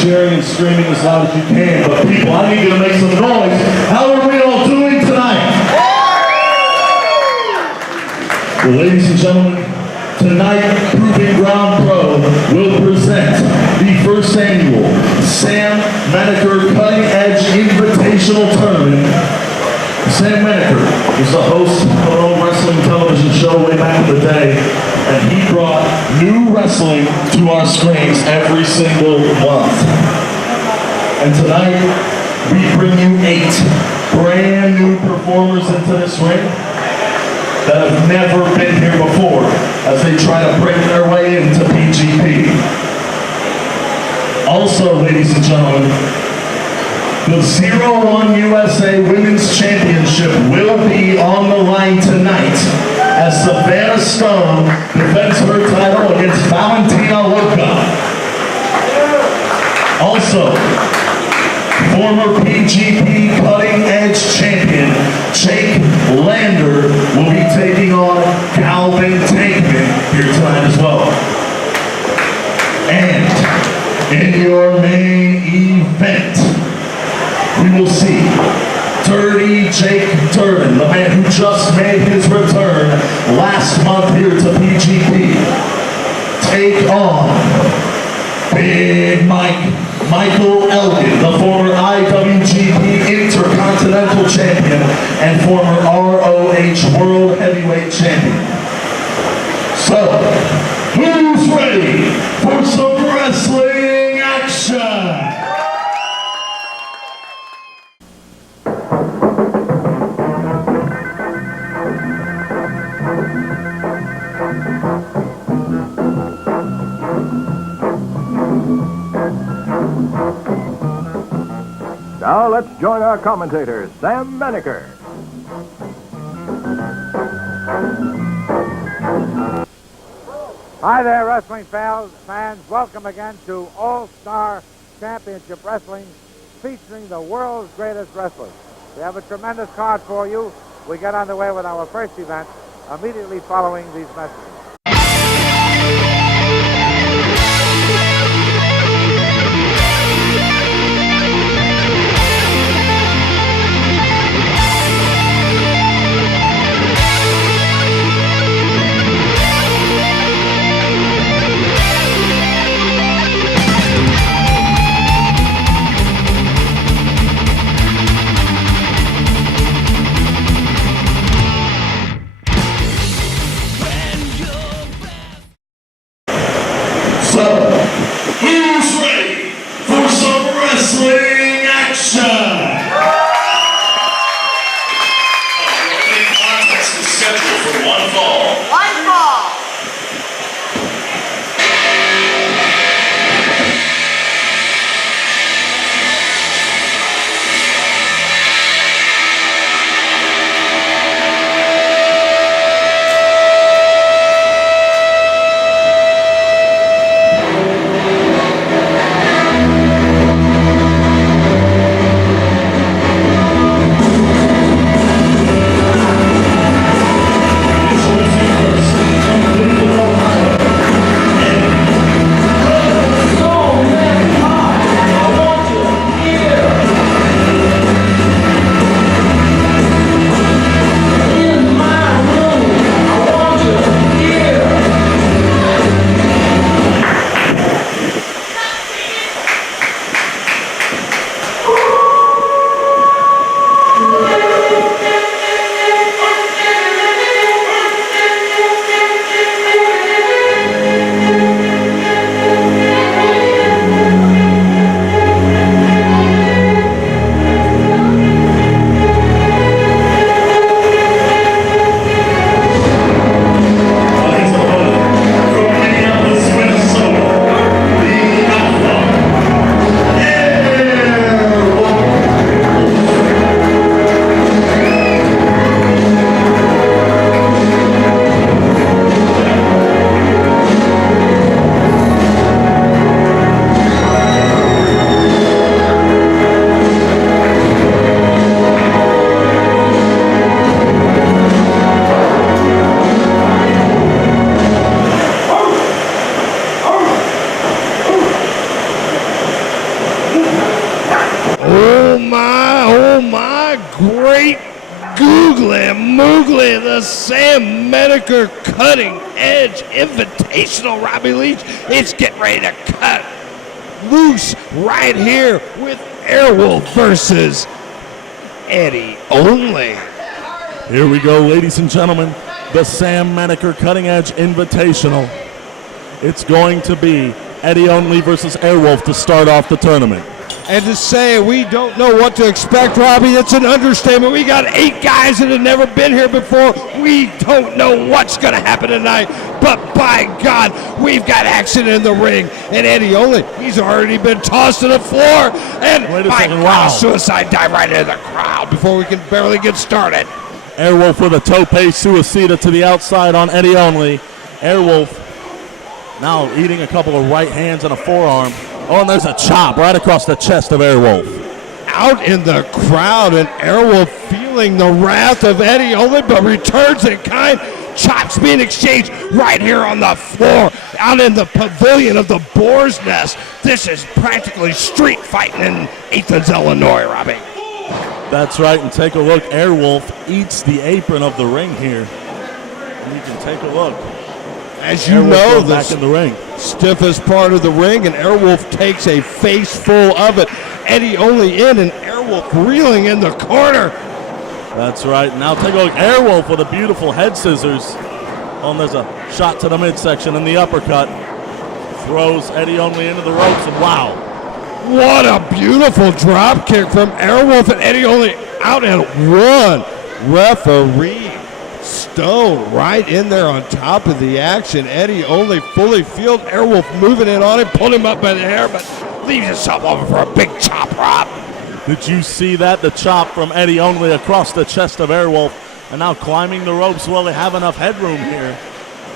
cheering and screaming as loud as you can. But people, I need you to make some noise. How are we all doing tonight? Well, ladies and gentlemen, tonight, Proving Ground Pro will present the first annual Sam Menacker Cutting Edge Invitational Tournament. Sam Menacker was the host of our own wrestling television show way back in the day, and he brought new wrestling to our screens every single month. And tonight, we bring you 8 brand new performers into this ring that have never been here before as they try to break their way into PGP. Also, ladies and gentlemen, the 01 USA Women's Championship will be on the line tonight as Savannah Stone defends her title against Valentina Loca. Also, former PGP Cutting Edge champion Jake Lander will be taking on Calvin Tankman here tonight as well. And in your main event, we will see Dirty Jake Durden, the man who just made his return last month here to PGP, take on Big Michael Elgin, the former IWGP Intercontinental Champion and former ROH World Heavyweight Champion. So, who's ready for some wrestling action? Now let's join our commentator, Sam Menacker. Hi there, wrestling fans. Welcome again to All-Star Championship Wrestling, featuring the world's greatest wrestlers. We have a tremendous card for you. We get underway with our first event immediately following these messages. When you my great googly moogly, the Sam Menacker Cutting Edge Invitational, Robbie Leach. It's getting ready to cut loose right here with Airwolf versus Eddie Only. Here we go, ladies and gentlemen, the Sam Menacker Cutting Edge Invitational. It's going to be Eddie Only versus Airwolf to start off the tournament. And to say we don't know what to expect, Robbie, that's an understatement. We got 8 guys that have never been here before. We don't know what's going to happen tonight. But by God, we've got action in the ring. And Eddie Only, he's already been tossed to the floor. And by God, suicide dive right into the crowd before we can barely get started. Airwolf with a tope suicida to the outside on Eddie Only. Airwolf now eating a couple of right hands and a forearm. Oh, and there's a chop right across the chest of Airwolf. Out in the crowd, and Airwolf feeling the wrath of Eddie Only, but returns in kind. Chops being exchanged right here on the floor, out in the pavilion of the Boar's Nest. This is practically street fighting in Athens, Illinois, Robbie. That's right, and take a look. Airwolf eats the apron of the ring here. And you can take a look. As you know, back in the ring. Stiffest part of the ring, and Airwolf takes a face full of it. Eddie Only in, and Airwolf reeling in the corner. That's right. Now take a look. Airwolf with a beautiful head scissors. Oh, and there's a shot to the midsection and the uppercut. Throws Eddie Only into the ropes, and wow. What a beautiful drop kick from Airwolf, and Eddie Only out at one. Referee Stone right in there on top of the action. Eddie Only fully fielded. Airwolf moving in on him, pulled him up by the hair, but leaves himself over for a big chop, Rob. Did you see that? The chop from Eddie Only across the chest of Airwolf. And now climbing the ropes. Well, they have enough headroom here.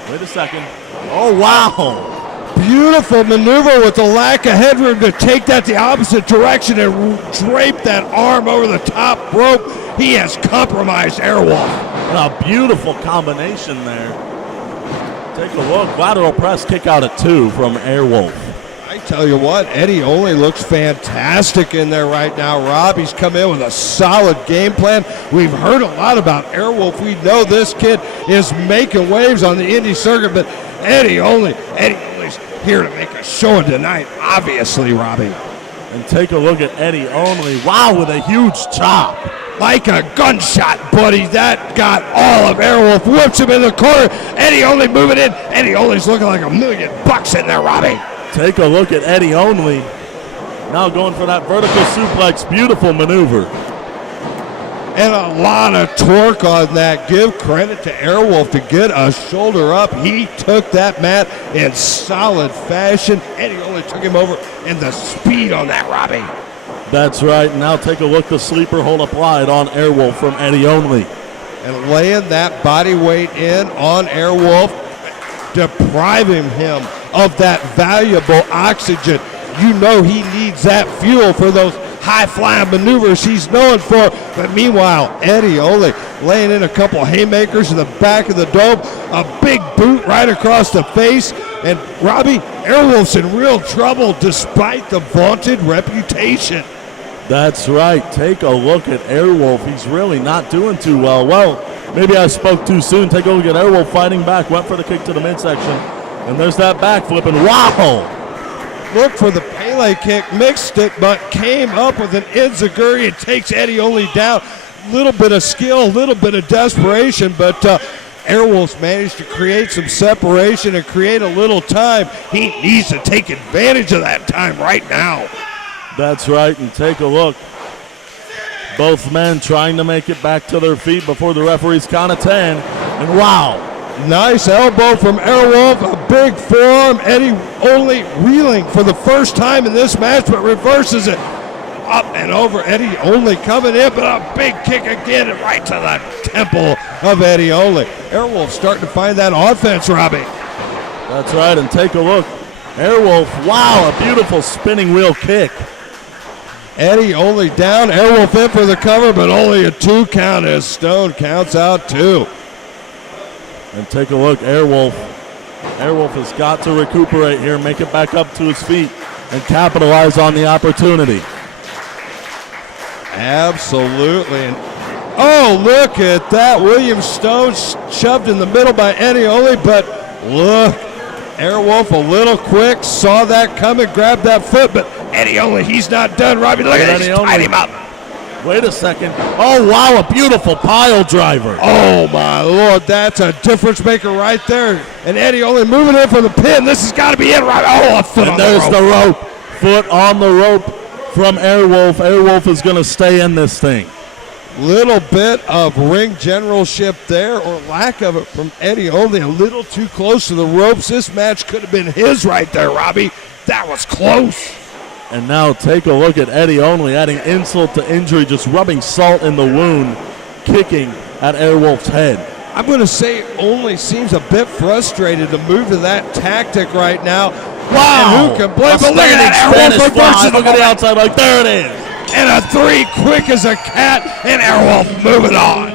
Wait a second. Oh, wow. Beautiful maneuver with the lack of headroom to take that the opposite direction and drape that arm over the top rope. He has compromised Airwolf. And a beautiful combination there. Take a look. Lateral press kick out at 2 from Airwolf. I tell you what, Eddie Only looks fantastic in there right now, Rob. He's come in with a solid game plan. We've heard a lot about Airwolf. We know this kid is making waves on the indie circuit, but Eddie Only's here to make a show tonight, obviously, Robbie. And take a look at Eddie Only. Wow, with a huge chop. Like a gunshot, buddy. That got all of Airwolf. Whips him in the corner. Eddie Only moving in. Eddie Only's looking like $1 million in there, Robbie. Take a look at Eddie Only. Now going for that vertical suplex. Beautiful maneuver. And a lot of torque on that. Give credit to Airwolf to get a shoulder up. He took that mat in solid fashion. Eddie Only took him over, and the speed on that, Robbie. That's right. Now take a look. The sleeper hold applied on Airwolf from Eddie Only. And laying that body weight in on Airwolf, depriving him of that valuable oxygen. You know he needs that fuel for those high-flying maneuvers he's known for. But meanwhile, Eddie Only laying in a couple haymakers in the back of the dome, a big boot right across the face. And Robbie, Airwolf's in real trouble despite the vaunted reputation. That's right. Take a look at Airwolf. He's really not doing too well. Well, maybe I spoke too soon. Take a look at Airwolf fighting back. Went for the kick to the midsection. And there's that backflip. And wow! Looked for the Pele kick, mixed it, but came up with an enziguri and takes Eddie Only down. Little bit of skill, a little bit of desperation, but Airwolf's managed to create some separation and create a little time. He needs to take advantage of that time right now. That's right, and take a look. Both men trying to make it back to their feet before the referee's count of 10. And wow. Nice elbow from Airwolf, a big forearm. Eddie Only reeling for the first time in this match, but reverses it. Up and over, Eddie Only coming in, but a big kick again and right to the temple of Eddie Only. Airwolf starting to find that offense, Robbie. That's right, and take a look. Airwolf, wow, a beautiful spinning wheel kick. Eddie Only down, Airwolf in for the cover, but only a 2 count as Stone counts out 2. And take a look, Airwolf. Airwolf has got to recuperate here, make it back up to his feet, and capitalize on the opportunity. Absolutely. And oh, look at that. William Stone shoved in the middle by Eddie Ole, but look, Airwolf a little quick, saw that coming, grabbed that foot, but Eddie Ole, he's not done, Robbie. Look at that, tied him up. Wait a second. Oh, wow, a beautiful pile driver. Oh, my Lord, that's a difference maker right there. And Eddie Ole moving in from the pin. This has got to be it, right? Oh, a foot and on there's the rope. Foot on the rope from Airwolf. Airwolf is going to stay in this thing. Little bit of ring generalship there, or lack of it from Eddie Ole. A little too close to the ropes. This match could have been his right there, Robbie. That was close. And now take a look at Eddie Ole adding insult to injury, just rubbing salt in the wound, kicking at Airwolf's head. I'm going to say Ole seems a bit frustrated to move to that tactic right now. Wow! And who can blame? But look at that Airwolf reverses. Look at the outside, like there it is. And a 3 quick as a cat, and Airwolf moving on.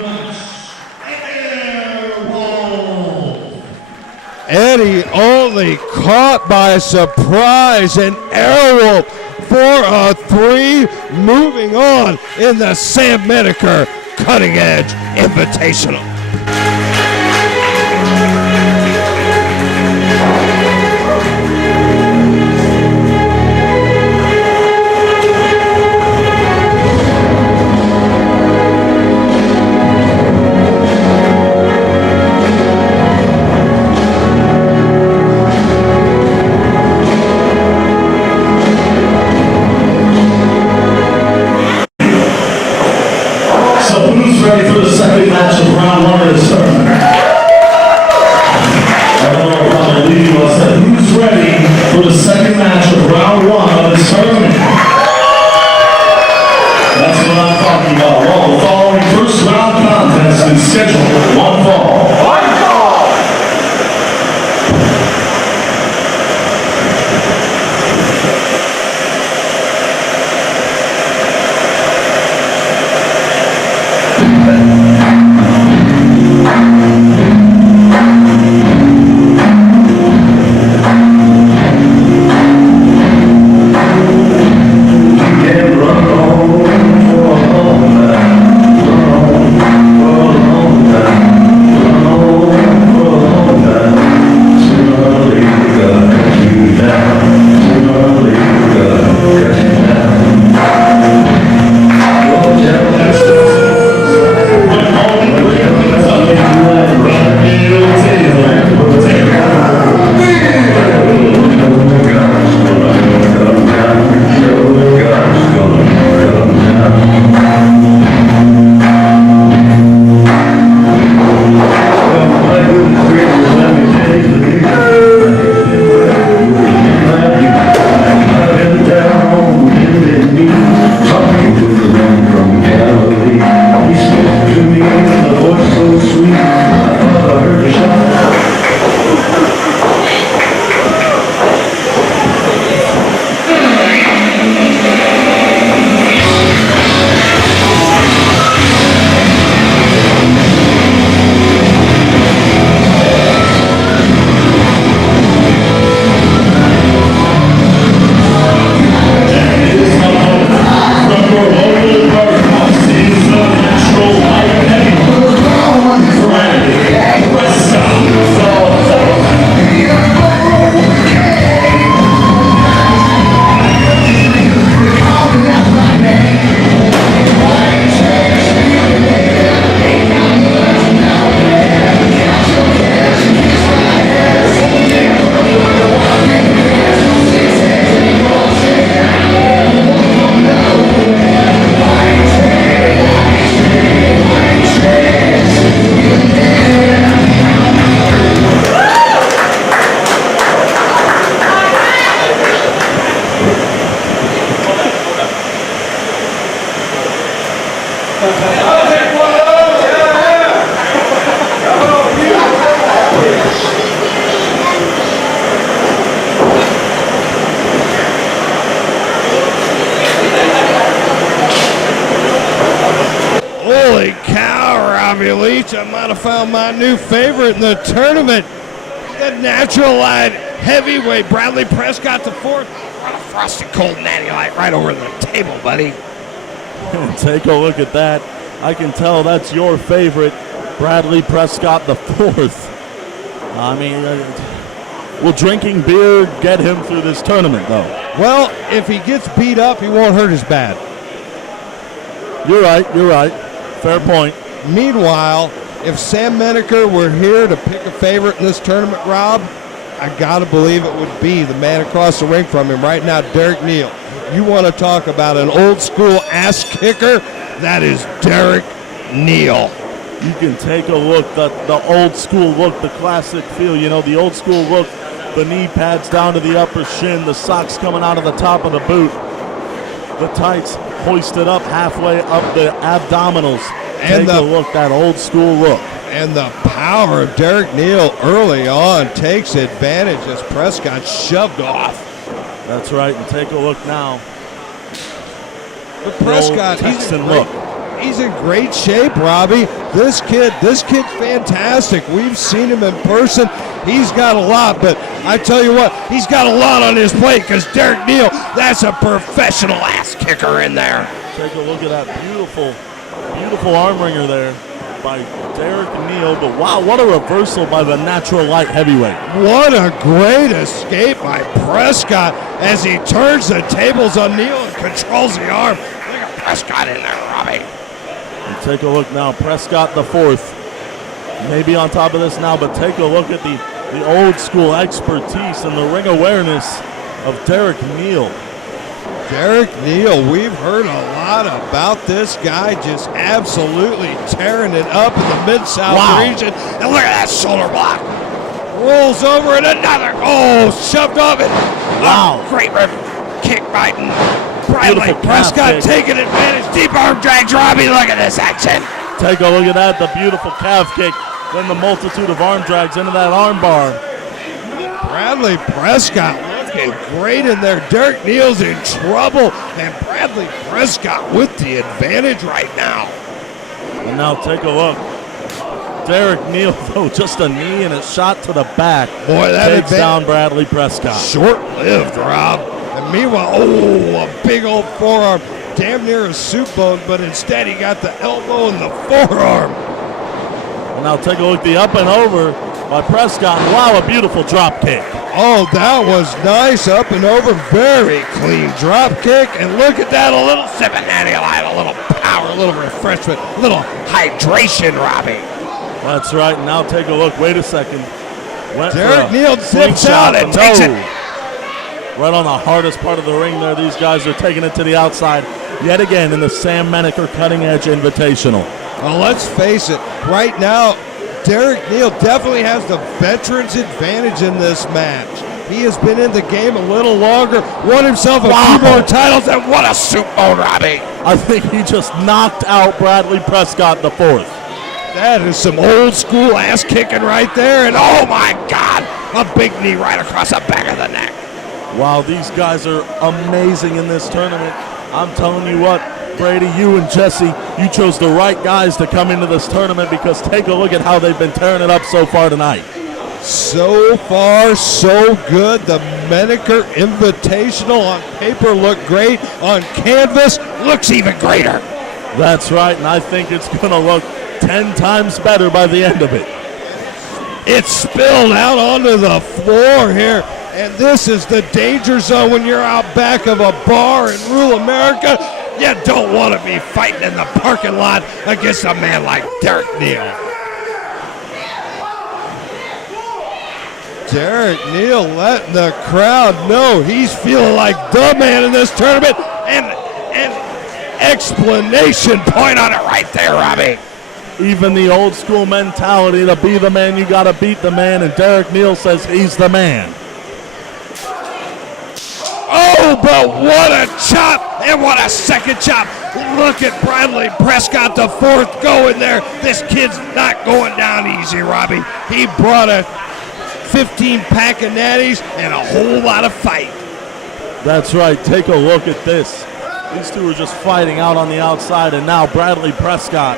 Eddie Ole caught by surprise, and Airwolf for a 3, moving on in the Sam Menacker Cutting Edge Invitational. Ready for the second match of round 1 of this tournament. I don't know if I'm leaving you. I said, who's ready for the second match of round 1 of this tournament? That's what I'm talking about. Well, the following first round contest is scheduled 1 fall. Holy cow, Robbie Leach. I might have found my new favorite in the tournament. The natural light heavyweight Bradley Prescott the fourth. Run a frosted cold natty light right over the table, buddy. Take a look at that. I can tell that's your favorite, Bradley Prescott the fourth. I mean, will drinking beer get him through this tournament, though? Well, if he gets beat up, he won't hurt as bad. You're right. Fair point. Meanwhile, if Sam Menacker were here to pick a favorite in this tournament, Rob, I got to believe it would be the man across the ring from him right now, Derek Neal. You want to talk about an old school ass kicker? That is Derek Neal. You can take a look, the old school look, the classic feel, you know, the old school look, the knee pads down to the upper shin, the socks coming out of the top of the boot, the tights hoisted up halfway up the abdominals. And take a look, that old school look. And the power of Derek Neal early on takes advantage as Prescott shoved off. That's right, and take a look now. But Prescott, he's in great shape, Robbie. This kid's fantastic. We've seen him in person. He's got a lot, but I tell you what, he's got a lot on his plate because Derek Neal, that's a professional ass kicker in there. Take a look at that beautiful arm wringer there by Derek Neal, but wow, what a reversal by the natural light heavyweight. What a great escape by Prescott as he turns the tables on Neal and controls the arm. Look at Prescott in there, Robbie. And take a look now, Prescott the fourth. Maybe on top of this now, but take a look at the old school expertise and the ring awareness of Derek Neal. Derek Neal, we've heard a lot about this guy just absolutely tearing it up in the Mid-South region. And look at that shoulder block. Rolls over and another. Oh, shoved off it. Wow. Great kick by Bradley Prescott taking advantage. Deep arm drags, Robbie. Look at this action. Take a look at that, the beautiful calf kick. Then the multitude of arm drags into that arm bar. Bradley Prescott looking great in there. Derek Neal's in trouble, and Bradley Prescott with the advantage right now. And now take a look. Derek Neal, though, just a knee and a shot to the back. Boy, that takes down Bradley Prescott. Short-lived, Rob. And meanwhile, a big old forearm. Damn near a soup bone, but instead he got the elbow and the forearm. And now take a look, the up and over by Prescott. Wow, a beautiful drop kick. Oh, that was nice, up and over, very clean drop kick. And look at that, a little sip of natty light, a little power, a little refreshment, a little hydration, Robbie. That's right, now take a look, wait a second. Derek Neal dips out and takes it. Right on the hardest part of the ring there, these guys are taking it to the outside yet again in the Sam Menacker Cutting Edge Invitational. Well, let's face it, right now, Derek Neal definitely has the veteran's advantage in this match. He has been in the game a little longer, won himself a few more titles, and what a soup bone, Robbie. I think he just knocked out Bradley Prescott the fourth. That is some old school ass kicking right there, and oh my God, a big knee right across the back of the neck. Wow, these guys are amazing in this tournament. I'm telling you what, Brady, you and Jesse, you chose the right guys to come into this tournament because take a look at how they've been tearing it up so far tonight. So far, so good. The Menacker Invitational on paper looked great. On canvas, looks even greater. That's right, and I think it's going to look 10 times better by the end of it. It's spilled out onto the floor here. And this is the danger zone when you're out back of a bar in rural America. You don't want to be fighting in the parking lot against a man like Derek Neal. Derek Neal letting the crowd know he's feeling like the man in this tournament. And explanation point on it right there, Robbie. Even the old school mentality to be the man, you got to beat the man. And Derek Neal says he's the man. Oh, but what a chop, and what a second chop. Look at Bradley Prescott, the fourth, going there. This kid's not going down easy, Robbie. He brought a 15-pack of natties and a whole lot of fight. That's right. Take a look at this. These two are just fighting out on the outside, and now Bradley Prescott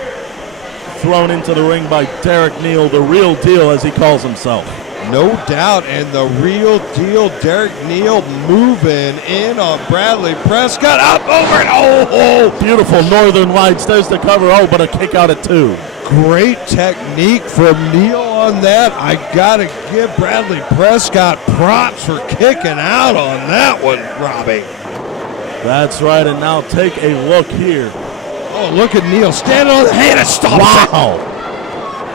thrown into the ring by Derek Neal, the real deal, as he calls himself. No doubt, and the real deal, Derek Neal moving in on Bradley Prescott, up over and oh, Beautiful Northern Lights. There's the cover. Oh, but a kick out at 2. great technique from Neal on that. I gotta give Bradley Prescott props for kicking out on that one, Robbie. That's right, and now take a look here. Oh, look at Neal standing on the hand and stop. Wow.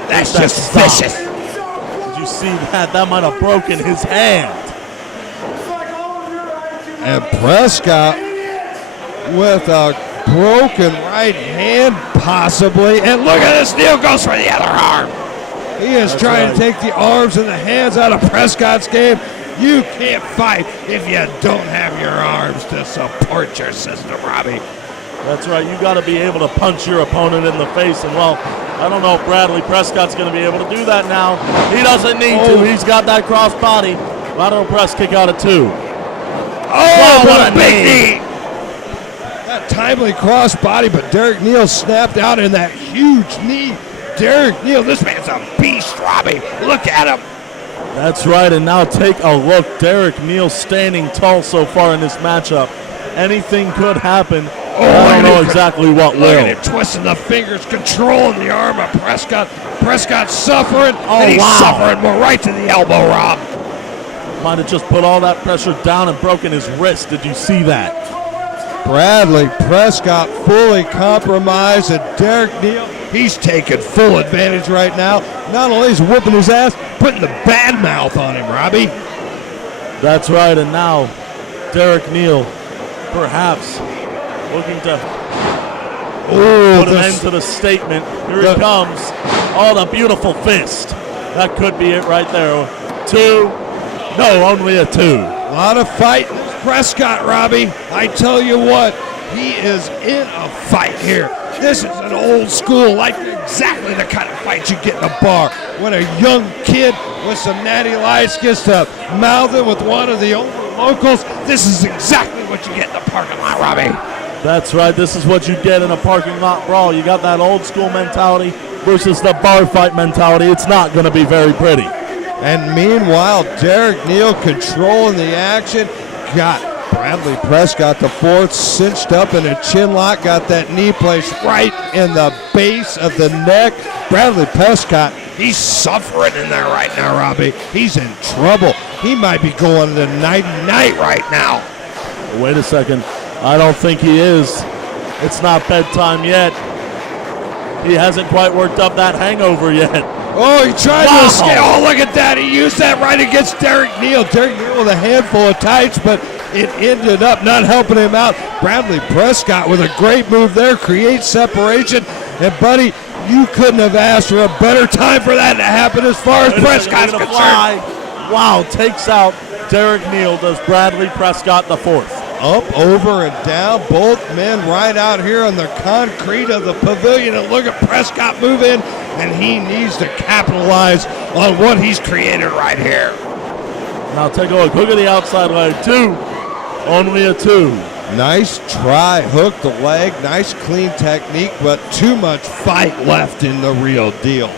That's That just stop. vicious. Did you see that? That might have broken his hand. And Prescott with a broken right hand, possibly. And look at this, Neal goes for the other arm. He is trying to take the arms and the hands out of Prescott's game. You can't fight if you don't have your arms to support your system, Robbie. That's right. You got to be able to punch your opponent in the face. And, well, I don't know if Bradley Prescott's going to be able to do that now. He doesn't need to. He's got that cross body. Lateral press kick out at 2. Oh, what a big knee. That timely cross body, but Derek Neal snapped out in that huge knee. Derek Neal, this man's a beast, Robbie. Look at him. That's right, and now take a look. Derek Neal standing tall so far in this matchup. Anything could happen. I don't know exactly what Look at will. him twisting the fingers, controlling the arm of Prescott. Prescott's suffering, Oh, and he's wow. suffering more right to the elbow, Rob. Might have just put all that pressure down and broken his wrist. Did you see that? Bradley Prescott fully compromised, and Derek Neal, he's taking full advantage right now. Not only is he whooping his ass, putting the bad mouth on him, Robbie. That's right, and now Derek Neal perhaps looking to put an end to the statement. Here he comes. Oh, the beautiful fist. That could be it right there. 2. No, only a 2. A lot of fighting. Prescott, Robbie, I tell you what, he is in a fight here. This is an old school, like exactly the kind of fight you get in a bar. When a young kid with some natty lights gets to mouth it with one of the older locals, this is exactly what you get in the parking lot, Robbie. That's right. This is what you get in a parking lot brawl. You got that old school mentality versus the bar fight mentality. It's not going to be very pretty. And meanwhile, Derek Neal controlling the action. Got Bradley Prescott, the fourth, cinched up in a chin lock. Got that knee placed right in the base of the neck. Bradley Prescott, he's suffering in there right now, Robbie. He's in trouble. He might be going to night-night right now. Wait a second. I don't think he is. It's not bedtime yet. He hasn't quite worked up that hangover yet. Oh, he tried to escape. Oh, look at that. He used that right against Derek Neal. Derek Neal with a handful of tights, but it ended up not helping him out. Bradley Prescott with a great move there, creates separation. And, buddy, you couldn't have asked for a better time for that to happen as far as Prescott's concerned. Wow, takes out Derek Neal, does Bradley Prescott the fourth. Up, over, and down. Both men right out here on the concrete of the pavilion. And look at Prescott move in, and he needs to capitalize on what he's created right here. Now take a look. Look at the outside leg. 2. Only a 2. Nice try. Hook the leg. Nice clean technique, but too much fight left in the real deal.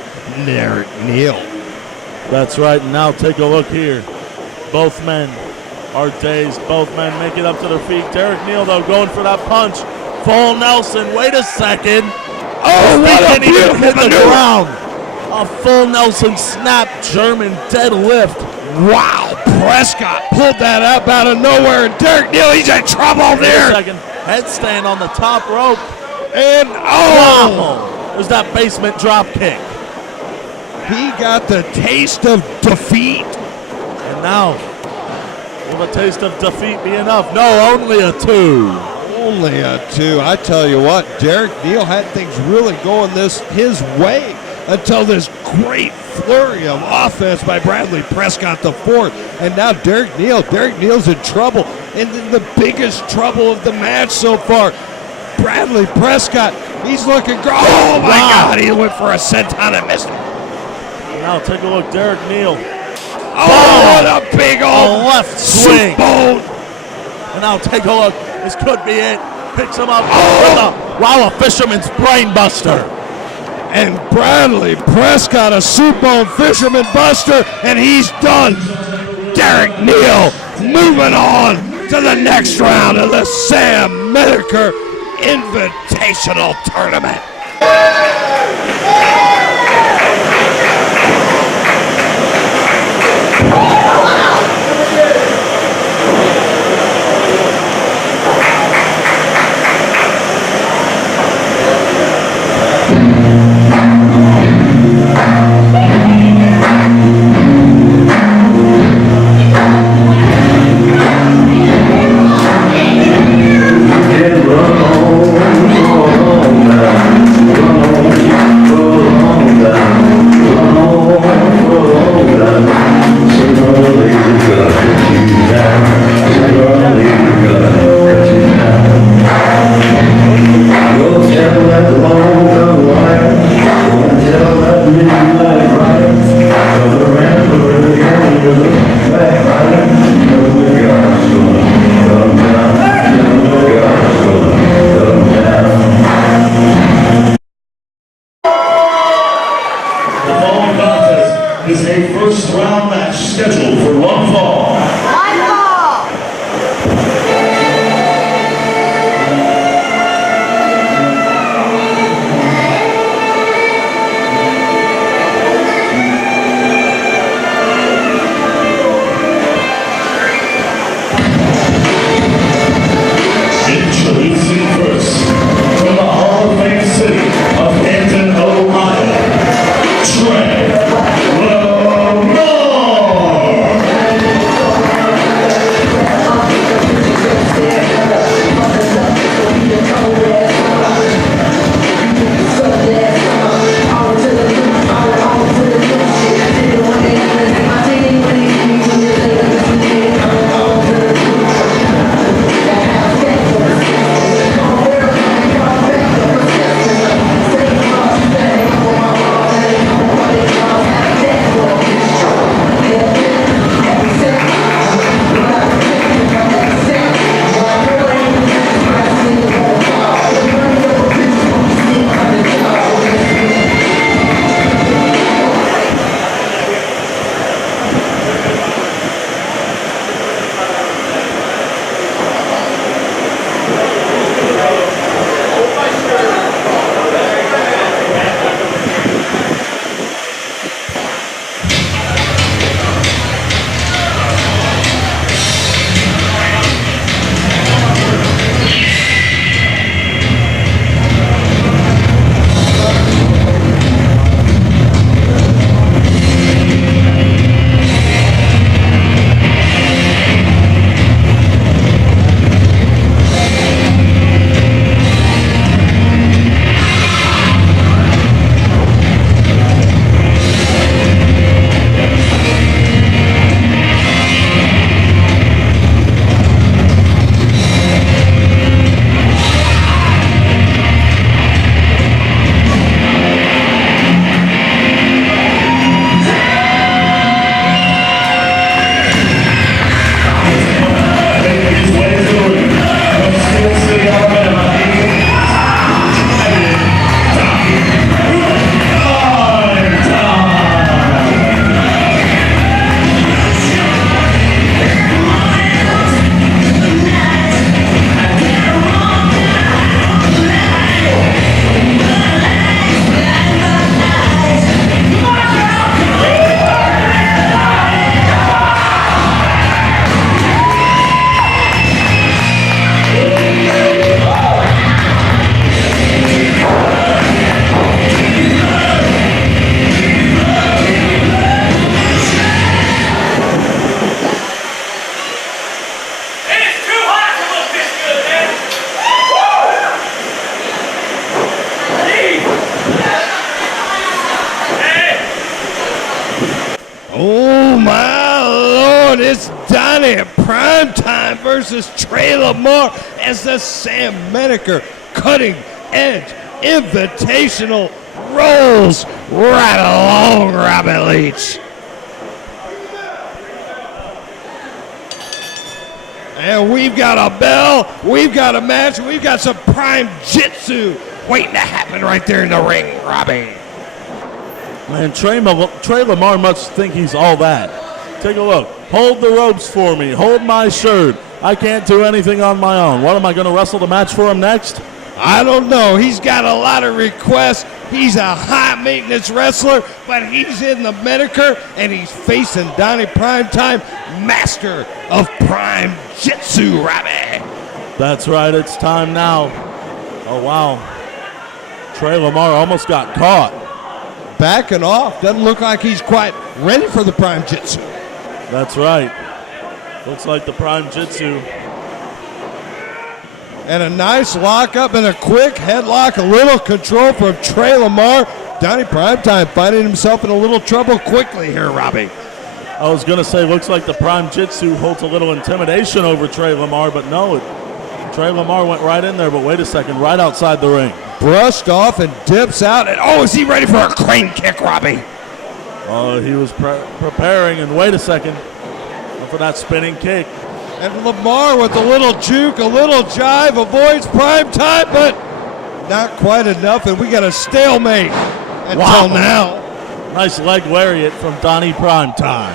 Derek Neal. That's right. And now take a look here. Both men are dazed. Both men make it up to their feet. Derek Neal, though, going for that punch. Full Nelson. Wait a second. Oh, what a beautiful hit the maneuver. ground. A full Nelson snap German deadlift. Wow, Prescott pulled that up out of nowhere, and Derek Neal, he's in trouble Wait a there. second. Headstand on the top rope. And, Wow. There's that basement drop kick. he got the taste of defeat. And now, will the taste of defeat be enough? No, only a 2. Only a 2. I tell you what, Derek Neal had things really going his way until this great flurry of offense by Bradley Prescott the fourth. And now Derek Neal's in trouble, and in the biggest trouble of the match so far. Bradley Prescott, he's looking great. Oh my God, he went for a senton and missed him. Now take a look, Derek Neal. Oh, what a big old left swing. bone. And now take a look. This could be it. Picks him up. Wow, a fisherman's brain buster. and Bradley Prescott, a soup bone fisherman buster, and he's done. Derek Neal moving on to the next round of the Sam Menacker Invitational Tournament. Is a first round match scheduled for one fall. Introducing first, from the Hall of Fame city of Hampton, Ohio, Trey Lamar. Oh my Lord, it's Donnie Primetime versus Trey Lamar as the Sam Menacker Cutting Edge Invitational rolls right along, Robin Leach. And we've got a bell, we've got a match, we've got some prime jitsu waiting to happen right there in the ring, Robbie. Man, Trey Lamar must think he's all that. Take a look. Hold the ropes for me. Hold my shirt. I can't do anything on my own. What, am I going to wrestle the match for him next? I don't know. He's got a lot of requests. He's a high-maintenance wrestler, but he's in the Menacker, and he's facing Donnie Primetime, master of Prime Jitsu, Robbie. That's right. It's time now. Oh, wow. Trey Lamar almost got caught. Backing off. Doesn't look like he's quite ready for the Prime Jitsu. That's right. Looks like the Prime Jitsu. And a nice lockup and a quick headlock, a little control from Trey Lamar. Donnie Primetime finding himself in a little trouble quickly here, Robbie. I was going to say, looks like the Prime Jitsu holds a little intimidation over Trey Lamar, but no, Trey Lamar went right in there, but wait a second, right outside the ring. Brushed off and dips out, and oh, is he ready for a crane kick, Robbie? Oh, he was preparing, and wait a second, for that spinning kick. And Lamar with a little juke, a little jive, avoids Primetime, but not quite enough, and we got a stalemate until now. Nice leg lariat from Donnie Primetime.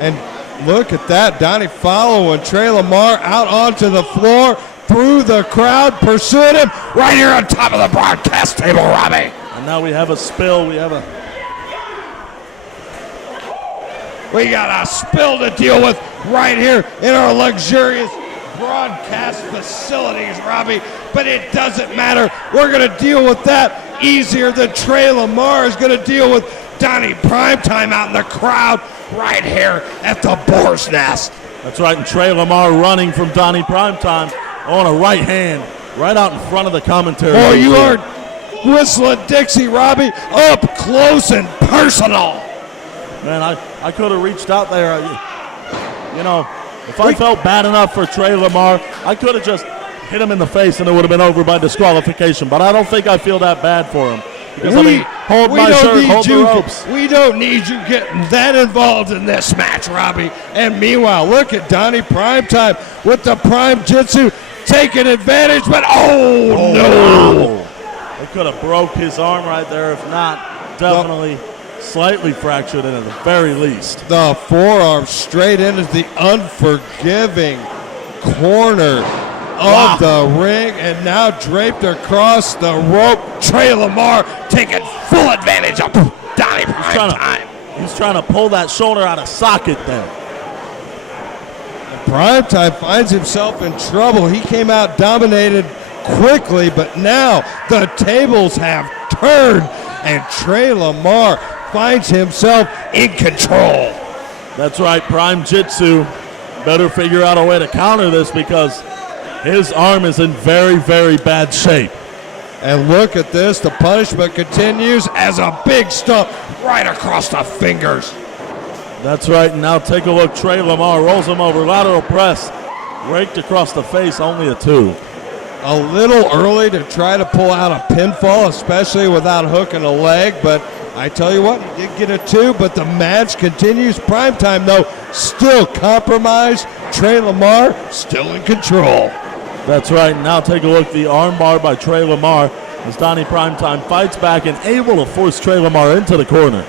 And look at that, Donnie following Trey Lamar out onto the floor, through the crowd, pursuing him right here on top of the broadcast table, Robbie. And now we have a spill. We got a spill to deal with right here in our luxurious broadcast facilities, Robbie. But it doesn't matter. We're going to deal with that easier than Trey Lamar is going to deal with Donnie Primetime out in the crowd right here at the Boar's Nest. That's right, and Trey Lamar running from Donnie Primetime on a right hand, right out in front of the commentary. Oh, you are whistling Dixie, Robbie, up close and personal. Man, I could have reached out there. You know, if I felt bad enough for Trey Lamar, I could have just hit him in the face and it would have been over by disqualification. But I don't think I feel that bad for him. Because, hold my shirt, hold the ropes. We don't need you getting that involved in this match, Robbie. And meanwhile, look at Donnie Primetime with the Prime Jitsu taking advantage, but oh no. Wow. They could have broke his arm right there. If not, definitely slightly fractured it at the very least. The forearm straight into the unforgiving corner of the ring, and now draped across the rope, Trey Lamar taking full advantage of Donnie Primetime. He's trying to pull that shoulder out of socket there. Primetime finds himself in trouble. He came out dominated quickly, but now the tables have turned, and Trey Lamar finds himself in control. That's right, Prime Jitsu better figure out a way to counter this because his arm is in very, very bad shape. And look at this, the punishment continues as a big stump right across the fingers. That's right, and now take a look. Trey Lamar rolls him over, lateral press, raked across the face, only a 2. A little early to try to pull out a pinfall, especially without hooking a leg, but I tell you what, he did get a 2, but the match continues. Primetime, though, still compromised. Trey Lamar still in control. That's right, and now take a look. The armbar by Trey Lamar as Donnie Primetime fights back and able to force Trey Lamar into the corner.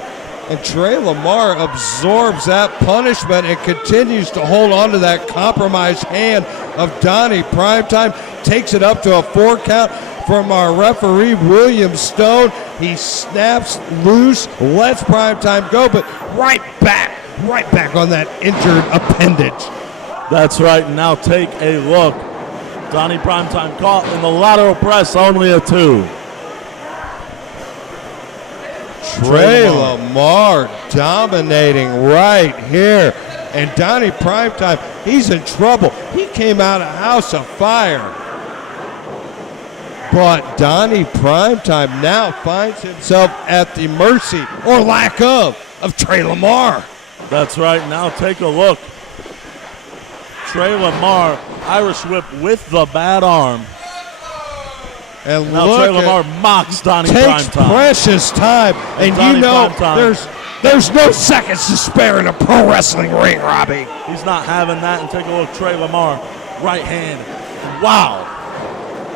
And Trey Lamar absorbs that punishment and continues to hold on to that compromised hand of Donnie Primetime. Takes it up to a 4 count from our referee, William Stone. He snaps loose, lets Primetime go, but right back on that injured appendage. That's right, and now take a look. Donnie Primetime caught in the lateral press, only a 2. Trey Lamar dominating right here. And Donnie Primetime, he's in trouble. He came out of House of Fire. But Donnie Primetime now finds himself at the mercy, or lack of Trey Lamar. That's right, now take a look. Trey Lamar, Irish whip with the bad arm. And now look, Trey Lamar mocks Donnie takes Primetime. Precious time, and you know there's no seconds to spare in a pro wrestling ring, Robbie. He's not having that, and take a look, Trey Lamar, right hand. Wow.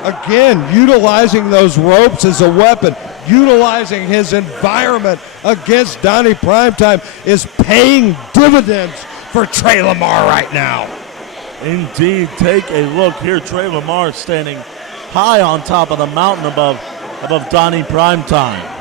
Again, utilizing those ropes as a weapon. utilizing his environment against Donnie Primetime is paying dividends for Trey Lamar right now. Indeed, take a look here. Trey Lamar standing high on top of the mountain above Donnie Primetime.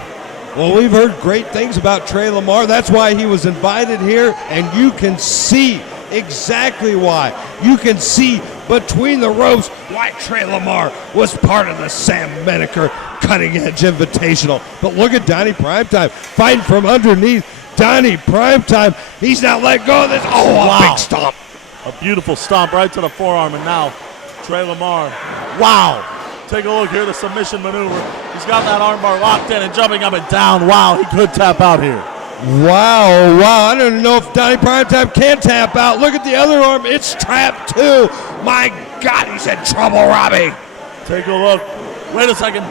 Well, we've heard great things about Trey Lamar. That's why he was invited here, and you can see exactly why. You can see between the ropes why Trey Lamar was part of the Sam Menacker Cutting Edge Invitational. But look at Donnie Primetime fighting from underneath. Donnie Primetime, he's not let go of this. Oh, wow. A big stomp. A beautiful stomp right to the forearm, and now Trey Lamar. Wow. Take a look here, the submission maneuver. He's got that armbar locked in and jumping up and down. Wow, he could tap out here. Wow. I don't know if Donnie Primetime can tap out. Look at the other arm. It's trapped too. My God, he's in trouble, Robbie. Take a look. Wait a second.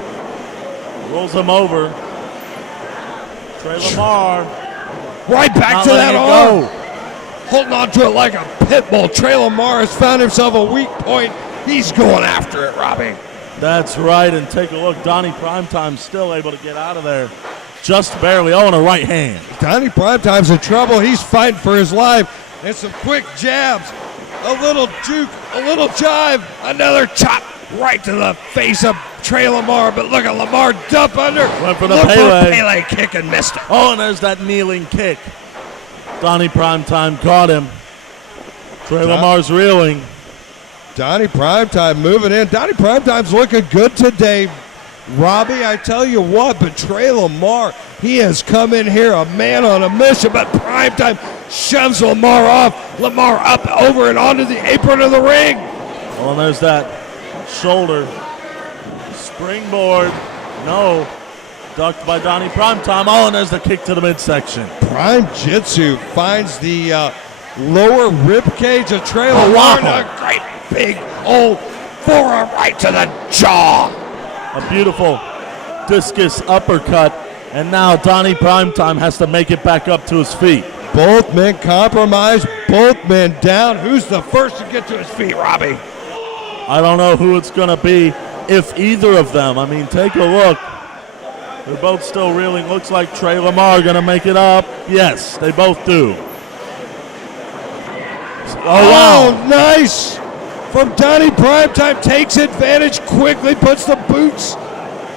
Rolls him over. Trey Lamar. Right back to that arm. Holding on to it like a pit bull. Trey Lamar has found himself a weak point. He's going after it, Robbie. That's right, and take a look. Donnie Primetime still able to get out of there. Just barely. Oh, and a right hand. Donnie Primetime's in trouble. He's fighting for his life. And some quick jabs. A little juke, a little jive, another chop right to the face of Trey Lamar. But look at Lamar dump under. Went for the Look Pele. for a Pele kick and missed it. Oh, and there's that kneeling kick. Donnie Primetime caught him. Trey Lamar's reeling. Donnie Primetime moving in. Donnie Primetime's looking good today, Robbie. I tell you what, but Trey Lamar, he has come in here a man on a mission, but Primetime shoves Lamar off. Lamar up, over, and onto the apron of the ring. Well, and there's that shoulder. Springboard. No. Ducked by Donnie Primetime. Oh, and there's the kick to the midsection. Prime Jitsu finds the lower rib cage of Trey Lamar. Wow. A great big old forearm right to the jaw. A beautiful discus uppercut. And now Donnie Primetime has to make it back up to his feet. Both men compromised, both men down. Who's the first to get to his feet, Robbie? I don't know who it's going to be, if either of them. I mean, take a look. They're both still reeling. Looks like Trey Lamar going to make it up. Yes, they both do. Oh, wow. Nice. From Donnie Primetime, takes advantage quickly, puts the boots.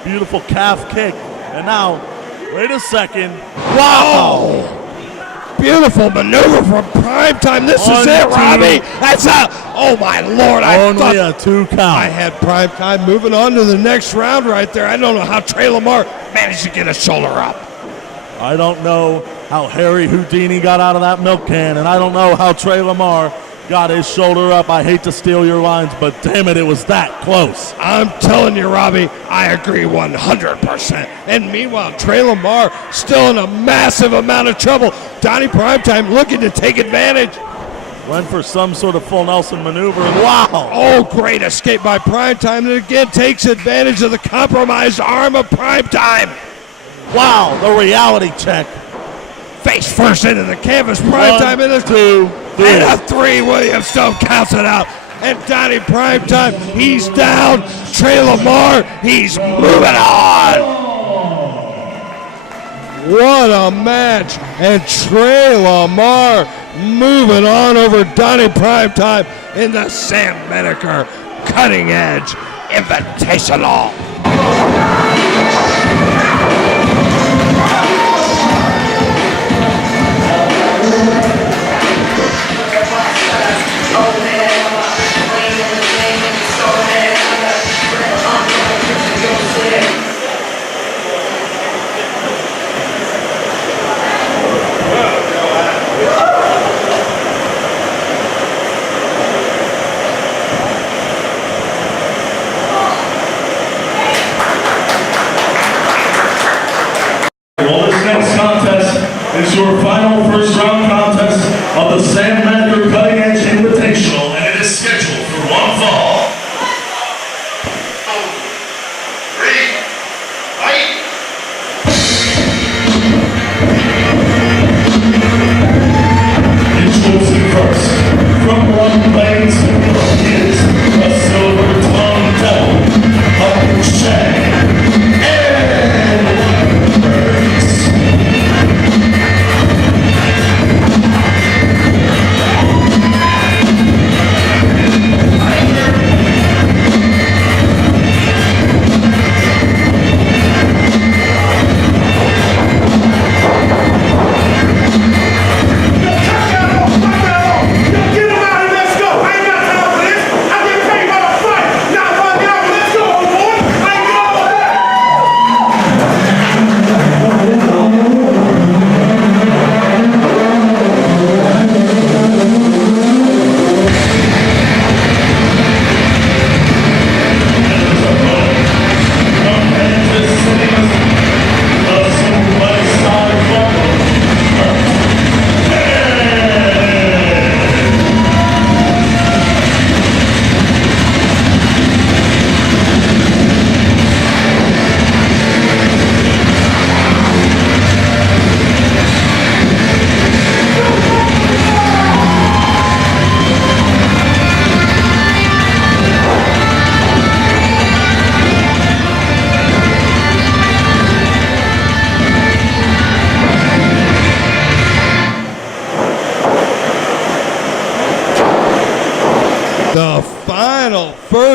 Beautiful calf kick. And now, wait a second. Wow. Beautiful maneuver from Primetime. This is it, Robbie. That's a, oh my Lord. Only a 2 count. I had Primetime moving on to the next round right there. I don't know how Trey Lamar managed to get a shoulder up. I don't know how Harry Houdini got out of that milk can, and I don't know how Trey Lamar got his shoulder up. I hate to steal your lines, but damn it, it was that close. I'm telling you, Robbie, I agree 100%. And meanwhile, Trey Lamar still in a massive amount of trouble. Donnie Primetime looking to take advantage. Went for some sort of full Nelson maneuver, and wow. Oh, great escape by Primetime, and again takes advantage of the compromised arm of Primetime. Wow, the reality check. Face first into the canvas. Primetime in a 2, 3. And a 3. Williamstone counts it out. And Donnie Primetime, he's down. Trey Lamar, he's moving on. What a match. And Trey Lamar moving on over Donnie Primetime in the Sam Menacker Cutting Edge Invitational. Well, this next contest is your final first round contest of the Sam Menacker Cutting Edge Invitational, and it is scheduled for one fall. 3, fight! Introducing first, from London Plains is a silver-tongued devil of Shang and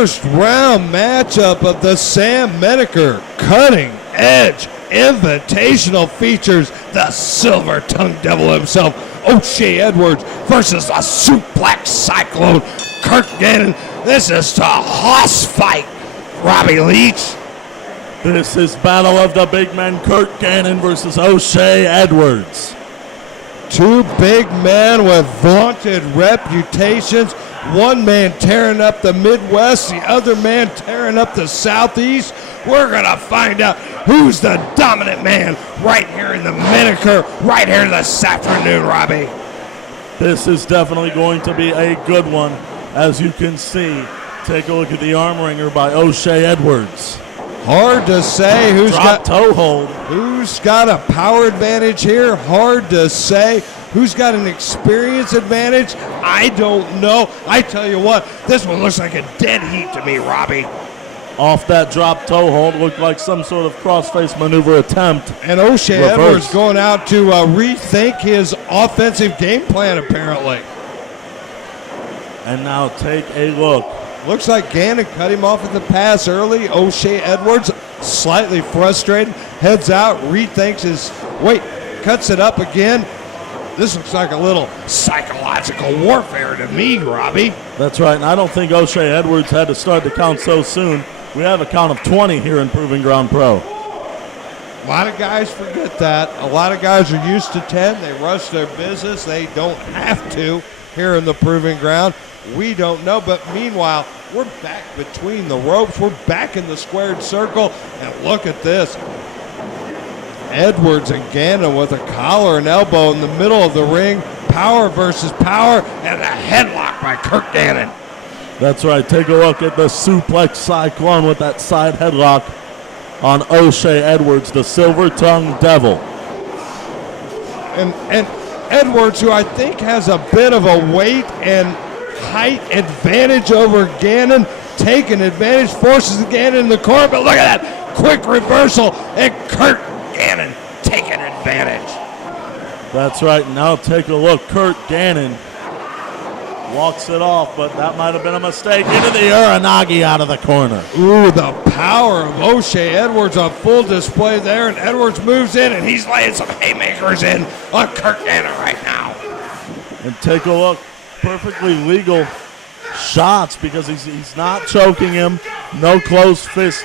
first round matchup of the Sam Menacker Cutting Edge Invitational features the silver-tongued devil himself, O'Shea Edwards, versus the suplex cyclone, Kurt Gannon. This is a hoss fight, Robbie Leach. This is battle of the big men, Kurt Gannon versus O'Shea Edwards. Two big men with vaunted reputations. One man tearing up the Midwest, the other man tearing up the Southeast. We're going to find out who's the dominant man right here in the Menacker, right here this afternoon, Robbie. This is definitely going to be a good one, as you can see. Take a look at the arm wringer by O'Shea Edwards. Hard to say who's Drop toe hold. Who's got a power advantage here? Hard to say. Who's got an experience advantage? I don't know. I tell you what, this one looks like a dead heat to me, Robbie. Off that drop toe hold, looked like some sort of crossface maneuver attempt. And O'Shea Reverse. Edwards going out to rethink his offensive game plan, apparently. And now take a look. Looks like Gannon cut him off at the pass early. O'Shea Edwards, slightly frustrated, heads out, rethinks his weight, cuts it up again. This looks like a little psychological warfare to me, Robbie. That's right, and I don't think O'Shea Edwards had to start the count so soon. We have a count of 20 here in Proving Ground Pro. A lot of guys forget that. A lot of guys are used to 10. They rush their business. They don't have to here in the Proving Ground. We don't know, but meanwhile, we're back between the ropes. We're back in the squared circle, and look at this. Edwards and Gannon with a collar and elbow in the middle of the ring. Power versus power, and a headlock by Kurt Gannon. That's right. Take a look at the suplex cyclone with that side headlock on O'Shea Edwards, the silver-tongued devil. And Edwards, who I think has a bit of a weight and height advantage over Gannon, taking advantage, forces Gannon in the corner, but look at that quick reversal, and Kurt Gannon taking advantage. That's right. Now take a look. Kurt Gannon walks it off, but that might have been a mistake. Into the Uranagi out of the corner. Ooh, the power of O'Shea Edwards on full display there, and Edwards moves in, and he's laying some haymakers in on Kurt Gannon right now. And take a look. Perfectly legal shots because he's not choking him. No closed fist.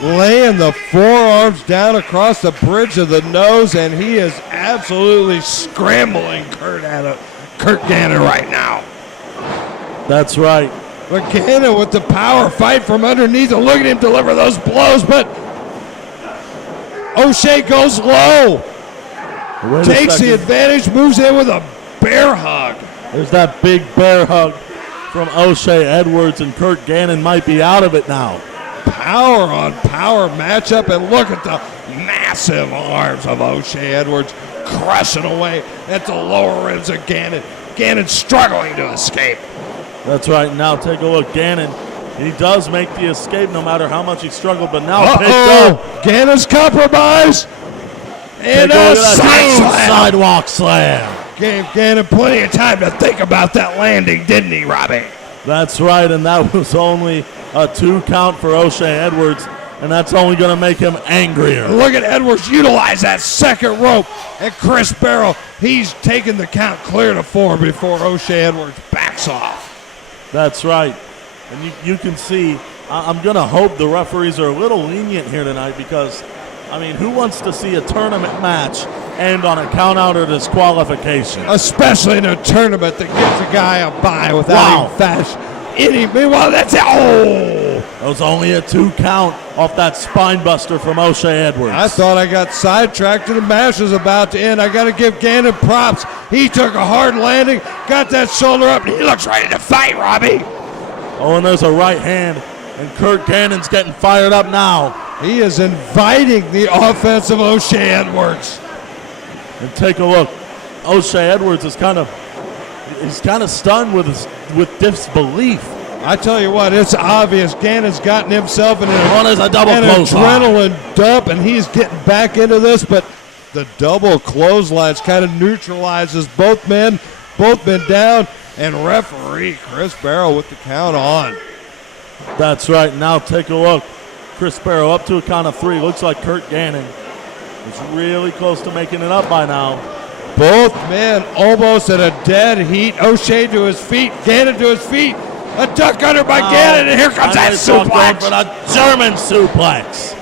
Laying the forearms down across the bridge of the nose, and he is absolutely scrambling Kurt Gannon right now. That's right. But Gannon with the power, fight from underneath, and look at him deliver those blows, but O'Shea goes low. Takes the advantage, moves in with a bear hug. There's that big bear hug from O'Shea Edwards, and Kurt Gannon might be out of it now. Power on power matchup, and look at the massive arms of O'Shea Edwards crushing away at the lower ribs of Gannon. Gannon struggling to escape. That's right. Now take a look. Gannon, he does make the escape no matter how much he struggled, but now picked up. Gannon's compromised. And a sidewalk slam. Gave Gannon plenty of time to think about that landing, didn't he, Robbie? That's right, and that was only a 2 count for O'Shea Edwards, and that's only going to make him angrier. Look at Edwards utilize that second rope, and Chris Barrow, he's taking the count clear to 4 before O'Shea Edwards backs off. That's right, and you can see, I'm going to hope the referees are a little lenient here tonight because, I mean, who wants to see a tournament match end on a count out or disqualification? Especially in a tournament that gives a guy a bye without even fast. Meanwhile, that's it. Oh! That was only a 2 count off that spine buster from O'Shea Edwards. I thought I got sidetracked and the match was about to end. I got to give Gannon props. He took a hard landing, got that shoulder up, and he looks ready to fight, Robbie. Oh, and there's a right hand, and Kurt Gannon's getting fired up now. He is inviting the offense of O'Shea Edwards. And take a look. O'Shea Edwards is kind of stunned with disbelief. I tell you what, it's obvious Gannon's gotten himself in an adrenaline dump, and he's getting back into this, but the double clotheslines kind of neutralizes both men down, and referee Chris Barrow with the count on. That's right. Now take a look. Chris Sparrow up to a count of 3. Looks like Kurt Gannon is really close to making it up by now. Both men almost at a dead heat. O'Shea to his feet, Gannon to his feet. A duck under by Gannon, and here comes that suplex. For the German suplex.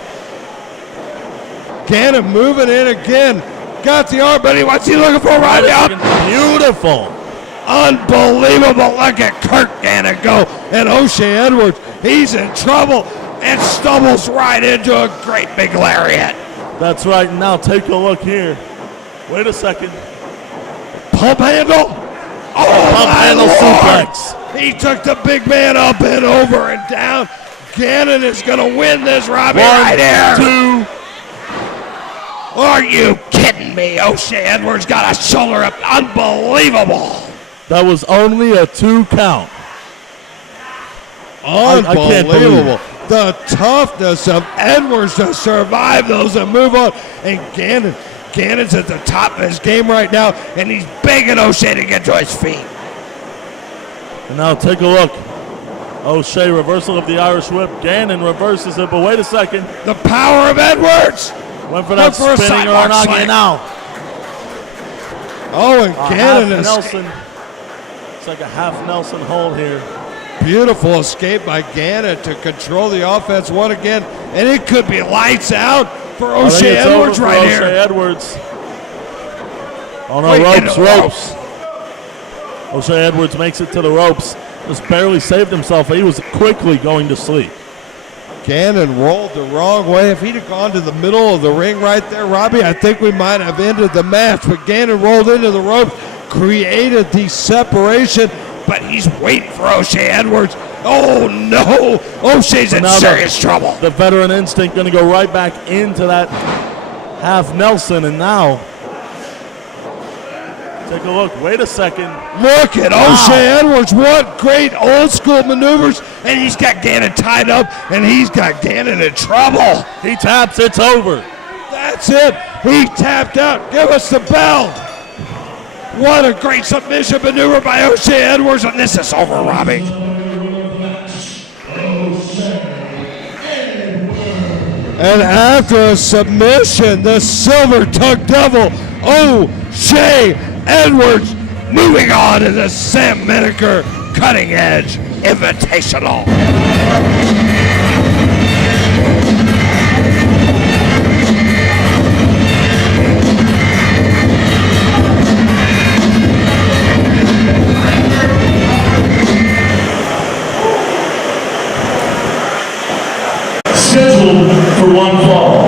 Gannon moving in again. Got the arm, but what's he looking for right now? Beautiful. Unbelievable. Look at Kurt Gannon go. And O'Shea Edwards, he's in trouble and stumbles right into a great big lariat. That's right. Now take a look here. Wait a second. Pump handle. Oh, Pump handle suplex. He took the big man up and over and down. Gannon is going to win this, Robbie, 1, right here. 2. Are you kidding me? O'Shea Edwards got a shoulder up. Unbelievable. That was only a 2 count. Unbelievable. The toughness of Edwards to survive those and move on. And Gannon's at the top of his game right now, and he's begging O'Shea to get to his feet. And now take a look. O'Shea reversal of the Irish whip. Gannon reverses it, but wait a second. The power of Edwards. Went for that spinning Uranage now. Oh, and Gannon is Nelson. It's like a half Nelson hold here. Beautiful escape by Gannon to control the offense one again, and it could be lights out for O'Shea Edwards right here. O'Shea Edwards. Oh no, ropes. O'Shea Edwards makes it to the ropes. Just barely saved himself. He was quickly going to sleep. Gannon rolled the wrong way. If he'd have gone to the middle of the ring right there, Robbie, I think we might have ended the match. But Gannon rolled into the ropes, created the separation, but he's waiting for O'Shea Edwards. Oh no! O'Shea's in serious trouble. The veteran instinct going to go right back into that half Nelson, and now take a look. Wait a second. Look at O'Shea Edwards. What great old school maneuvers. And he's got Gannon tied up, and he's got Gannon in trouble. He taps. It's over. That's it. He tapped out. Give us the bell. What a great submission maneuver by O'Shea Edwards, and this is over, Robbie. And after a submission, the silver-tongued devil, O'Shea Edwards, moving on to the Sam Menacker Cutting Edge Invitational. Scheduled for one fall.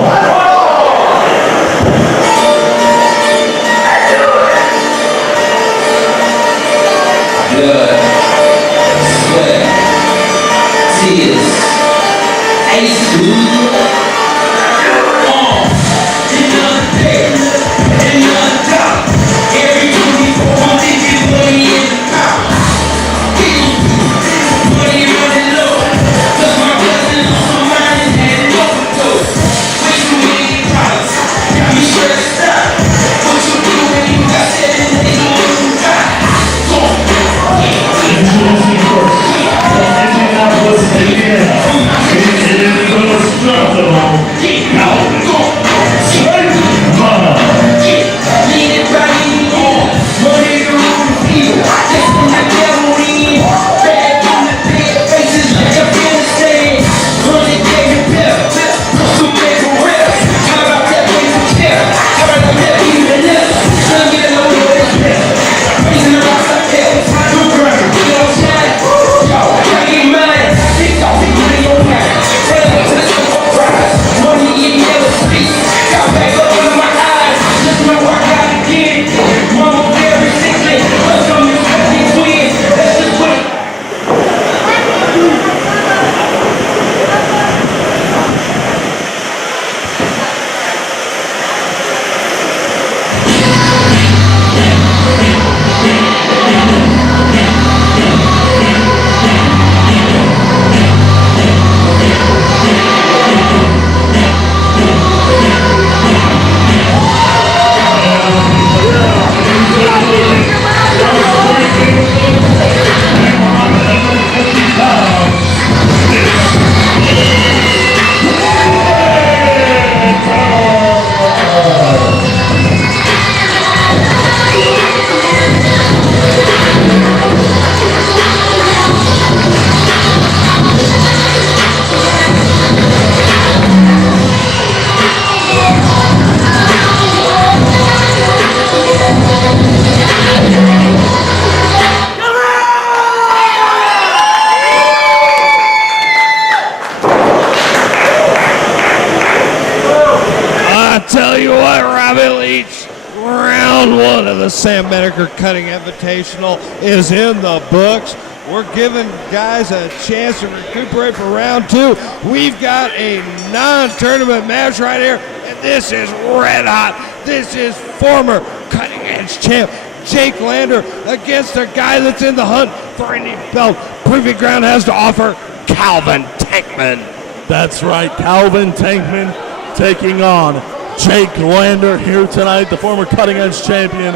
Blood, sweat, tears, tell you what, Robbie Leach, round one of the Sam Menacker Cutting Invitational is in the books. We're giving guys a chance to recuperate for round two. We've got a non-tournament match right here, and this is red hot. This is former Cutting Edge champ Jake Lander against a guy that's in the hunt for any belt Proving Ground has to offer, Calvin Tankman. That's right, Calvin Tankman taking on Jake Lander here tonight, the former Cutting Edge champion,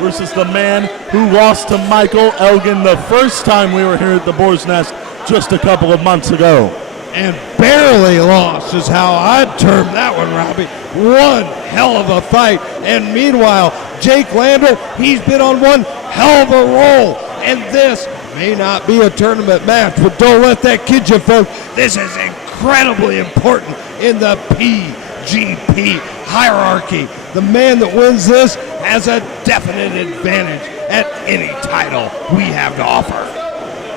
versus the man who lost to Michael Elgin the first time we were here at the Boar's Nest just a couple of months ago. And barely lost is how I'd term that one, Robbie. One hell of a fight. And meanwhile, Jake Lander, he's been on one hell of a roll. And this may not be a tournament match, but don't let that kid you, folks. This is incredibly important in the PGP hierarchy. The man that wins this has a definite advantage at any title we have to offer.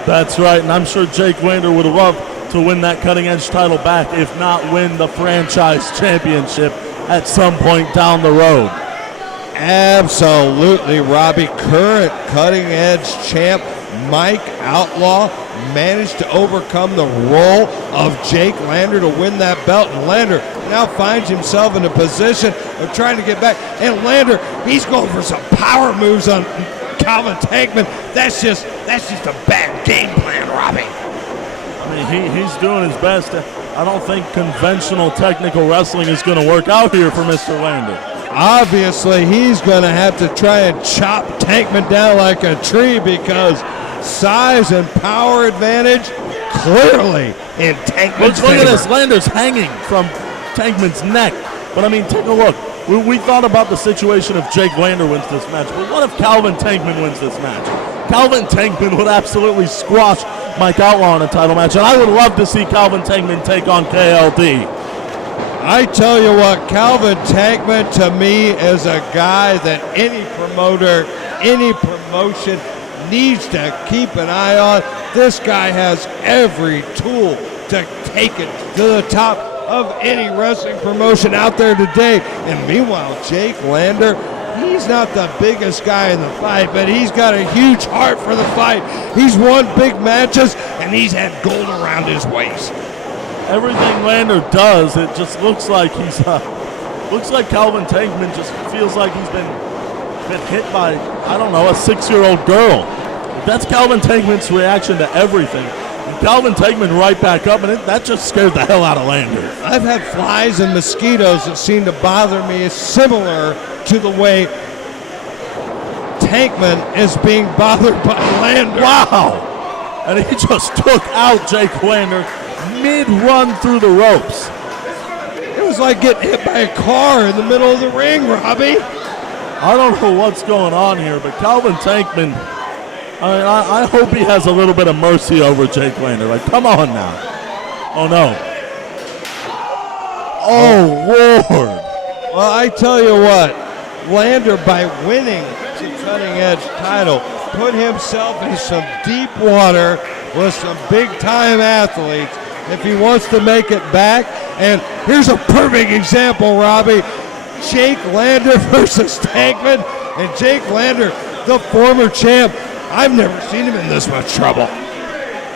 That's right, and I'm sure Jake Lander would love to win that Cutting Edge title back, if not win the franchise championship at some point down the road. Absolutely, Robbie. Current Cutting Edge champ Mike Outlaw managed to overcome the role of Jake Lander to win that belt, and Lander now finds himself in a position of trying to get back. And Lander, he's going for some power moves on Calvin Tankman. That's just a bad game plan, Robbie. I mean, he's doing his best. I don't think conventional technical wrestling is going to work out here for Mr. Lander. Obviously, he's going to have to try and chop Tankman down like a tree, because size and power advantage clearly in Tankman's Look favor. at this. Lander's hanging from Tankman's neck. But, I mean, take a look. We thought about the situation if Jake Lander wins this match. But what if Calvin Tankman wins this match? Calvin Tankman would absolutely squash Mike Outlaw in a title match. And I would love to see Calvin Tankman take on KLD. I tell you what, Calvin Tankman to me is a guy that any promoter, any promotion needs to keep an eye on. This guy has every tool to take it to the top of any wrestling promotion out there today. And meanwhile, Jake Lander, he's not the biggest guy in the fight, but he's got a huge heart for the fight. He's won big matches, and he's had gold around his waist. Everything Lander does, it just looks like looks like Calvin Tankman just feels like he's been hit by, I don't know, a 6-year-old girl. That's Calvin Tankman's reaction to everything. And Calvin Tankman right back up, and that just scared the hell out of Lander. I've had flies and mosquitoes that seem to bother me, similar to the way Tankman is being bothered by Lander. Wow! And he just took out Jake Lander mid-run through the ropes. It was like getting hit by a car in the middle of the ring, Robbie. I don't know what's going on here, but Calvin Tankman, I hope he has a little bit of mercy over Jake Lander. Like, come on now. Oh, no. Oh, Lord. Well, I tell you what, Lander, by winning the Cutting Edge title, put himself in some deep water with some big-time athletes if he wants to make it back. And here's a perfect example, Robbie. Jake Lander versus Tankman. And Jake Lander, the former champ, I've never seen him in this much trouble.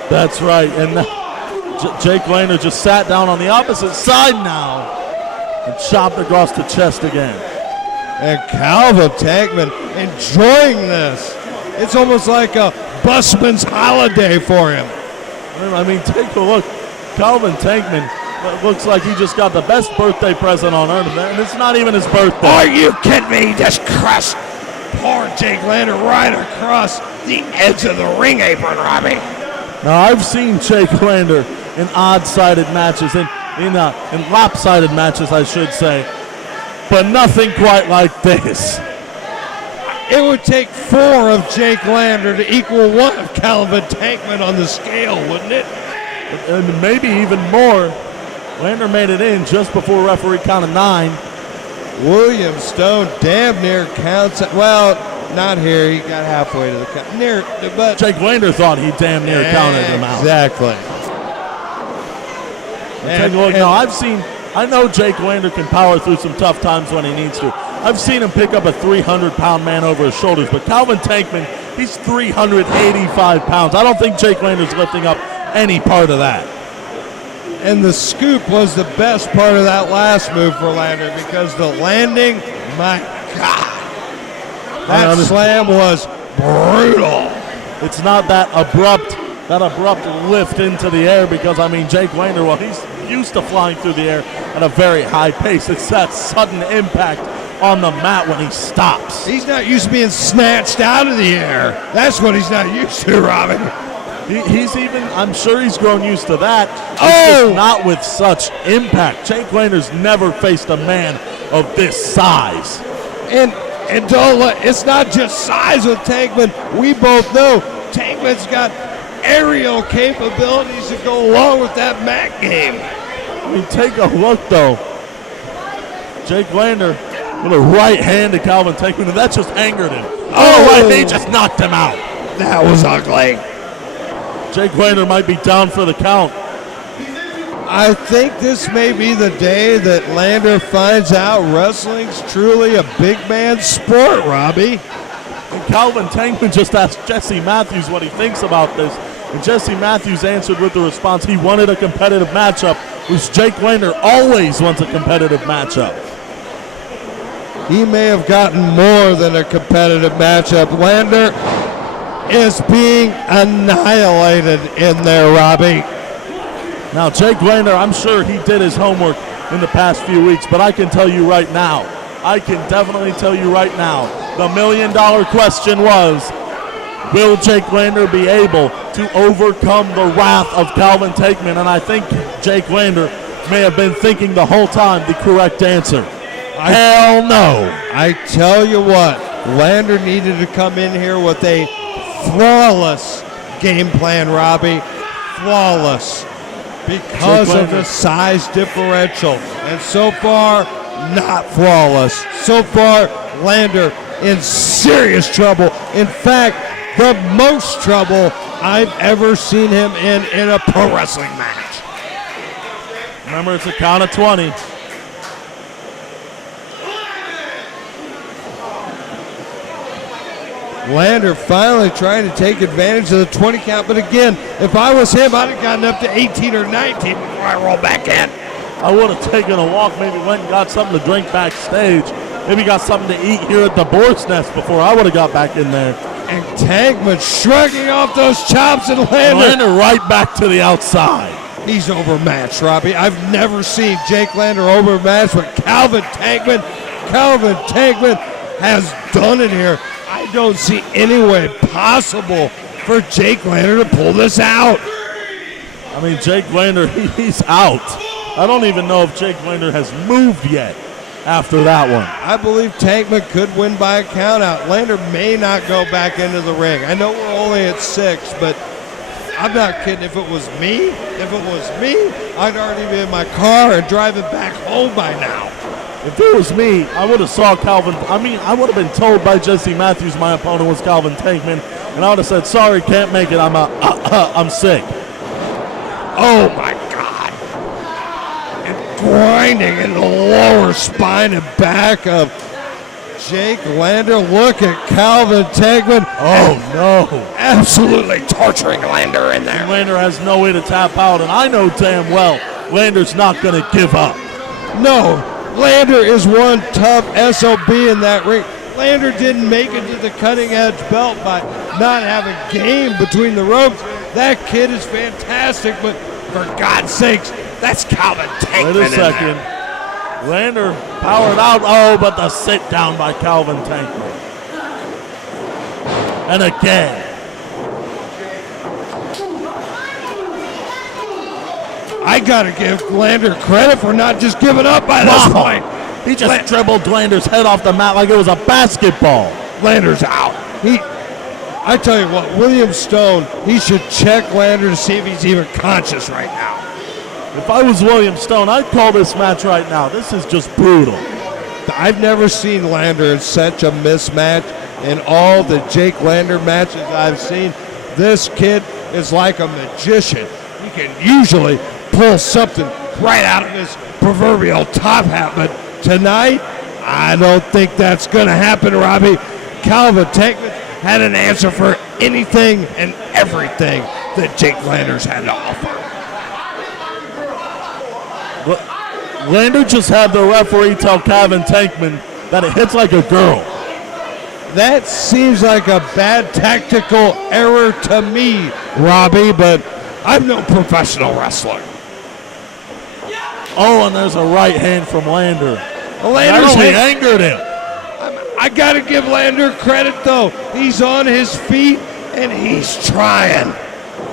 That's right. And Jake Lander just sat down on the opposite side now and chopped across the chest again. And Calvin Tankman enjoying this. It's almost like a busman's holiday for him. I mean, take a look. Calvin Tankman looks like he just got the best birthday present on earth, and it's not even his birthday. Are you kidding me? He just crushed poor Jake Lander right across the edge of the ring apron, Robbie. Now, I've seen Jake Lander in odd-sided matches, in lopsided matches, I should say, but nothing quite like this. It would take 4 of Jake Lander to equal 1 of Calvin Tankman on the scale, wouldn't it? And maybe even more. Lander made it in just before referee counted 9. William Stone damn near counts. Well, not here. He got halfway to the count. Near, but Jake Lander thought he damn near counted him out. Exactly. Take a look. Now, I've seen I know Jake Lander can power through some tough times when he needs to. I've seen him pick up a 300-pound man over his shoulders, but Calvin Tankman, he's 385 pounds. I don't think Jake Lander's lifting up any part of that. And the scoop was the best part of that last move for Lander, because the landing, my God, that slam was brutal. It's not that abrupt lift into the air, because, I mean, Jake Lander, well, he's used to flying through the air at a very high pace. It's that sudden impact on the mat when he stops. He's not used to being snatched out of the air. That's what he's not used to, Robin. He's even, I'm sure he's grown used to that. Just not with such impact. Jake Lander's never faced a man of this size. And don't it's not just size with Tankman. We both know Tankman's got aerial capabilities to go along with that mat game. I mean, take a look, though. Jake Lander with a right hand to Calvin Tankman, and that just angered him. Oh, he just knocked him out. That was ugly. Jake Lander might be down for the count. I think this may be the day that Lander finds out wrestling's truly a big man sport, Robbie. And Calvin Tankman just asked Jesse Matthews what he thinks about this. And Jesse Matthews answered with the response he wanted a competitive matchup, which Jake Lander always wants a competitive matchup. He may have gotten more than a competitive matchup. Lander is being annihilated in there, Robbie. Now, Jake Lander, I'm sure he did his homework in the past few weeks, but I can tell you right now, definitely tell you right now, the $1 million question was, will Jake Lander be able to overcome the wrath of Calvin Tankman? And I think Jake Lander may have been thinking the whole time the correct answer. Hell no. I tell you what, Lander needed to come in here with a flawless game plan, Robbie. Flawless. Because of the size differential. And so far, not flawless. So far, Lander in serious trouble. In fact, the most trouble I've ever seen him in a pro wrestling match. Remember, it's a count of 20. Lander finally trying to take advantage of the 20 count, but again, if I was him, I'd have gotten up to 18 or 19 before I roll back in. I would have taken a walk, maybe went and got something to drink backstage, maybe got something to eat here at the Boar's Nest before I would have got back in there. And Tankman shrugging off those chops, and Lander right back to the outside. He's overmatched, Robbie. I've never seen Jake Lander overmatched, but Calvin Tankman has done it here. I don't see any way possible for Jake Lander to pull this out. I mean, Jake Lander, he's out. I don't even know if Jake Lander has moved yet after that one. I believe Tankman could win by a count out. Lander may not go back into the ring. I know we're only at 6, but I'm not kidding. If it was me, I'd already be in my car and driving back home by now. If it was me, I would have saw Calvin. I would have been told by Jesse Matthews my opponent was Calvin Tankman, and I would have said, sorry, can't make it. I'm sick. Oh, my God. And grinding in the lower spine and back of Jake Lander. Look at Calvin Tankman. Oh, no. Absolutely torturing Lander in there. And Lander has no way to tap out, and I know damn well Lander's not going to give up. No. Lander is one tough SOB in that ring. Lander didn't make it to the cutting edge belt by not having game between the ropes. That kid is fantastic, but for God's sakes, that's Calvin Tankman. Wait a second. Lander powered out. Oh, but the sit down by Calvin Tankman. And again. I gotta give Lander credit for not just giving up by this point. He just dribbled Lander's head off the mat like it was a basketball. Lander's out. I tell you what, William Stone, he should check Lander to see if he's even conscious right now. If I was William Stone, I'd call this match right now. This is just brutal. I've never seen Lander in such a mismatch in all the Jake Lander matches I've seen. This kid is like a magician. He can usually pull something right out of his proverbial top hat, but tonight, I don't think that's going to happen, Robbie. Calvin Tankman had an answer for anything and everything that Jake Landers had to offer. Lander just had the referee tell Calvin Tankman that it hits like a girl. That seems like a bad tactical error to me, Robbie, but I'm no professional wrestler. Oh, and there's a right hand from Lander. Landers angered him. I got to give Lander credit, though. He's on his feet, and he's trying.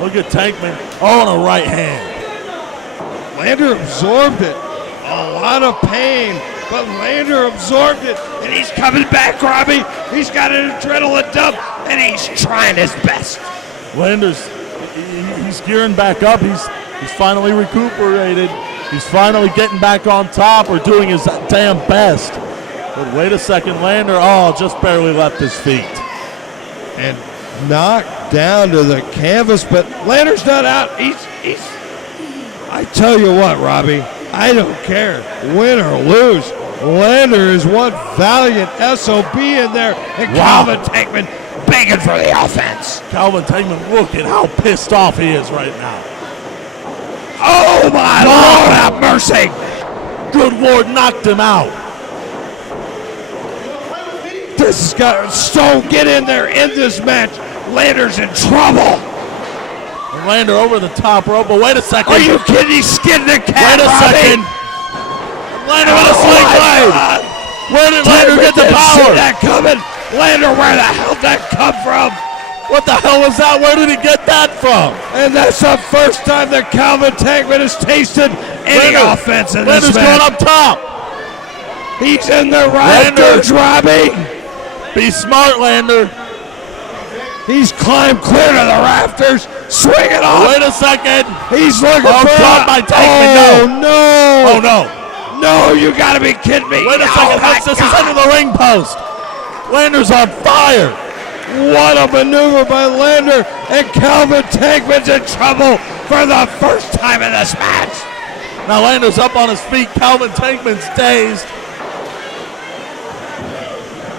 Look at Tankman. Oh, and a right hand. Lander absorbed it. A lot of pain, but Lander absorbed it, and he's coming back, Robbie. He's got an adrenaline dump, and he's trying his best. Lander's, he's gearing back up. He's finally recuperated. He's finally getting back on top or doing his damn best. But wait a second, Lander, just barely left his feet. And knocked down to the canvas, but Lander's not out. He's I tell you what, Robbie, I don't care, win or lose. Lander is one valiant SOB in there, and Calvin Tankman begging for the offense. Calvin Tankman, look at how pissed off he is right now. Oh, my Lord, have mercy. Good Lord, knocked him out. This has got Stone, get in there in this match. Lander's in trouble. And Lander over the top rope, but wait a second. Are you kidding? He's skinned the cat, Wait a second. Lander with a sling blade. Where did Lander get the power? See that coming? Lander, where the hell did that come from? What the hell was that? Where did he get that from? And that's the first time that Calvin Tankman has tasted any offense in this match. Lander's going up top. He's in the rafters, Robbie. Be smart, Lander. He's climbed clear to the rafters, swinging off. Wait a second. He's looking for caught by Tankman. No. Oh, no. No, you got to be kidding me. Wait a second. This is under the ring post. Lander's on fire. What a maneuver by Lander, and Calvin Tankman's in trouble for the first time in this match. Now Lander's up on his feet. Calvin Tankman's dazed.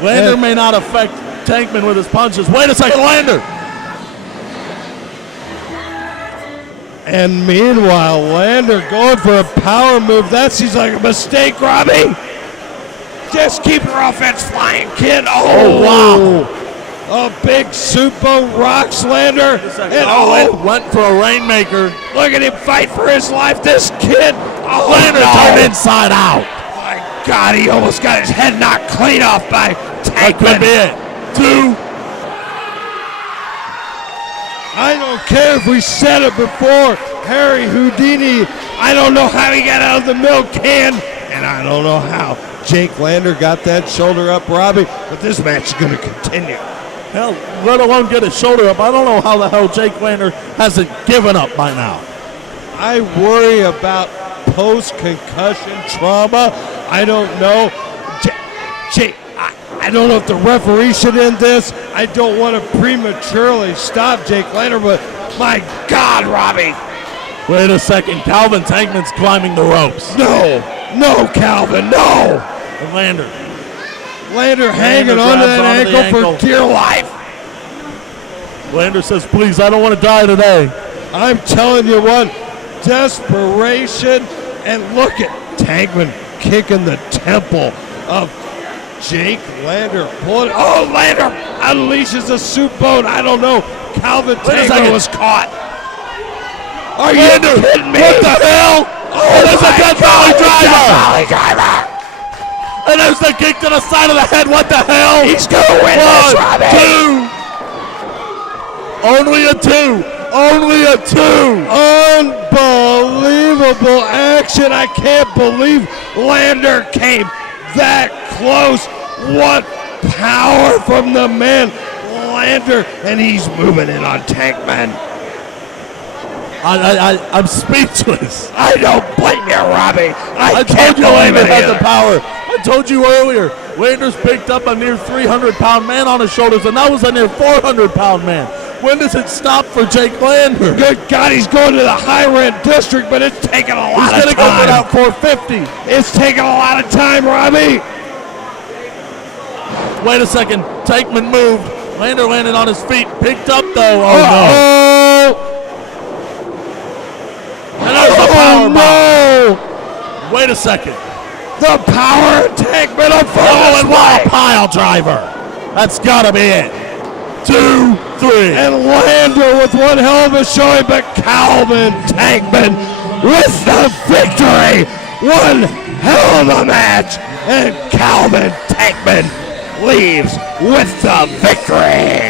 Lander may not affect Tankman with his punches. Wait a second, Lander. And meanwhile, Lander going for a power move. That seems like a mistake, Robbie. Just keep your offense flying, kid. Oh, wow. A big Supo rocks Lander. And went for a Rainmaker. Look at him fight for his life. This kid. Lander turned inside out. My God, he almost got his head knocked clean off by Tankman. That could be it. 2. I don't care if we said it before. Harry Houdini, I don't know how he got out of the milk can, and I don't know how Jake Lander got that shoulder up, Robbie, but this match is going to continue. Hell, let alone get his shoulder up. I don't know how the hell Jake Lander hasn't given up by now. I worry about post-concussion trauma. I don't know. Jake, I don't know if the referee should end this. I don't want to prematurely stop Jake Lander, but my God, Robbie. Wait a second. Calvin Tankman's climbing the ropes. No, Calvin, no. And Lander hanging onto that ankle for dear life. Lander says, please, I don't want to die today. I'm telling you what, desperation, and look at Tankman kicking the temple of Jake Lander. Lander unleashes a soup boat. I don't know. Calvin Tankman was caught. Are you kidding me? What the hell? Oh, there's a Death Valley Valley driver. And there's the kick to the side of the head. What the hell? He's going to win this, Robbie. 2. Only a 2. Only a 2. Unbelievable action. I can't believe Lander came that close. What power from the man, Lander, and he's moving in on Tankman. I'm speechless. I don't blame you, Robbie. I told can't you believe Lander it had either. the power. I told you earlier, Lander's picked up a near 300-pound man on his shoulders, and that was a near 400-pound man. When does it stop for Jake Lander? Good God, he's going to the high rent district, but it's taking a lot He's of going to go for time. that 450. It's taking a lot of time, Robbie. Wait a second. Tankman moved. Lander landed on his feet. Picked up, though. Oh, Uh-oh. no. And there's the power bomb. No. Wait a second. The power Tankman up for Oh, this and what a way. pile driver. That's got to be it. 2, 3. And Lander with one hell of a showing, but Calvin Tankman with the victory. One hell of a match, and Calvin Tankman leaves with the victory.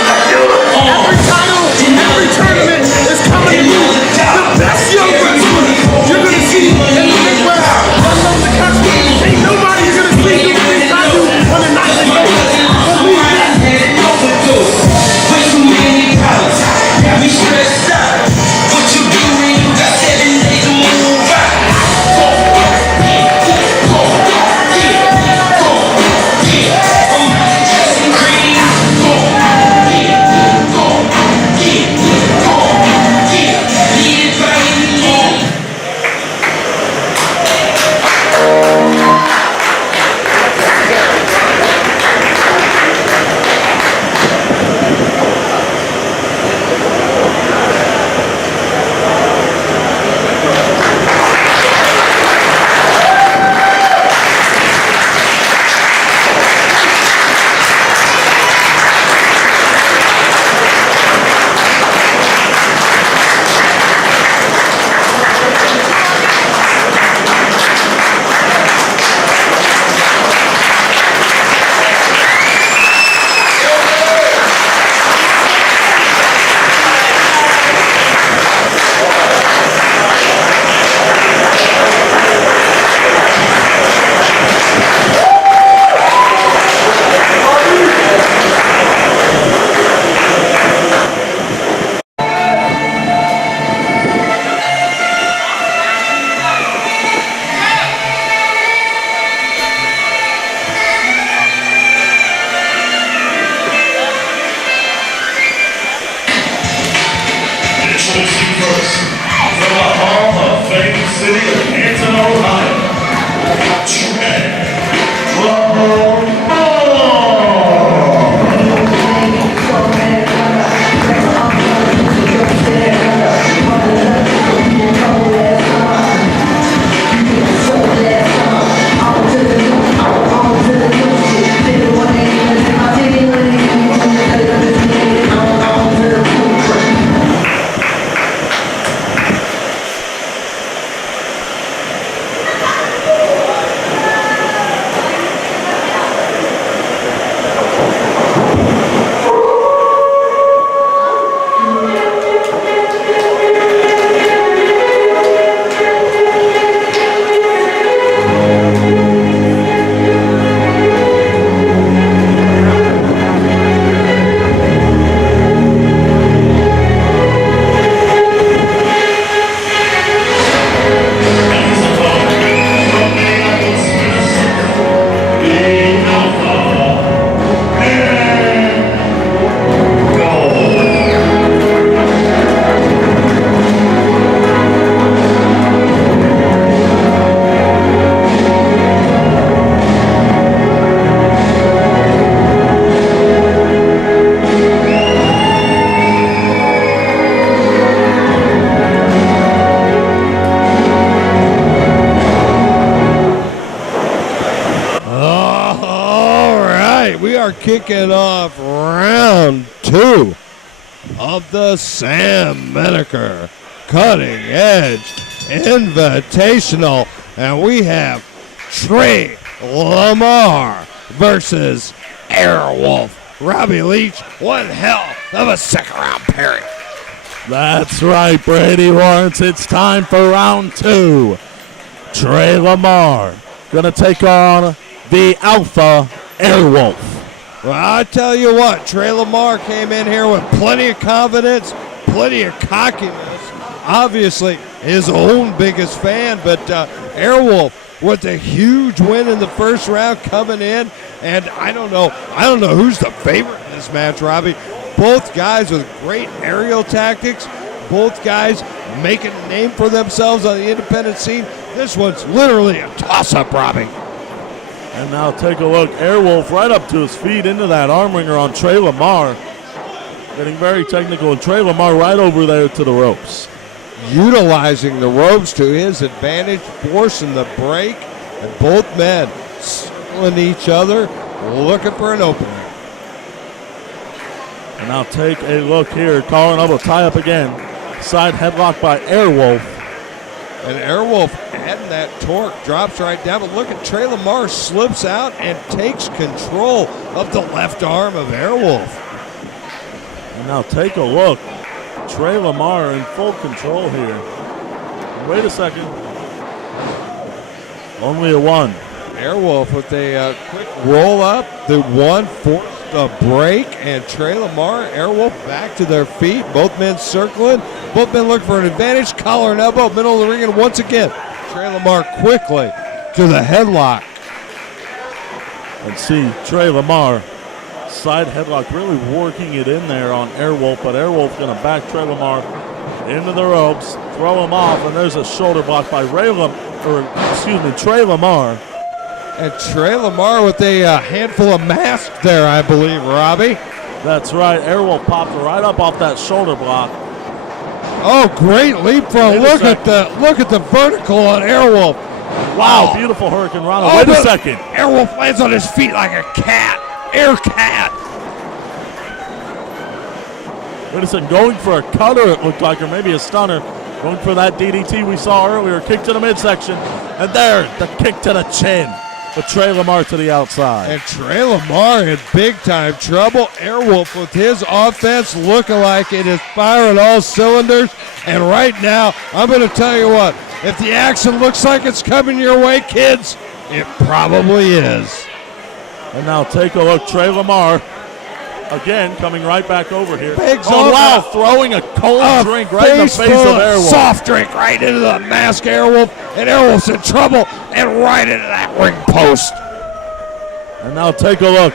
Every title, every tournament is coming to you. The best young wrestler you're going to see in the Midwest, let alone the country. Ain't nobody you're going to see doing this I do on a nightly basis. Believe that. Introducing first, from the Hall of Fame city of Canton, Ohio, Trey Lamar. Kicking off round 2 of the Sam Menacker Cutting Edge Invitational, and we have Trey Lamar versus Airwolf. Robbie Leach, one hell of a second round period. That's right, Brady Lawrence. It's time for round 2. Trey Lamar gonna take on the Alpha Airwolf. Well, I tell you what, Trey Lamar came in here with plenty of confidence, plenty of cockiness. Obviously, his own biggest fan, but Airwolf with a huge win in the first round coming in. And I don't know who's the favorite in this match, Robbie. Both guys with great aerial tactics. Both guys making a name for themselves on the independent scene. This one's literally a toss-up, Robbie. And now take a look. Airwolf right up to his feet into that arm wringer on Trey Lamar. Getting very technical, and Trey Lamar right over there to the ropes. Utilizing the ropes to his advantage, forcing the break, and both men circling each other, looking for an opening. And now take a look here. Calling up a tie-up again. Side headlock by Airwolf. And Airwolf adding that torque, drops right down. But look at Trey Lamar slips out and takes control of the left arm of Airwolf. And now take a look. Trey Lamar in full control here. Wait a second. Only a one. Airwolf with a quick roll up. The one forced the break, and Trey Lamar, Airwolf back to their feet. Both men circling. Both men looking for an advantage. Collar and elbow, middle of the ring, and once again, Trey Lamar quickly to the headlock. And see Trey Lamar, side headlock, really working it in there on Airwolf, but Airwolf going to back Trey Lamar into the ropes, throw him off, and there's a shoulder block by Trey Lamar. And Trey Lamar with a handful of masks there, I believe, Robbie. That's right. Airwolf popped right up off that shoulder block. Oh, great leapfrog! Look at the vertical on Airwolf. Wow, beautiful Hurricane Rana. Oh, wait a second. Airwolf lands on his feet like a cat, air cat. Wait a second. Going for a cutter, it looked like, or maybe a stunner. Going for that DDT we saw earlier. Kick to the midsection, and there, the kick to the chin. With Trey Lamar to the outside. And Trey Lamar in big-time trouble. Airwolf with his offense looking like it is firing all cylinders. And right now, I'm going to tell you what, if the action looks like it's coming your way, kids, it probably is. And now take a look. Trey Lamar, again, coming right back over here. Wow, throwing a cold drink right in the face of Airwolf. Soft drink right into the mask Airwolf. And Airwolf's in trouble and right into that ring post. And now take a look.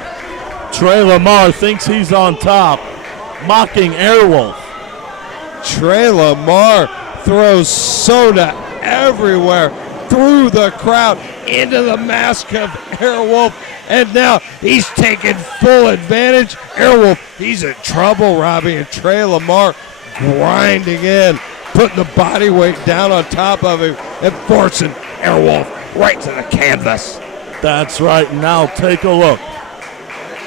Trey Lamar thinks he's on top, mocking Airwolf. Trey Lamar throws soda everywhere through the crowd into the mask of Airwolf. And now he's taking full advantage. Airwolf, he's in trouble, Robbie. And Trey Lamar grinding in, putting the body weight down on top of him and forcing Airwolf right to the canvas. That's right. Now take a look.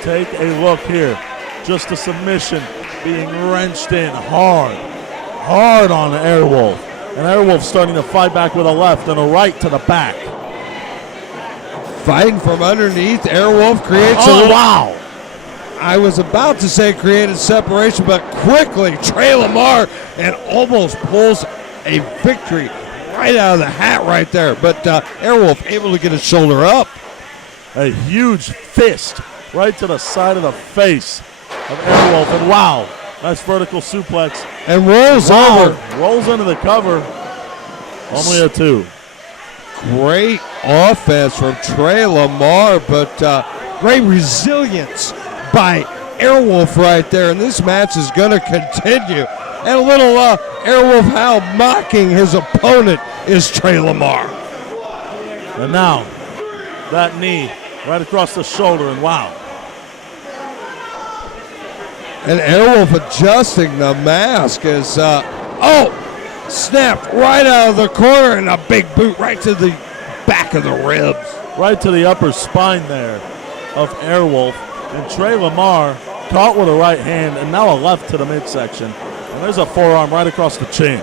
Take a look here. Just a submission being wrenched in hard on Airwolf. And Airwolf starting to fight back with a left and a right to the back. Fighting from underneath, Airwolf creates wow. I was about to say created separation, but quickly Trey Lamar and almost pulls a victory right out of the hat right there. But Airwolf able to get his shoulder up. A huge fist right to the side of the face of Airwolf. And wow, nice vertical suplex. And rolls over. Rolls into the cover. Only a two. Great offense from Trey Lamar, but great resilience by Airwolf right there. And this match is going to continue. And a little Airwolf how mocking his opponent is Trey Lamar. And now, that knee right across the shoulder, and wow. And Airwolf adjusting the mask as, snapped right out of the corner, and a big boot right to the back of the ribs. Right to the upper spine there of Airwolf. And Trey Lamar caught with a right hand, and now a left to the midsection. And there's a forearm right across the chin.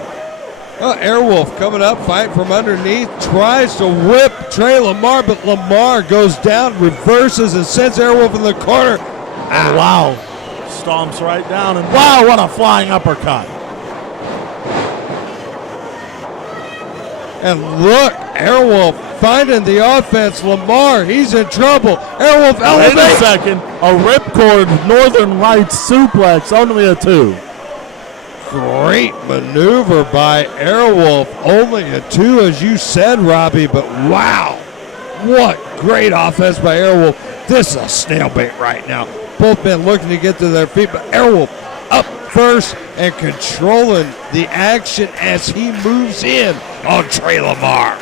Airwolf coming up, fighting from underneath, tries to whip Trey Lamar, but Lamar goes down, reverses, and sends Airwolf in the corner. And wow, stomps right down, and wow, what a flying uppercut. And look, Airwolf finding the offense. Lamar, he's in trouble. Airwolf elevates. Wait a second, a ripcord Northern Lights suplex, only a two. Great maneuver by Airwolf, only a two, as you said, Robbie, but wow. What great offense by Airwolf. This is a snail bait right now. Both men looking to get to their feet, but Airwolf up first and controlling the action as he moves in on Trey Lamar.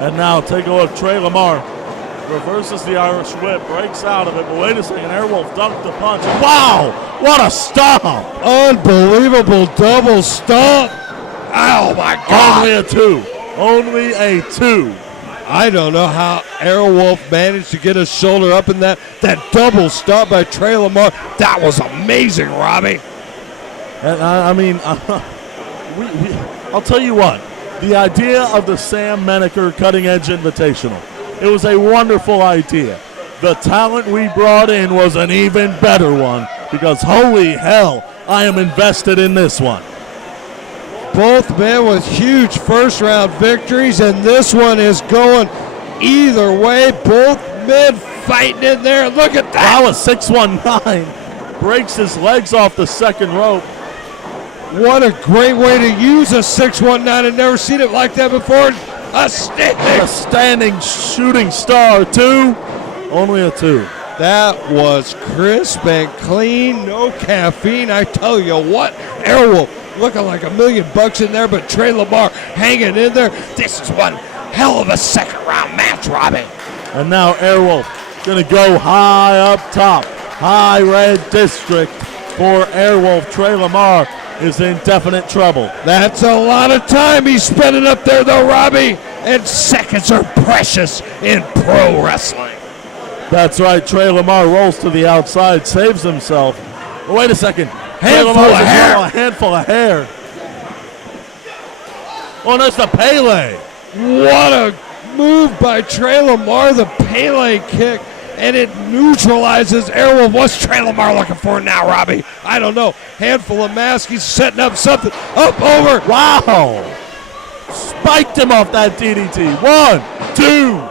And now take a look. Trey Lamar reverses the Irish whip, breaks out of it, but wait a second. Airwolf dunked the punch. Wow! What a stomp! Unbelievable double stomp. Oh my God. Only a two. Only a two. I don't know how Airwolf managed to get his shoulder up in that double stomp by Trey Lamar. That was amazing, Robbie. And I mean, I'll tell you what. The idea of the Sam Menacker Cutting Edge Invitational, it was a wonderful idea. The talent we brought in was an even better one because holy hell, I am invested in this one. Both men with huge first-round victories, and this one is going either way. Both men fighting in there. Look at that. Wow, a 619 breaks his legs off the second rope. What a great way to use a 619. I've never seen it like that before. A standing shooting star, two. Only a two. That was crisp and clean. No caffeine. I tell you what, Airwolf looking like $1 million in there, but Trey Lamar hanging in there. This is one hell of a second-round match, Robbie. And now Airwolf going to go high up top. High red district for Airwolf. Trey Lamar is in definite trouble. That's a lot of time he's spending up there, though, Robbie. And seconds are precious in pro wrestling. That's right. Trey Lamar rolls to the outside, saves himself. Oh, wait a second. Handful of hair. A handful of hair. Oh, and there's the Pele. What a move by Trey Lamar, the Pele kick, and it neutralizes Airwolf. What's Trey Lamar looking for now, Robbie? I don't know. Handful of masks. He's setting up something. Up, over. Wow. Spiked him off that DDT. 1, 2.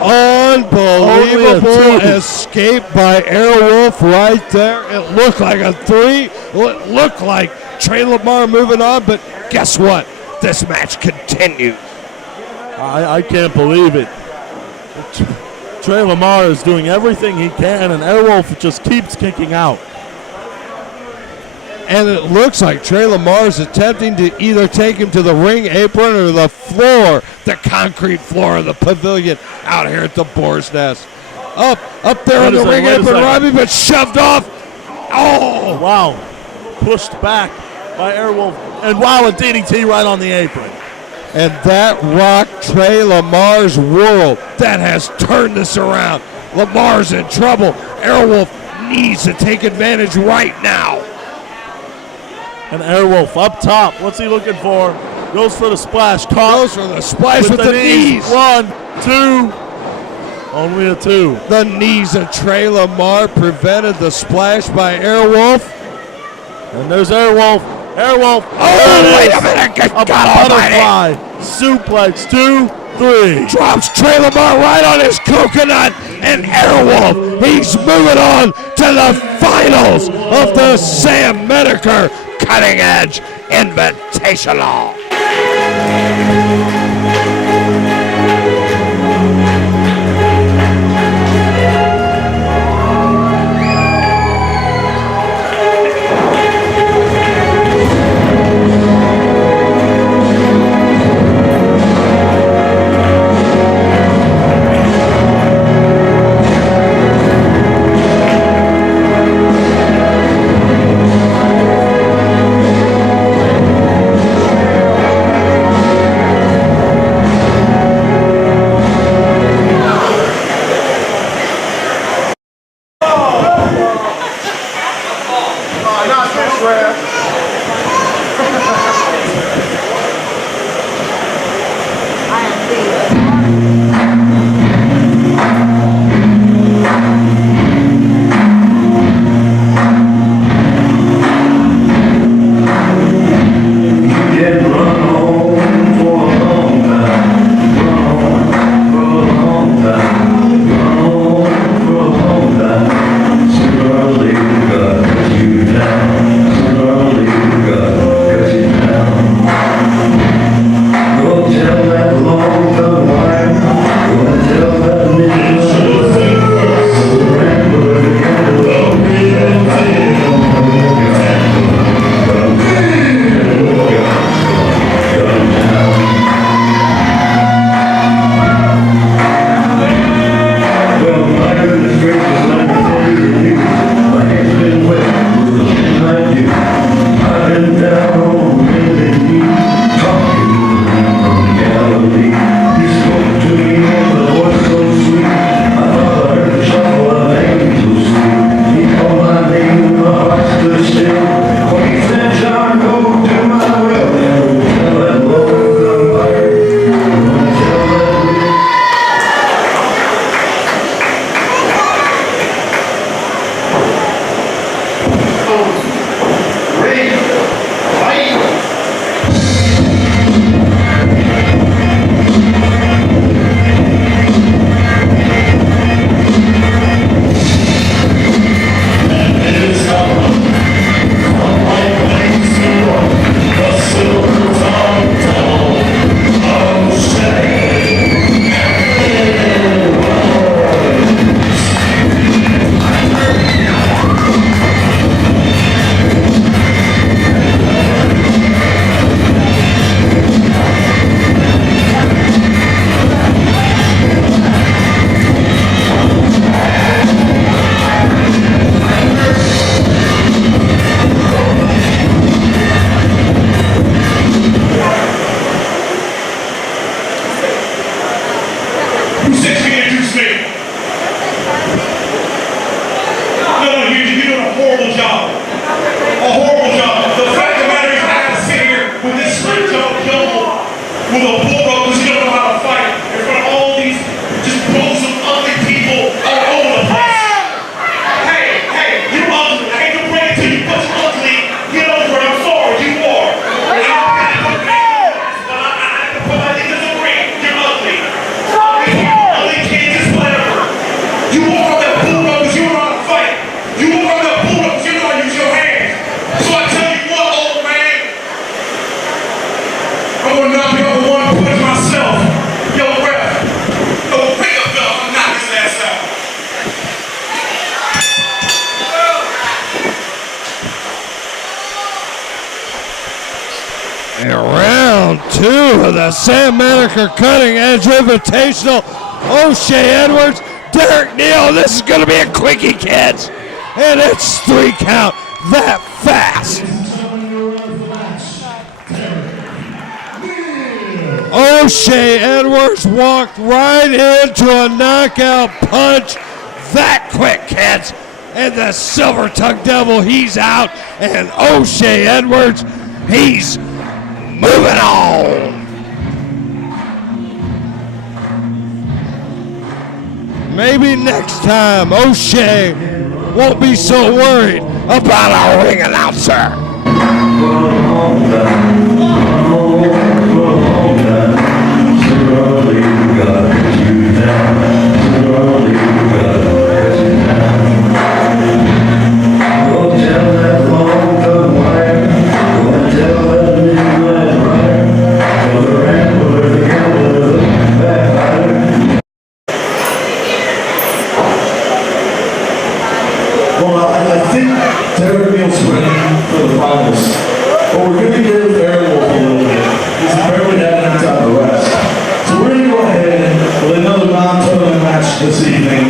Unbelievable escape by Airwolf right there. It looked like a 3. It looked like Trey Lamar moving on, but guess what? This match continues. I can't believe it. Trey Lamar is doing everything he can, and Airwolf just keeps kicking out. And it looks like Trey Lamar is attempting to either take him to the ring apron or the floor, the concrete floor of the pavilion out here at the Boar's Nest. Up there on the ring apron, Robbie, but shoved off. Oh! Wow. Pushed back by Airwolf. And wow, a DDT right on the apron. And that rocked Trey Lamar's world. That has turned this around. Lamar's in trouble. Airwolf needs to take advantage right now. And Airwolf up top. What's he looking for? Goes for the splash. Goes for the splash with the knees. 1, 2. Only a 2. The knees of Trey Lamar prevented the splash by Airwolf. And there's Airwolf. Airwolf. Oh, wait a minute. A butterfly. Suplex. 2, 3. Drops Trey Lamar right on his coconut. And Airwolf, he's moving on to the finals of the Sam Menacker Cutting Edge Invitational. Who said you introduced me? No, you're doing a horrible job. A horrible job. The fact of the matter is I have to sit here with this straight jumble with a bull rope because you don't know how to fight in front of all these just rows of ugly people all over the place. Hey, you're ugly. I hate to break it to you, but you're ugly. Get over it. I'm sorry. You are. I have to put my things in the ring. You're ugly. Ugly kids is whatever. You walk on that bull rope because you don't know how to fight. You walk on that bull rope because you know how to use your hands. So I tell you what, old man. I'm gonna knock you over one punch myself. Yo, ref. Yo, pick up belt. I'm knock his ass out. And round 2 of the Sam Menacker Cutting Edge Invitational. O'Shea Edwards, Derek Neal. This is going to be a quickie, kids. And it's 3 count that fast. O'Shea Edwards walked right into a knockout punch that quick, kids. And the Silver Tongue Devil, he's out. And O'Shea Edwards, he's moving on. Maybe next time O'Shea won't be so worried about our ring announcer. Well, I think Derek Neal's ready for the finals. But we're going to give Airwolf a little bit. He's barely had any time to rest. So we're going to go ahead with another non-tournament match this evening.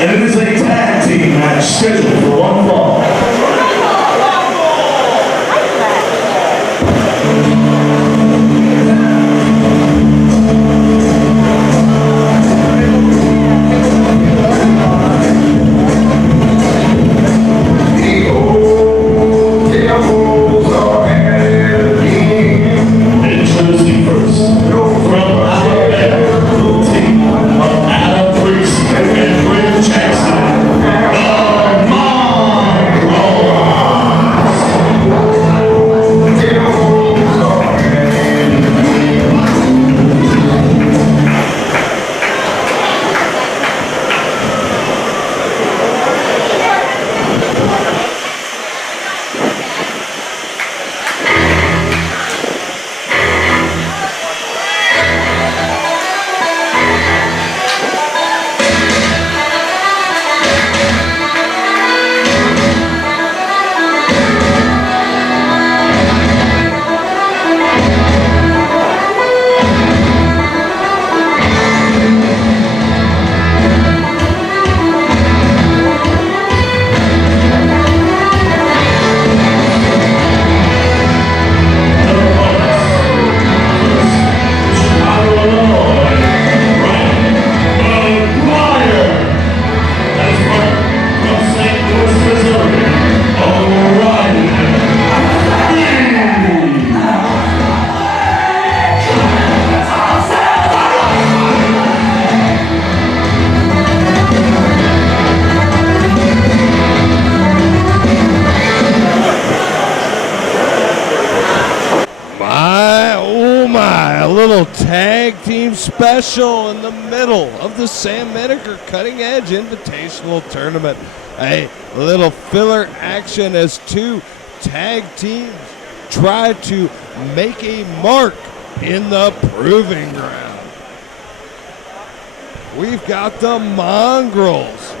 And it is a tag team match scheduled for one fall. Introducing first, from Alabama, the team of Adam Priest and Britt Jackson, the tag team special in the middle of the Sam Menacker Cutting Edge Invitational Tournament. A little filler action as two tag teams try to make a mark in the proving ground. We've got the Mongrels,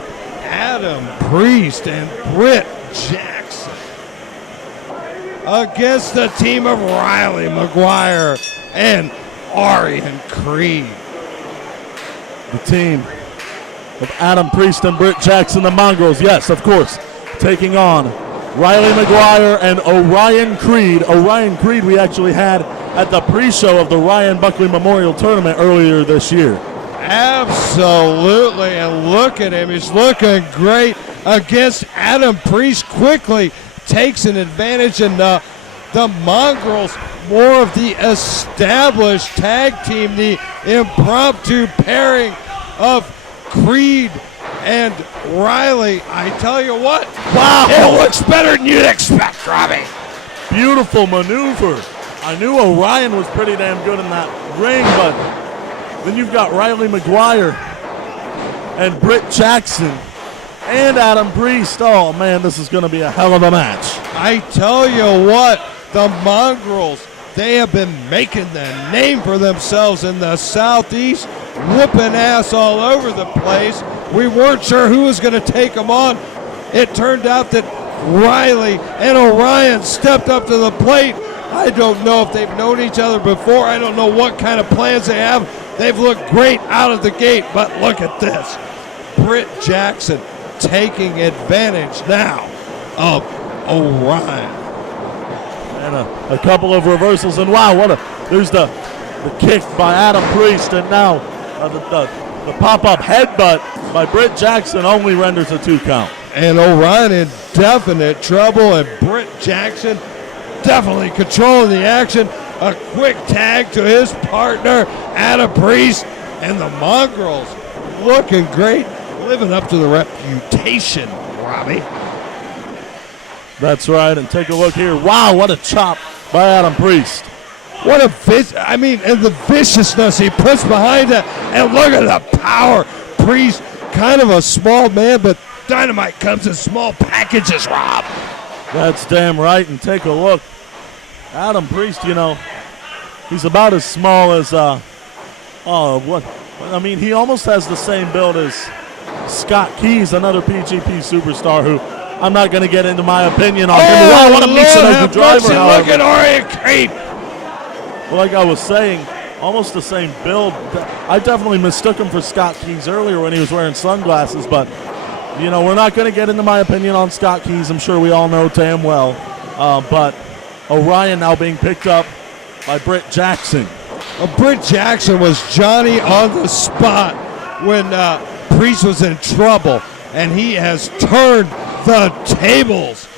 Adam Priest and Britt Jackson, against the team of Riley McGuire and Arian Creed. The team of Adam Priest and Britt Jackson, the Mongrels, yes, of course, taking on Riley McGuire and Orion Creed. Orion Creed we actually had at the pre-show of the Ryan Buckley Memorial Tournament earlier this year. Absolutely, and look at him. He's looking great against Adam Priest. Quickly takes an advantage, and the Mongrels, more of the established tag team, the impromptu pairing of Creed and Riley. I tell you what, wow, it looks better than you'd expect, Robbie. Beautiful maneuver. I knew Orion was pretty damn good in that ring, but then you've got Riley McGuire and Britt Jackson and Adam Priest. Oh, man, this is going to be a hell of a match. I tell you what, the Mongrels, they have been making the name for themselves in the Southeast, whooping ass all over the place. We weren't sure who was going to take them on. It turned out that Riley and Orion stepped up to the plate. I don't know if they've known each other before. I don't know what kind of plans they have. They've looked great out of the gate, but look at this. Britt Jackson taking advantage now of Orion. And a couple of reversals, and wow, there's the kick by Adam Priest, and now the pop-up headbutt by Britt Jackson only renders a 2 count. And Orion in definite trouble, and Britt Jackson definitely controlling the action. A quick tag to his partner, Adam Priest, and the Mongrels looking great, living up to the reputation, Robbie. That's right, and take a look here. Wow, what a chop by Adam Priest. What a and the viciousness he puts behind it, and look at the power. Priest, kind of a small man, but Dynamite comes in small packages, Rob. That's damn right, and take a look. Adam Priest, he's about as small as, he almost has the same build as Scott Keys, another PGP superstar who I'm not going to get into my opinion on him. Wow, what a Michinoku driver, however. Look at Orion Creed. Well, like I was saying, almost the same build. I definitely mistook him for Scott Keys earlier when he was wearing sunglasses, but, we're not going to get into my opinion on Scott Keys. I'm sure we all know damn well. But Orion now being picked up by Britt Jackson. Britt Jackson was Johnny on the spot when Priest was in trouble, and he has turned the tables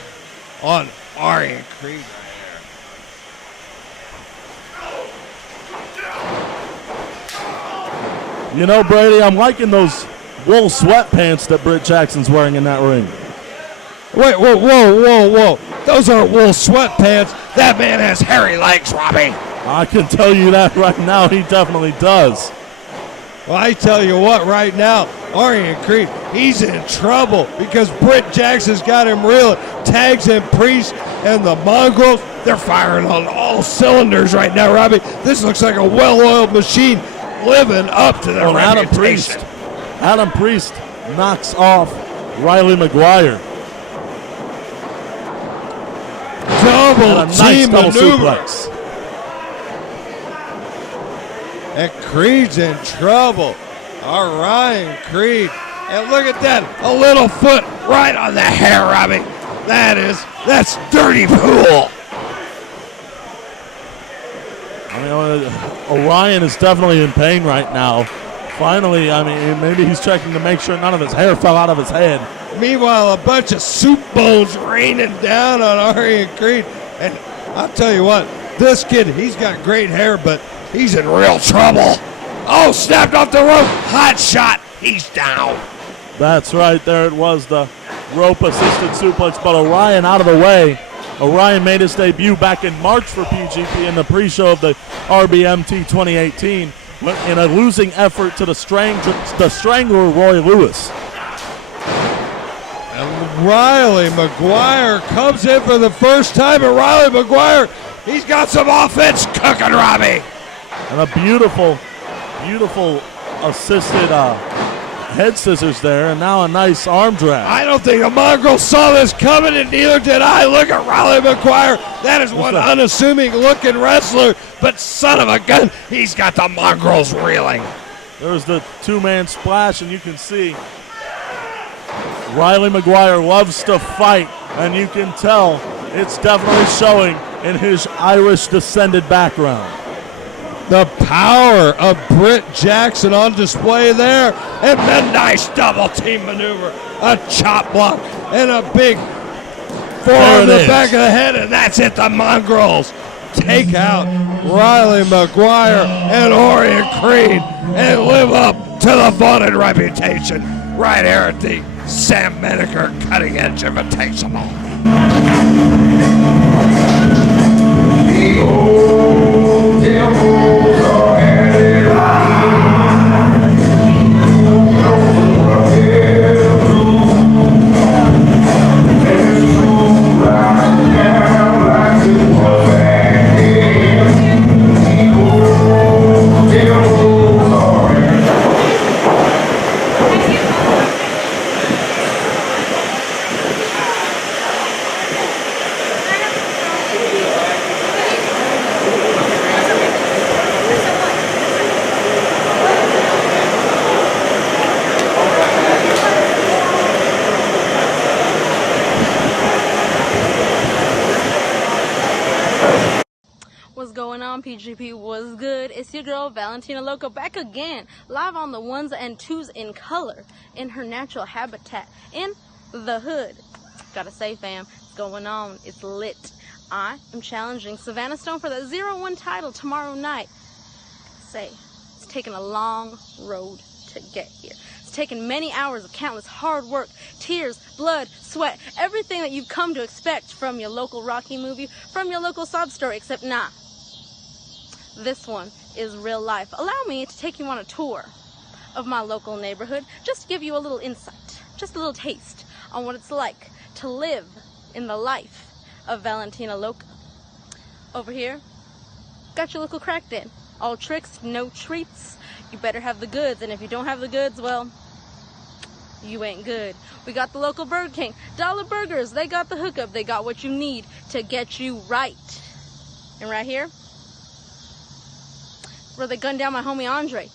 on Orion Creed. Brady, I'm liking those wool sweatpants that Britt Jackson's wearing in that ring. Wait, whoa. Those aren't wool sweatpants. That man has hairy legs, Robbie. I can tell you that right now, he definitely does. Well, I tell you what, right now, Orion Creed, he's in trouble because Britt Jackson's got him reeling. Tags and Priest and the Mongrels, they're firing on all cylinders right now, Robbie. This looks like a well-oiled machine living up to their reputation. Adam Priest knocks off Riley McGuire. Double team nice maneuver. suplex. And Creed's in trouble. Orion Creed. And look at that. A little foot right on the hair, Robbie. That's dirty pool. Orion is definitely in pain right now. Finally, maybe he's checking to make sure none of his hair fell out of his head. Meanwhile, a bunch of soup bones raining down on Orion Creed. And I'll tell you what, this kid, he's got great hair, but he's in real trouble. Oh, snapped off the rope. Hot shot. He's down. That's right. There it was, the rope-assisted suplex, but Orion out of the way. Orion made his debut back in March for PGP in the pre-show of the RBMT 2018 in a losing effort to the Strangler Roy Lewis. And Riley McGuire comes in for the first time, and Riley McGuire, he's got some offense cooking, Robbie. And a beautiful assisted head scissors there, and now a nice arm drag. I don't think the Mongrel saw this coming, and neither did I. Look at Riley McGuire. That is one unassuming looking wrestler, but son of a gun, he's got the Mongrels reeling. There's the two-man splash, and you can see Riley McGuire loves to fight, and you can tell it's definitely showing in his Irish descended background. The power of Britt Jackson on display there. And the nice double team maneuver. A chop block and a big forearm to the back of the head. And that's it. The Mongrels take out Riley McGuire and Orion Creed and live up to the vaunted reputation right here at the Sam Menacker Cutting Edge Invitational. The old devils are headed What's going on, PGP? What's good? It's your girl, Valentina Loco, back again, live on the ones and twos in color, in her natural habitat, in the hood. Gotta say, fam, what's going on? It's lit. I am challenging Savannah Stone for the 0-1 title tomorrow night. Say, it's taken a long road to get here. It's taken many hours of countless hard work, tears, blood, sweat, everything that you've come to expect from your local Rocky movie, from your local sob story, except nah. This one is real life. Allow me to take you on a tour of my local neighborhood, just to give you a little insight, just a little taste on what it's like to live in the life of Valentina Loca. Over here, got your local crack den. All tricks, no treats. You better have the goods, and if you don't have the goods, well, you ain't good. We got the local Burger King, Dollar Burgers. They got the hookup. They got what you need to get you right. And right here, where they gunned down my homie Andre.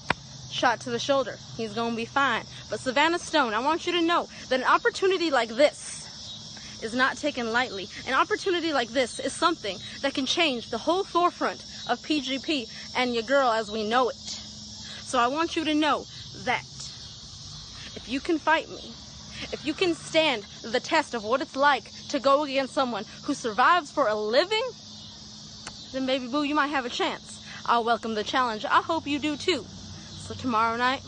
Shot to the shoulder. He's gonna be fine. But Savannah Stone, I want you to know that an opportunity like this is not taken lightly. An opportunity like this is something that can change the whole forefront of PGP and your girl as we know it. So I want you to know that if you can fight me, if you can stand the test of what it's like to go against someone who survives for a living, then baby boo, you might have a chance. I'll welcome the challenge. I hope you do too. So tomorrow night,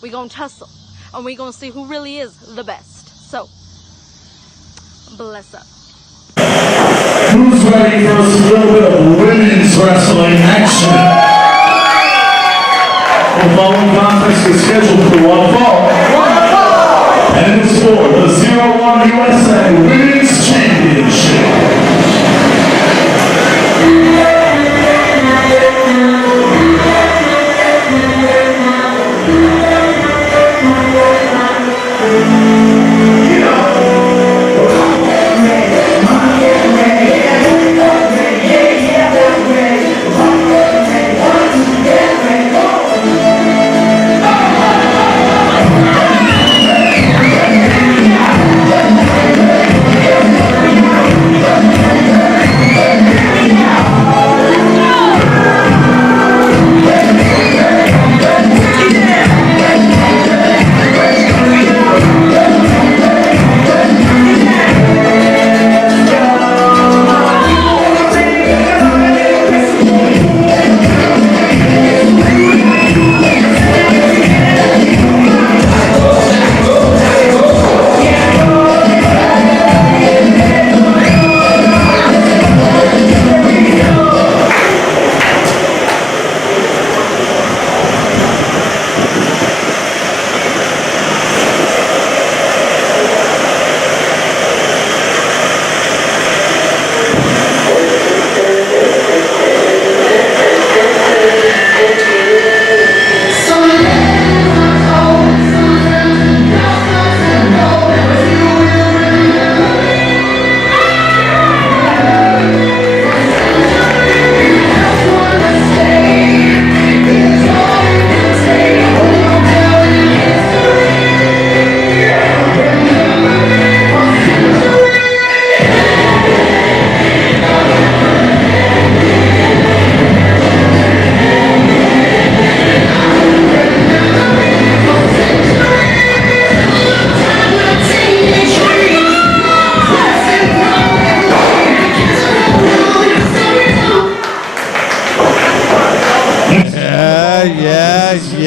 we gonna tussle, and we gonna see who really is the best. So, bless up. Who's ready for a little bit of women's wrestling action? The following contest is scheduled for one fall. And it is for the 0-1 USA Women's Championship.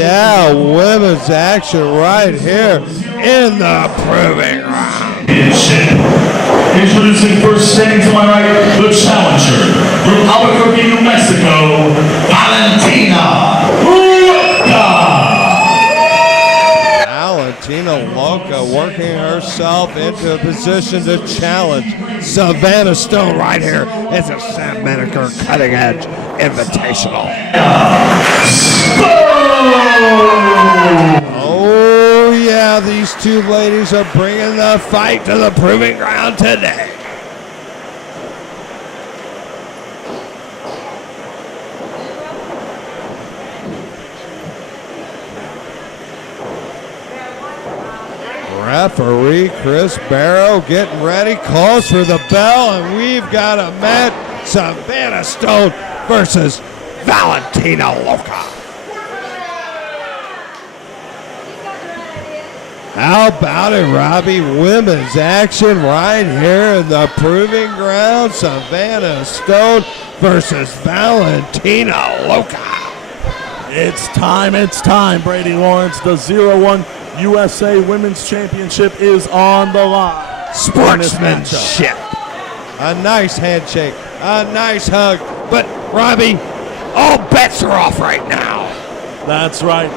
yeah, women's action right here in the proving round. Introducing first, standing to my right, the challenger from Albuquerque, New Mexico, Valentina Loca. Valentina Loca working herself into a position to challenge Savannah Stone right here. It's a Sam Menacker Cutting Edge Invitational. Oh yeah, these two ladies are bringing the fight to the proving ground today. Referee Chris Barrow getting ready, calls for the bell, and we've got a match, Savannah Stone versus Valentina Loca. How about it, Robbie? Women's action right here in the proving ground, Savannah Stone versus Valentina Loca. It's time, Brady Lawrence. The 0-1 USA Women's Championship is on the line. Sportsmanship. A nice handshake, a nice hug, but Robbie, all bets are off right now. That's right.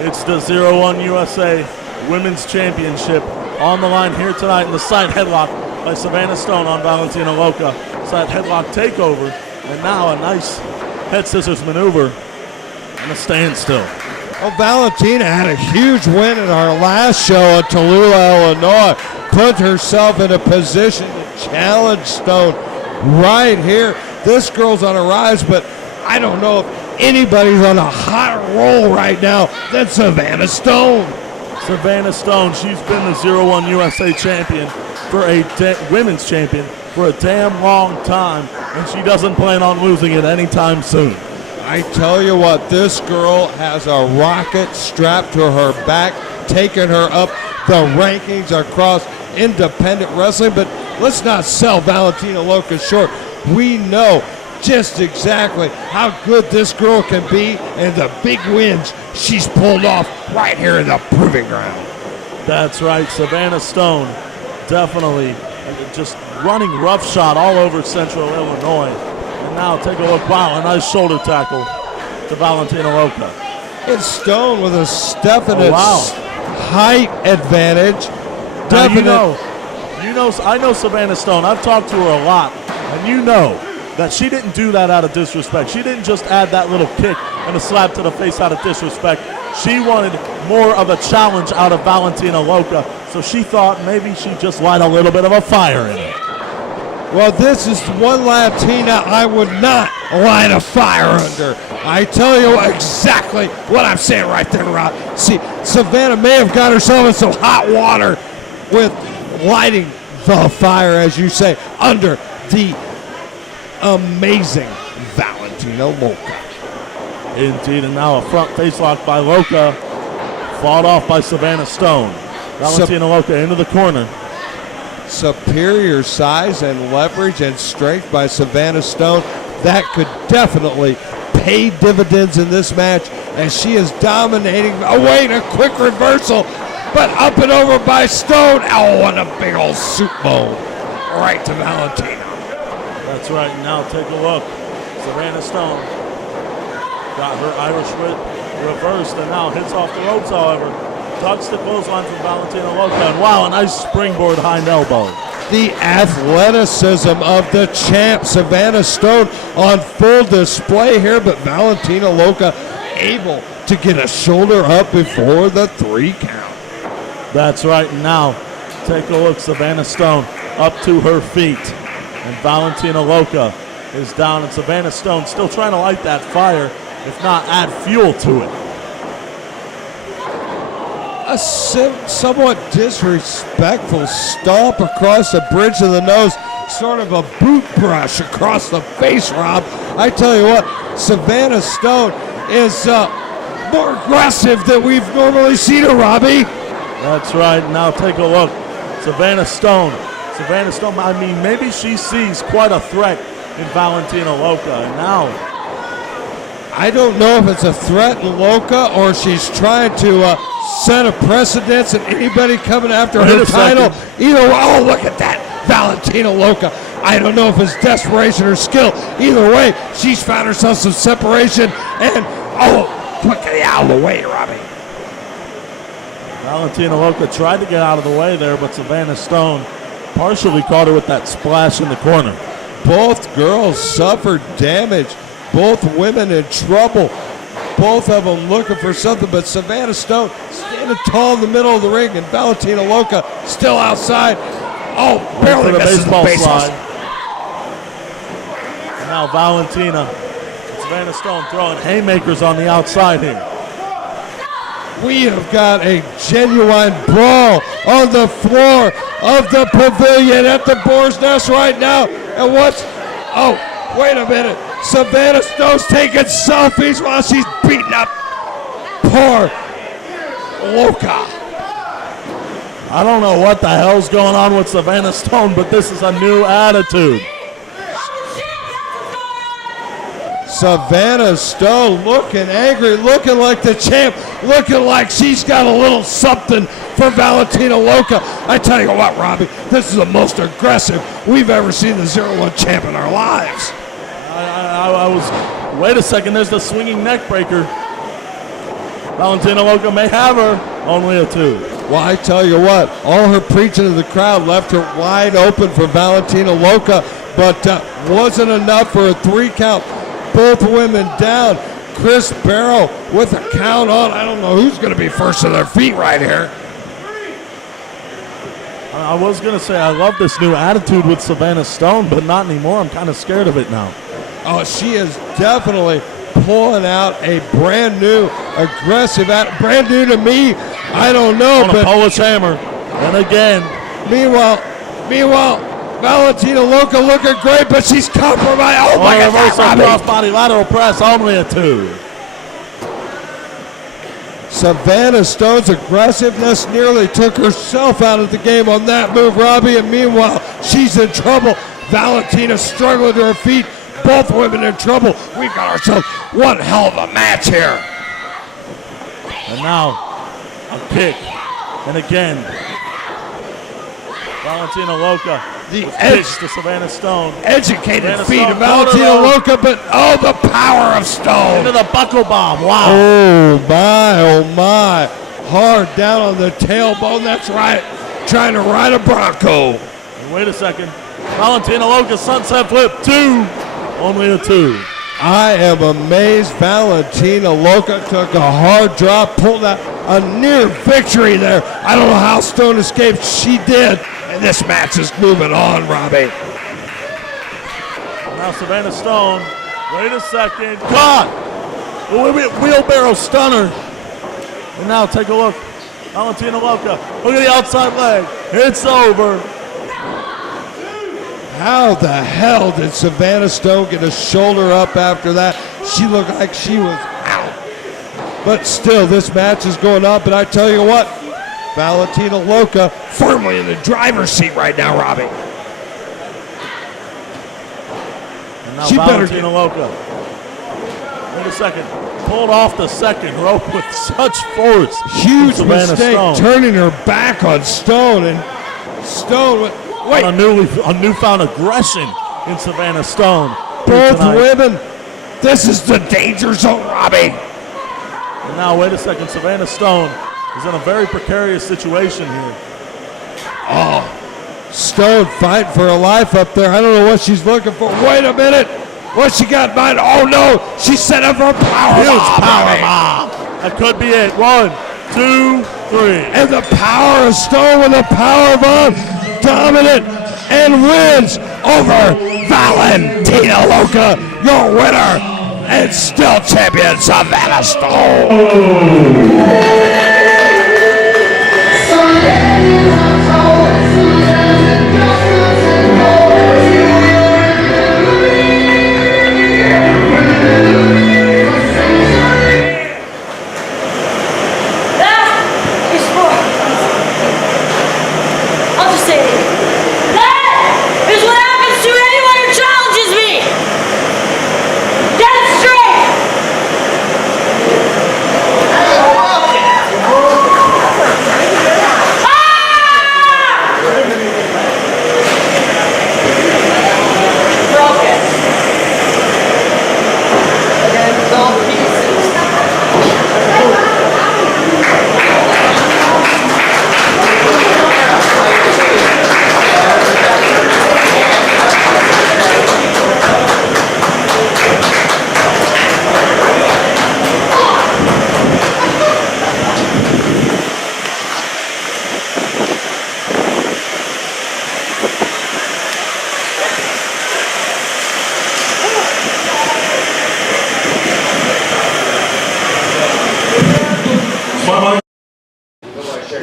It's the 0-1 USA Women's Championship on the line here tonight in the side headlock by Savannah Stone on Valentina Loca. Side headlock takeover, and now a nice head scissors maneuver and a standstill. Well, Valentina had a huge win in our last show at Tallulah, Illinois. Put herself in a position to challenge Stone right here. This girl's on a rise, but I don't know if anybody's on a hotter roll right now than Savannah Stone. Savannah Stone, she's been the 0-1 USA champion for women's champion for a damn long time, and she doesn't plan on losing it anytime soon. I tell you what, this girl has a rocket strapped to her back, taking her up the rankings across independent wrestling. But let's not sell Valentina Loca short. We know just exactly how good this girl can be and the big wins she's pulled off right here in the proving ground. That's right, Savannah Stone definitely just running roughshod all over Central Illinois. And now take a look, wow, a nice shoulder tackle to Valentina Loca. It's Stone with a definite height advantage. Now, I know Savannah Stone. I've talked to her a lot, and you know that she didn't do that out of disrespect. She didn't just add that little kick and a slap to the face out of disrespect. She wanted more of a challenge out of Valentina Loca, so she thought maybe she'd just light a little bit of a fire in it. Well, this is one Latina I would not light a fire under. I tell you exactly what I'm saying right there, Rob. See, Savannah may have got herself in some hot water with lighting the fire, as you say, under the amazing Valentina Loca. Indeed, and now a front face lock by Loca, fought off by Savannah Stone. Valentina Loca into the corner. Superior size and leverage and strength by Savannah Stone. That could definitely pay dividends in this match, as she is dominating. Oh, wait, a quick reversal, but up and over by Stone. Oh, and a big old soup bowl right to Valentina. That's right. Now take a look. Savannah Stone got her Irish whip reversed and now hits off the ropes, however. Ducks the clothesline from Valentina Loca, and wow, a nice springboard hind elbow. The athleticism of the champ, Savannah Stone, on full display here, but Valentina Loca able to get a shoulder up before the 3 count. That's right. Now take a look. Savannah Stone up to her feet, and Valentina Loca is down, and Savannah Stone still trying to light that fire, if not add fuel to it. A somewhat disrespectful stomp across the bridge of the nose, sort of a boot brush across the face, Rob. I tell you what, Savannah Stone is more aggressive than we've normally seen her, Robbie. That's right. Now take a look. Savannah Stone, I mean, maybe she sees quite a threat in Valentina Loca. And now I don't know if it's a threat in Loca or she's trying to set a precedence and anybody coming after her title. Either way, look at that, Valentina Loca. I don't know if it's desperation or skill. Either way, she's found herself some separation and quickly out of the way, Robbie. Valentina Loca tried to get out of the way there, but Savannah Stone partially caught her with that splash in the corner. Both girls suffered damage. Both women in trouble. Both of them looking for something, but Savannah Stone standing tall in the middle of the ring, and Valentina Loca still outside. Barely misses the baseball slide. And now Valentina and Savannah Stone throwing haymakers on the outside here. We have got a genuine brawl on the floor of the pavilion at the Boar's Nest right now. And wait a minute. Savannah Stone's taking selfies while she's beating up poor Loca. I don't know what the hell's going on with Savannah Stone, but this is a new attitude. Savannah Stone looking angry, looking like the champ, looking like she's got a little something for Valentina Loca. I tell you what, Robbie, this is the most aggressive we've ever seen the 0-1 champ in our lives. Wait a second, there's the swinging neck breaker. Valentina Loca may have her, only a 2. Well, I tell you what, all her preaching to the crowd left her wide open for Valentina Loca, but wasn't enough for a 3 count. Both women down. Chris Barrow with a count on. I don't know who's going to be first to their feet right here. I was going to say I love this new attitude with Savannah Stone, but not anymore. I'm kind of scared of it now. Oh, she is definitely pulling out a brand new, aggressive, brand new to me. I don't know, on a Polish hammer. And again. Meanwhile, Valentina Loca looking great, but she's compromised. Oh my God! Crossbody lateral press, only a 2. Savannah Stone's aggressiveness nearly took herself out of the game on that move, Robbie. And meanwhile, she's in trouble. Valentina struggling to her feet. Both women in trouble. We've got ourselves one hell of a match here. And now, a kick. And again, Valentina Loca. The edge to Savannah Stone. Educated Savannah feet Stone of Valentina Loca, but the power of Stone. Into the buckle bomb. Wow. Oh my. Hard down on the tailbone. That's right. Trying to ride a Bronco. And wait a second. Valentina Loca sunset flip 2. Only a 2. I am amazed. Valentina Loca took a hard drop, pulled out a near victory there. I don't know how Stone escaped. She did. And this match is moving on, Robbie. Now Savannah Stone. Wait a second. Caught. Wheelbarrow stunner. And now take a look. Valentina Loca. Look at the outside leg. It's over. How the hell did Savannah Stone get a shoulder up after that? She looked like she was out. But still, this match is going on. But I tell you what, Valentina Loca firmly in the driver's seat right now, Robbie. And now Valentina Loca. Wait a second. Pulled off the second rope with such force. Huge mistake turning her back on Stone. And Stone, wait. A newfound aggression in Savannah Stone. Both women. This is the danger zone, Robbie. And now, wait a second. Savannah Stone is in a very precarious situation here. Oh, Stone fighting for her life up there. I don't know what she's looking for. Wait a minute. What she got in mind? Oh, no. She set up her power bomb. Power bomb. That could be it. 1, 2, 3. And the power of Stone with the power bomb. Dominant and wins over Valentina Loca, your winner and still champion Savannah Stone.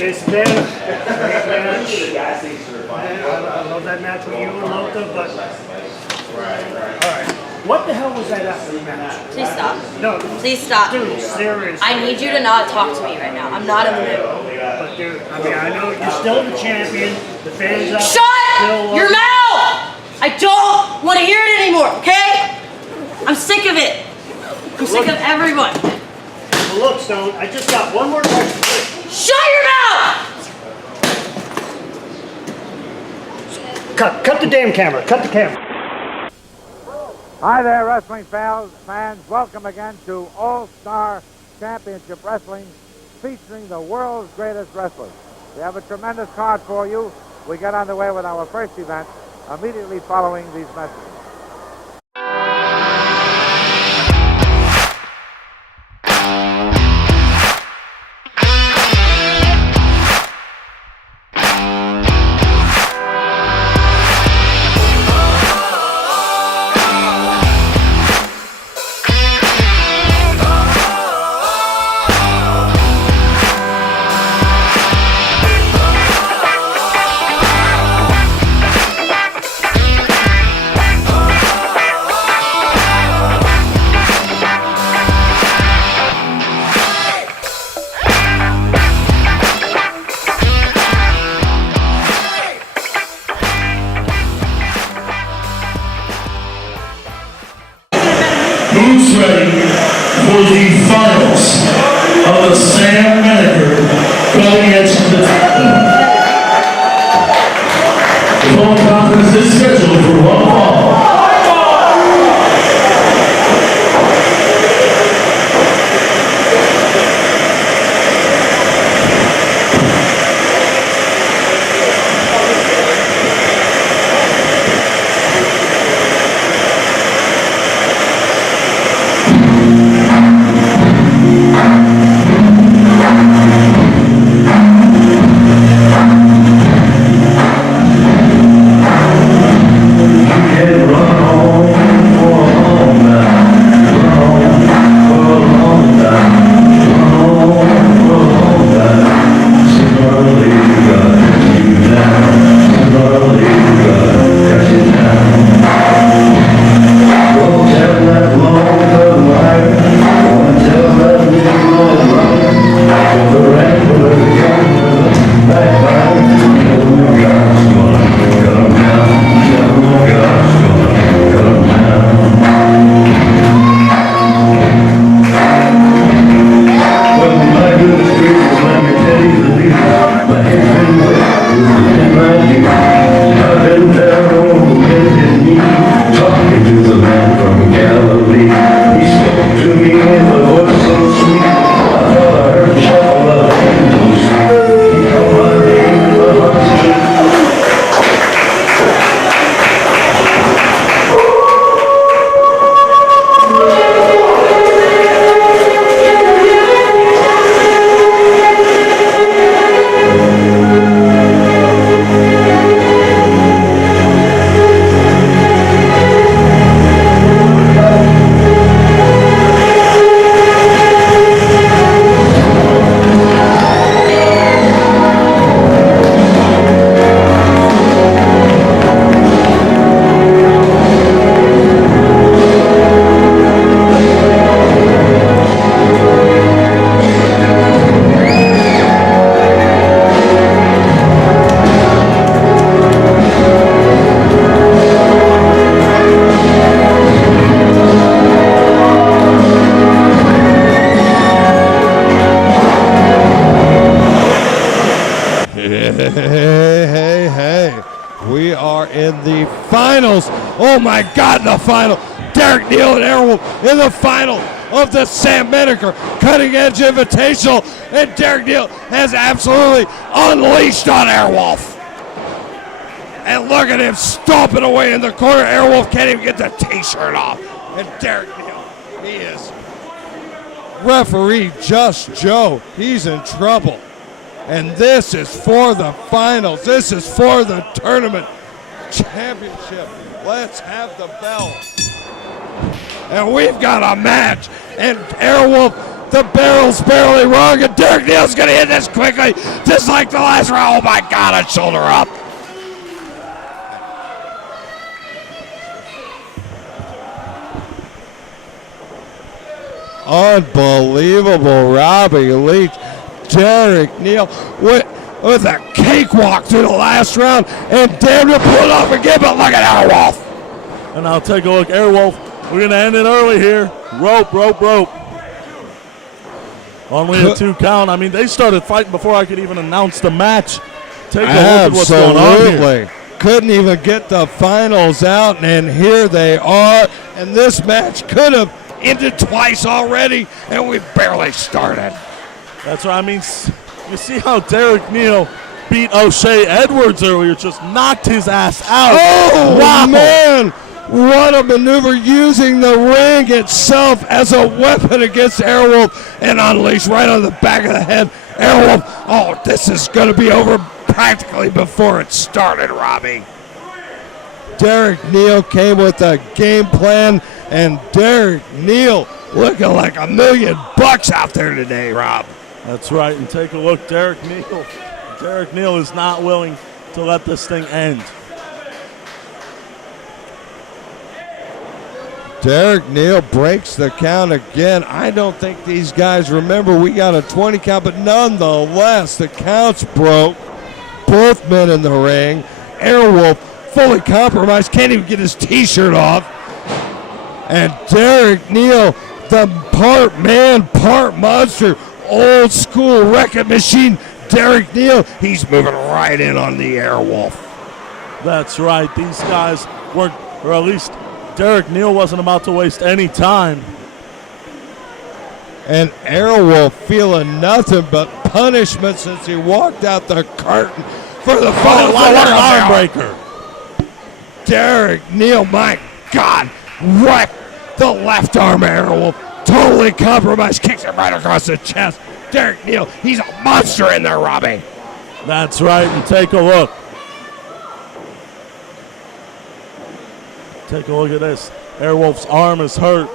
It's been a great match. I love that match with you and Lota, but... Alright. What the hell was that after the match? Please stop. No. Please stop. Dude, seriously. I need you to not talk to me right now. I'm not in the mood. But dude, I mean, I know you're still the champion. The fans out Shut your mouth! I don't want to hear it anymore, okay? I'm sick of it. I'm sick of everyone. Well, look, Stone, I just got one more question. Shut your mouth! Cut the damn camera. Cut the camera. Hi there, wrestling fans. Welcome again to All-Star Championship Wrestling, featuring the world's greatest wrestlers. We have a tremendous card for you. We get underway with our first event immediately following these messages. Who's ready for the finals of the Sam Menacker Cutting Edge Invitational? The following contest is scheduled for one fall. Hey. We are in the finals. Oh my God, the final. Derek Neal and Airwolf in the final of the Sam Menacker Cutting Edge Invitational. And Derek Neal has absolutely unleashed on Airwolf. And look at him stomping away in the corner. Airwolf can't even get the t-shirt off. And Derek Neal, he is. Referee Just Joe, he's in trouble. And this is for the finals. This is for the tournament championship. Let's have the bell. And we've got a match. And Airwolf The barrel's barely wrong, and Derek Neal's going to hit this quickly, just like the last round. Oh, my God, a shoulder up. Unbelievable, Robbie Leach. Derek Neal with a cakewalk through the last round, and damn near pull it off again, but look at Airwolf. And now take a look, Airwolf. We're going to end it early here. Rope. Only a 2 count. I mean, they started fighting before I could even announce the match. Take a look at what's going on here. Absolutely. Couldn't even get the finals out, and here they are. And this match could have ended twice already, and we barely started. That's right. I mean, you see how Derek Neal beat O'Shea Edwards earlier, just knocked his ass out. Oh, wow. Man. What a maneuver, using the ring itself as a weapon against Airwolf, and unleashed right on the back of the head. Airwolf, oh, this is going to be over practically before it started, Robbie. Derek Neal came with a game plan, and Derek Neal looking like $1 million out there today, Rob. That's right, and take a look, Derek Neal. Derek Neal is not willing to let this thing end. Derek Neal breaks the count again. I don't think these guys remember we got a 20 count, but nonetheless, the counts broke. Both men in the ring. Airwolf fully compromised, can't even get his t-shirt off. And Derek Neal, the part man, part monster, old school wrecking machine. Derek Neal, he's moving right in on the Airwolf. That's right. These guys weren't, or at least Derek Neal wasn't about to waste any time. And Airwolf feeling nothing but punishment since he walked out the curtain for the final. What an arm breaker. Derek Neal, my God, wrecked the left arm. Airwolf totally compromised, kicks it right across the chest. Derek Neal, he's a monster in there, Robbie. That's right, and take a look. Take a look at this. Airwolf's arm is hurt.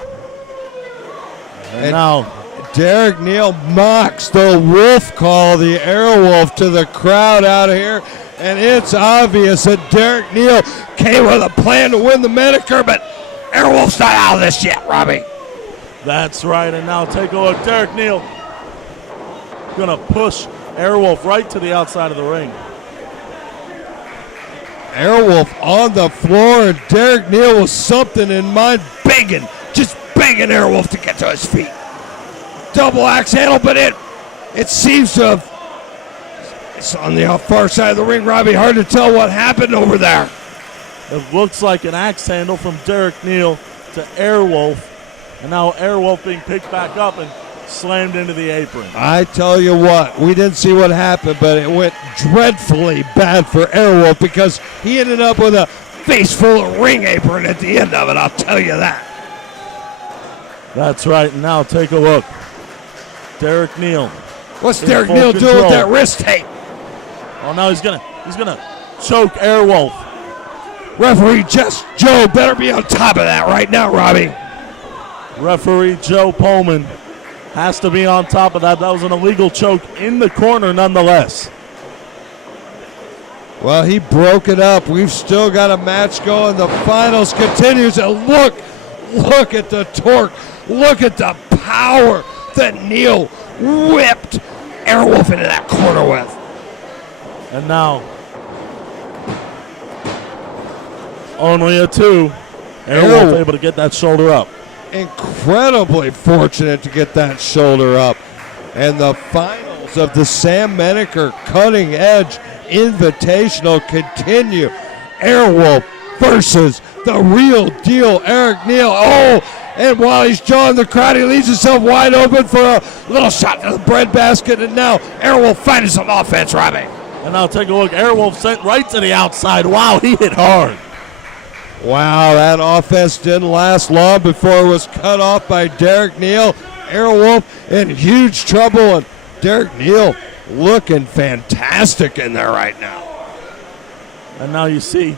And now Derek Neal mocks the wolf call, the Airwolf, to the crowd out here. And it's obvious that Derek Neal came with a plan to win the Menacker, but Airwolf's not out of this yet, Robbie. That's right, and now take a look. Derek Neal gonna push Airwolf right to the outside of the ring. Airwolf on the floor, and Derek Neal with something in mind, just begging Airwolf to get to his feet. Double axe handle, but it seems to have, it's on the far side of the ring, Robbie. Hard to tell what happened over there. It looks like an axe handle from Derek Neal to Airwolf, and now Airwolf being picked back up and slammed into the apron. I tell you what, we didn't see what happened, but it went dreadfully bad for Airwolf because he ended up with a face full of ring apron at the end of it, I'll tell you that. That's right, and now take a look. Derek Neal. What's Derek Neal doing with that wrist tape? Oh, now he's gonna choke Airwolf. Referee Joe better be on top of that right now, Robbie. Referee Joe Pullman has to be on top of that. That was an illegal choke in the corner nonetheless. Well, he broke it up. We've still got a match going. The finals continues, and look at the torque. Look at the power that Neal whipped Airwolf into that corner with. And now, only a 2. Airwolf able to get that shoulder up. Incredibly fortunate to get that shoulder up. And the finals of the Sam Menacker Cutting Edge Invitational continue. Airwolf versus the real deal, Eric Neal. Oh, and while he's jawing the crowd, he leaves himself wide open for a little shot to the breadbasket. And now Airwolf finding some offense, Robbie. And now take a look. Airwolf sent right to the outside. Wow, he hit hard. Wow, that offense didn't last long before it was cut off by Derek Neal. Airwolf in huge trouble, and Derek Neal looking fantastic in there right now. And now you see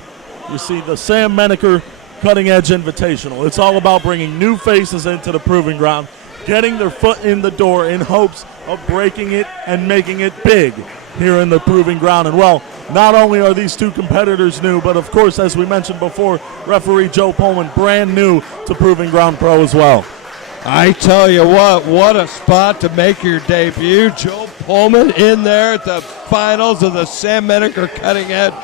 the Sam Menacker Cutting Edge Invitational. It's all about bringing new faces into the Proving Ground, getting their foot in the door in hopes of breaking it and making it big here in the Proving Ground. And well, not only are these two competitors new, but of course, as we mentioned before, referee Joe Pullman, brand new to Proving Ground Pro as well. I tell you what a spot to make your debut. Joe Pullman in there at the finals of the Sam Menacker Cutting Edge.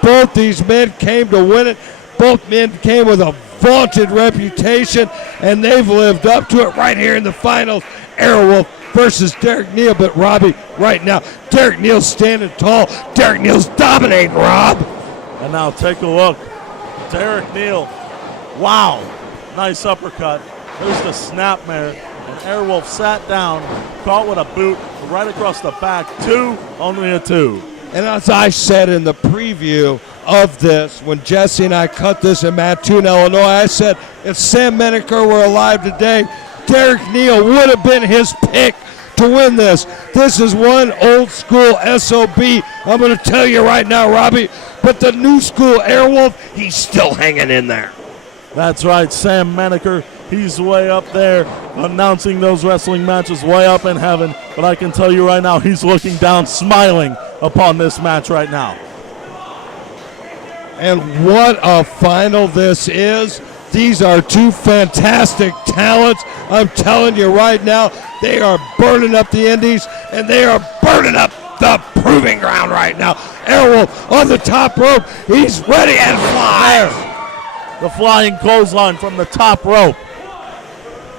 Both these men came to win it. Both men came with a vaunted reputation, and they've lived up to it right here in the finals. Airwolf versus Derek Neal, but Robbie, right now, Derek Neal's standing tall. Derek Neal's dominating, Rob. And now take a look. Derek Neal, wow, nice uppercut. There's the snapmare, and Airwolf sat down, caught with a boot right across the back. Only a two. And as I said in the preview of this, when Jesse and I cut this in Mattoon, Illinois, I said if Sam Menacker were alive today, Derek Neal would have been his pick to win this. This is one old school SOB. I'm going to tell you right now, Robbie, but the new school Airwolf, he's still hanging in there. That's right, Sam Menacker. He's way up there announcing those wrestling matches way up in heaven. But I can tell you right now, he's looking down, smiling upon this match right now. And what a final this is. These are two fantastic talents. I'm telling you right now, they are burning up the Indies, and they are burning up the Proving Ground right now. Airwolf on the top rope. He's ready and flies. The flying clothesline from the top rope.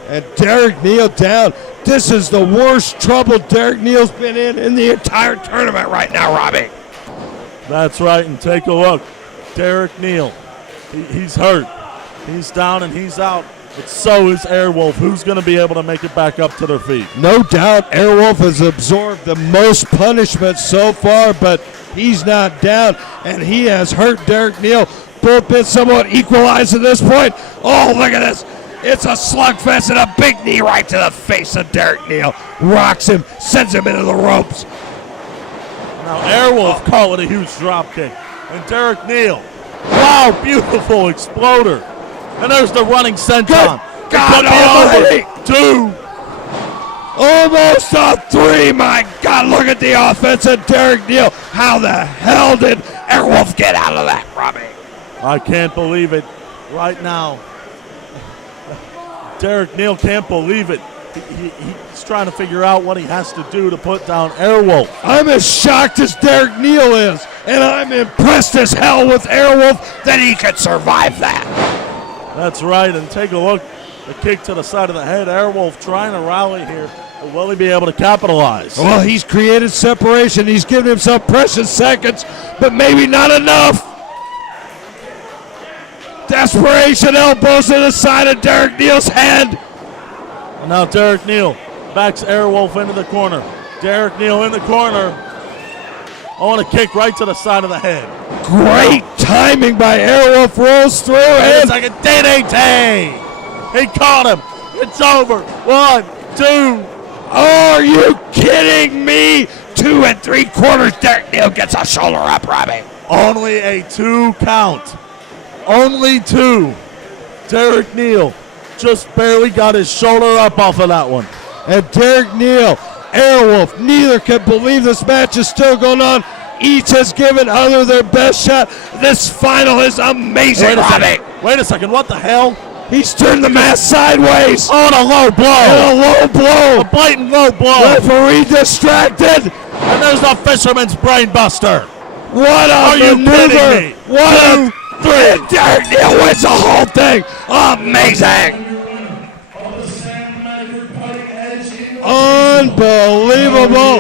And Derek Neal down. This is the worst trouble Derek Neal's been in the entire tournament right now, Robbie. That's right, and take a look. Derek Neal, he's hurt. He's down and he's out. But so is Airwolf. Who's going to be able to make it back up to their feet? No doubt Airwolf has absorbed the most punishment so far, but he's not down, and he has hurt Derek Neal. Both been somewhat equalized at this point. Oh, look at this. It's a slugfest and a big knee right to the face of Derek Neal. Rocks him, sends him into the ropes. Now Airwolf call it a huge drop kick. And Derek Neal, wow, beautiful exploder. And there's the running senton. God almighty. Two. Almost a three. My God, look at the offense of Derek Neal. How the hell did Airwolf get out of that, Robbie? I can't believe it right now. Derek Neal can't believe it. He's trying to figure out what he has to do to put down Airwolf. I'm as shocked as Derek Neal is, and I'm impressed as hell with Airwolf that he could survive that. That's right, and take a look. The kick to the side of the head. Airwolf trying to rally here. Will he be able to capitalize? Well, he's created separation. He's given himself precious seconds, but maybe not enough. Desperation elbows to the side of Derek Neal's head. And now Derek Neal backs Airwolf into the corner. Derek Neal in the corner. On a kick right to the side of the head. Great timing by Airwolf, rolls through. It's like a DDT. He caught him. It's over. 1, 2. Are you kidding me? 2 3/4. Derek Neal gets a shoulder up, Robbie. Only a 2 count. Only 2. Derek Neal just barely got his shoulder up off of that one. And Derek Neal, Airwolf, neither can believe this match is still going on. Each has given other their best shot. This final is amazing, Robbie. Wait a second, what the hell? He's turned the mask sideways. On a low blow. And a low blow. A blatant low blow. Referee distracted. And there's the fisherman's brainbuster. What a Are you maneuver. kidding me? What 2, 3. And Derek Neal wins the whole thing. Amazing. Unbelievable.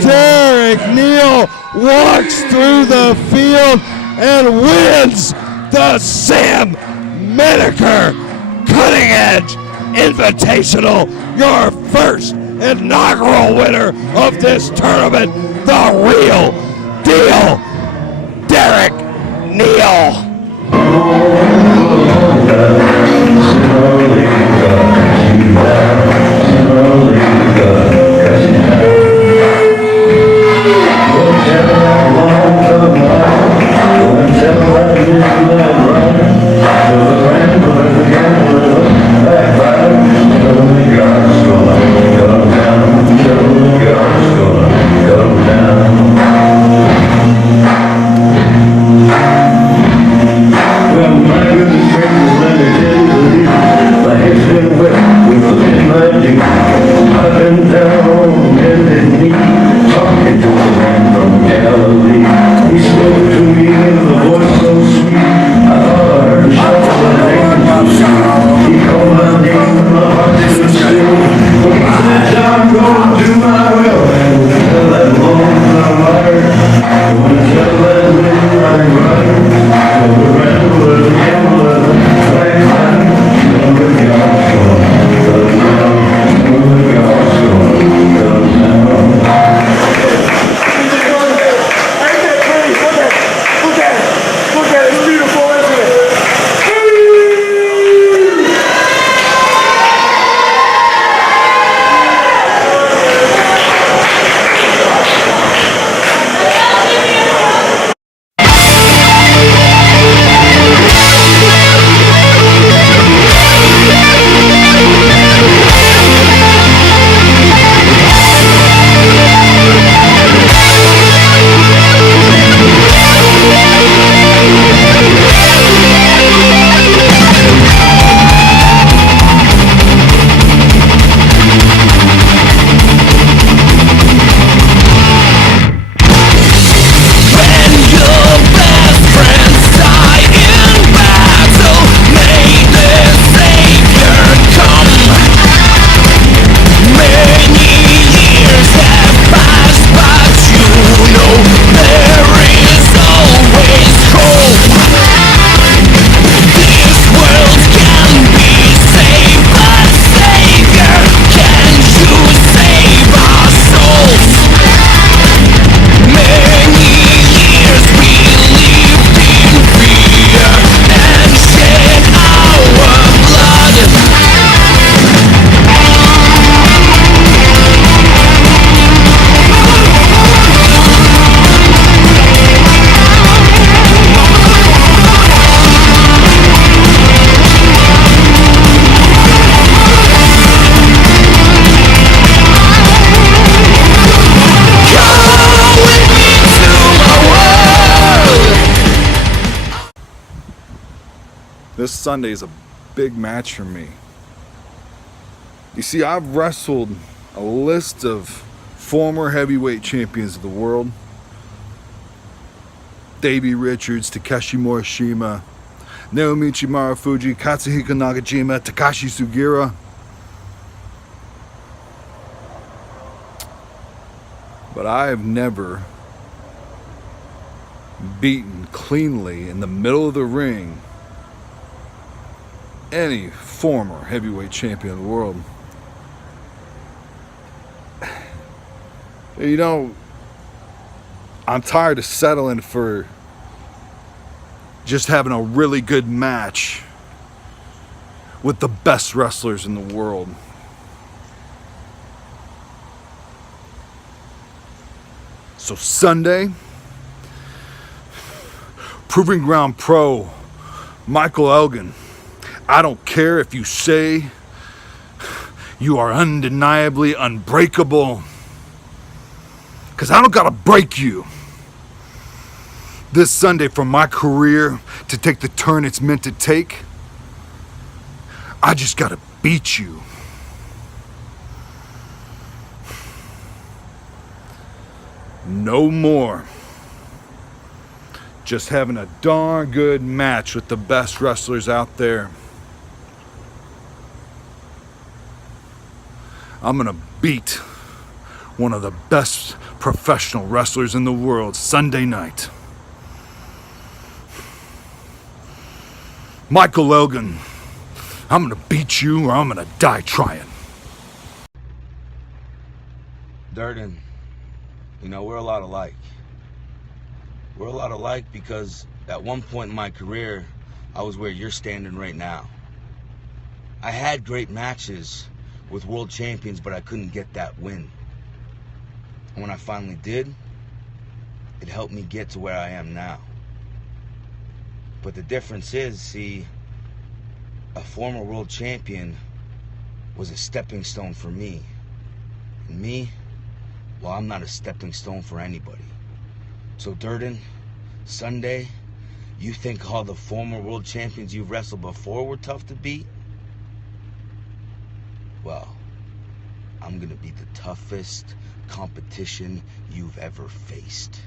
Derek Neal walks through the field and wins the Sam Menacker Cutting Edge Invitational. Your first inaugural winner of this tournament, the real deal, Derek Neal. Back, This Sunday is a big match for me. You see, I've wrestled a list of former heavyweight champions of the world. Davey Richards, Takeshi Morishima, Naomichi Marufuji, Katsuhiko Nakajima, Takashi Sugiura. But I have never beaten cleanly in the middle of the ring any former heavyweight champion of the world. You know, I'm tired of settling for just having a really good match with the best wrestlers in the world. So Sunday, Proving Ground Pro, Michael Elgin. I don't care if you say you are undeniably unbreakable, because I don't gotta break you. This Sunday, for my career to take the turn it's meant to take, I just gotta beat you. No more. Just having a darn good match with the best wrestlers out there. I'm gonna beat one of the best professional wrestlers in the world Sunday night. Michael Elgin, I'm gonna beat you or I'm gonna die trying. Durden, you know, we're a lot alike. We're a lot alike because at one point in my career, I was where you're standing right now. I had great matches with world champions, but I couldn't get that win. And when I finally did, it helped me get to where I am now. But the difference is, see, a former world champion was a stepping stone for me. And me, well, I'm not a stepping stone for anybody. So Durden, Sunday, you think all the former world champions you've wrestled before were tough to beat? Well, I'm gonna be the toughest competition you've ever faced.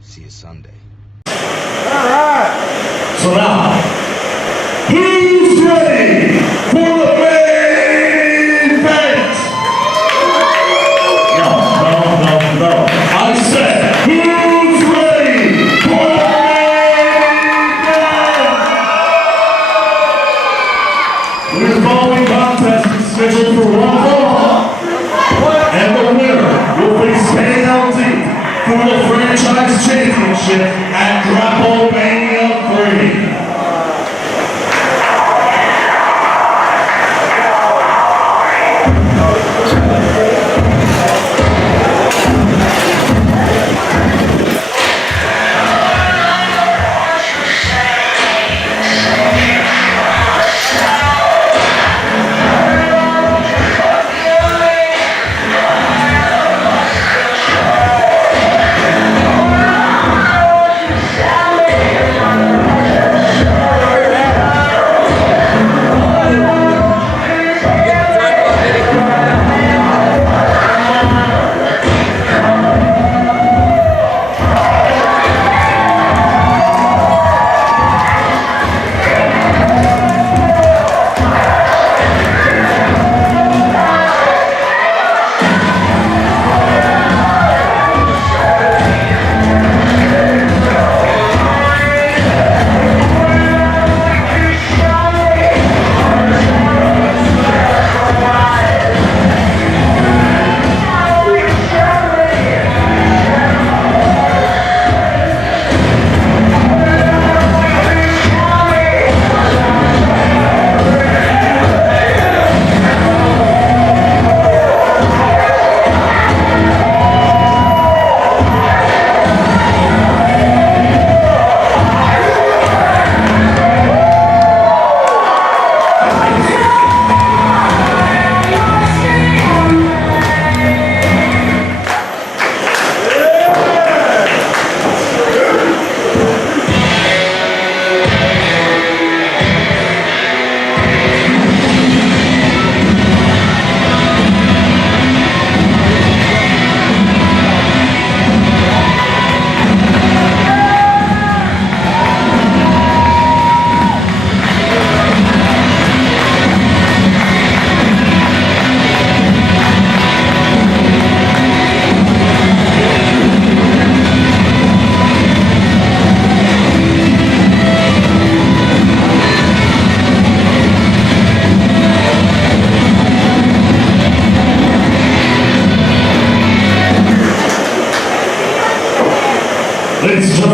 See you Sunday. So now, who's ready for the main event? No. I said, who's ready for the main event? This following contest is scheduled for one fall, and the winner will face penalty for the franchise championship at Grapplemania 3.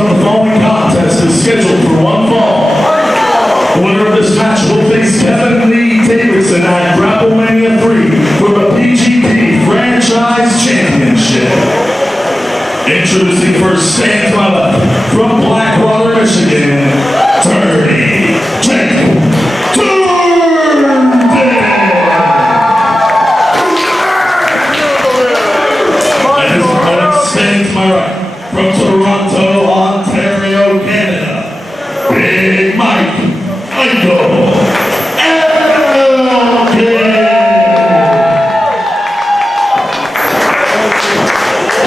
of the following contest is scheduled for one fall. The winner of this match will face Kevin Lee Davidson at Grapplemania 3 for the PGP Franchise Championship. Introducing first, stand to my left, from Blackwater, Michigan, Dirty Jake Durden. And his opponent, stand to my right, from Toronto, Ontario, Canada, Big Mike Michael Elgin.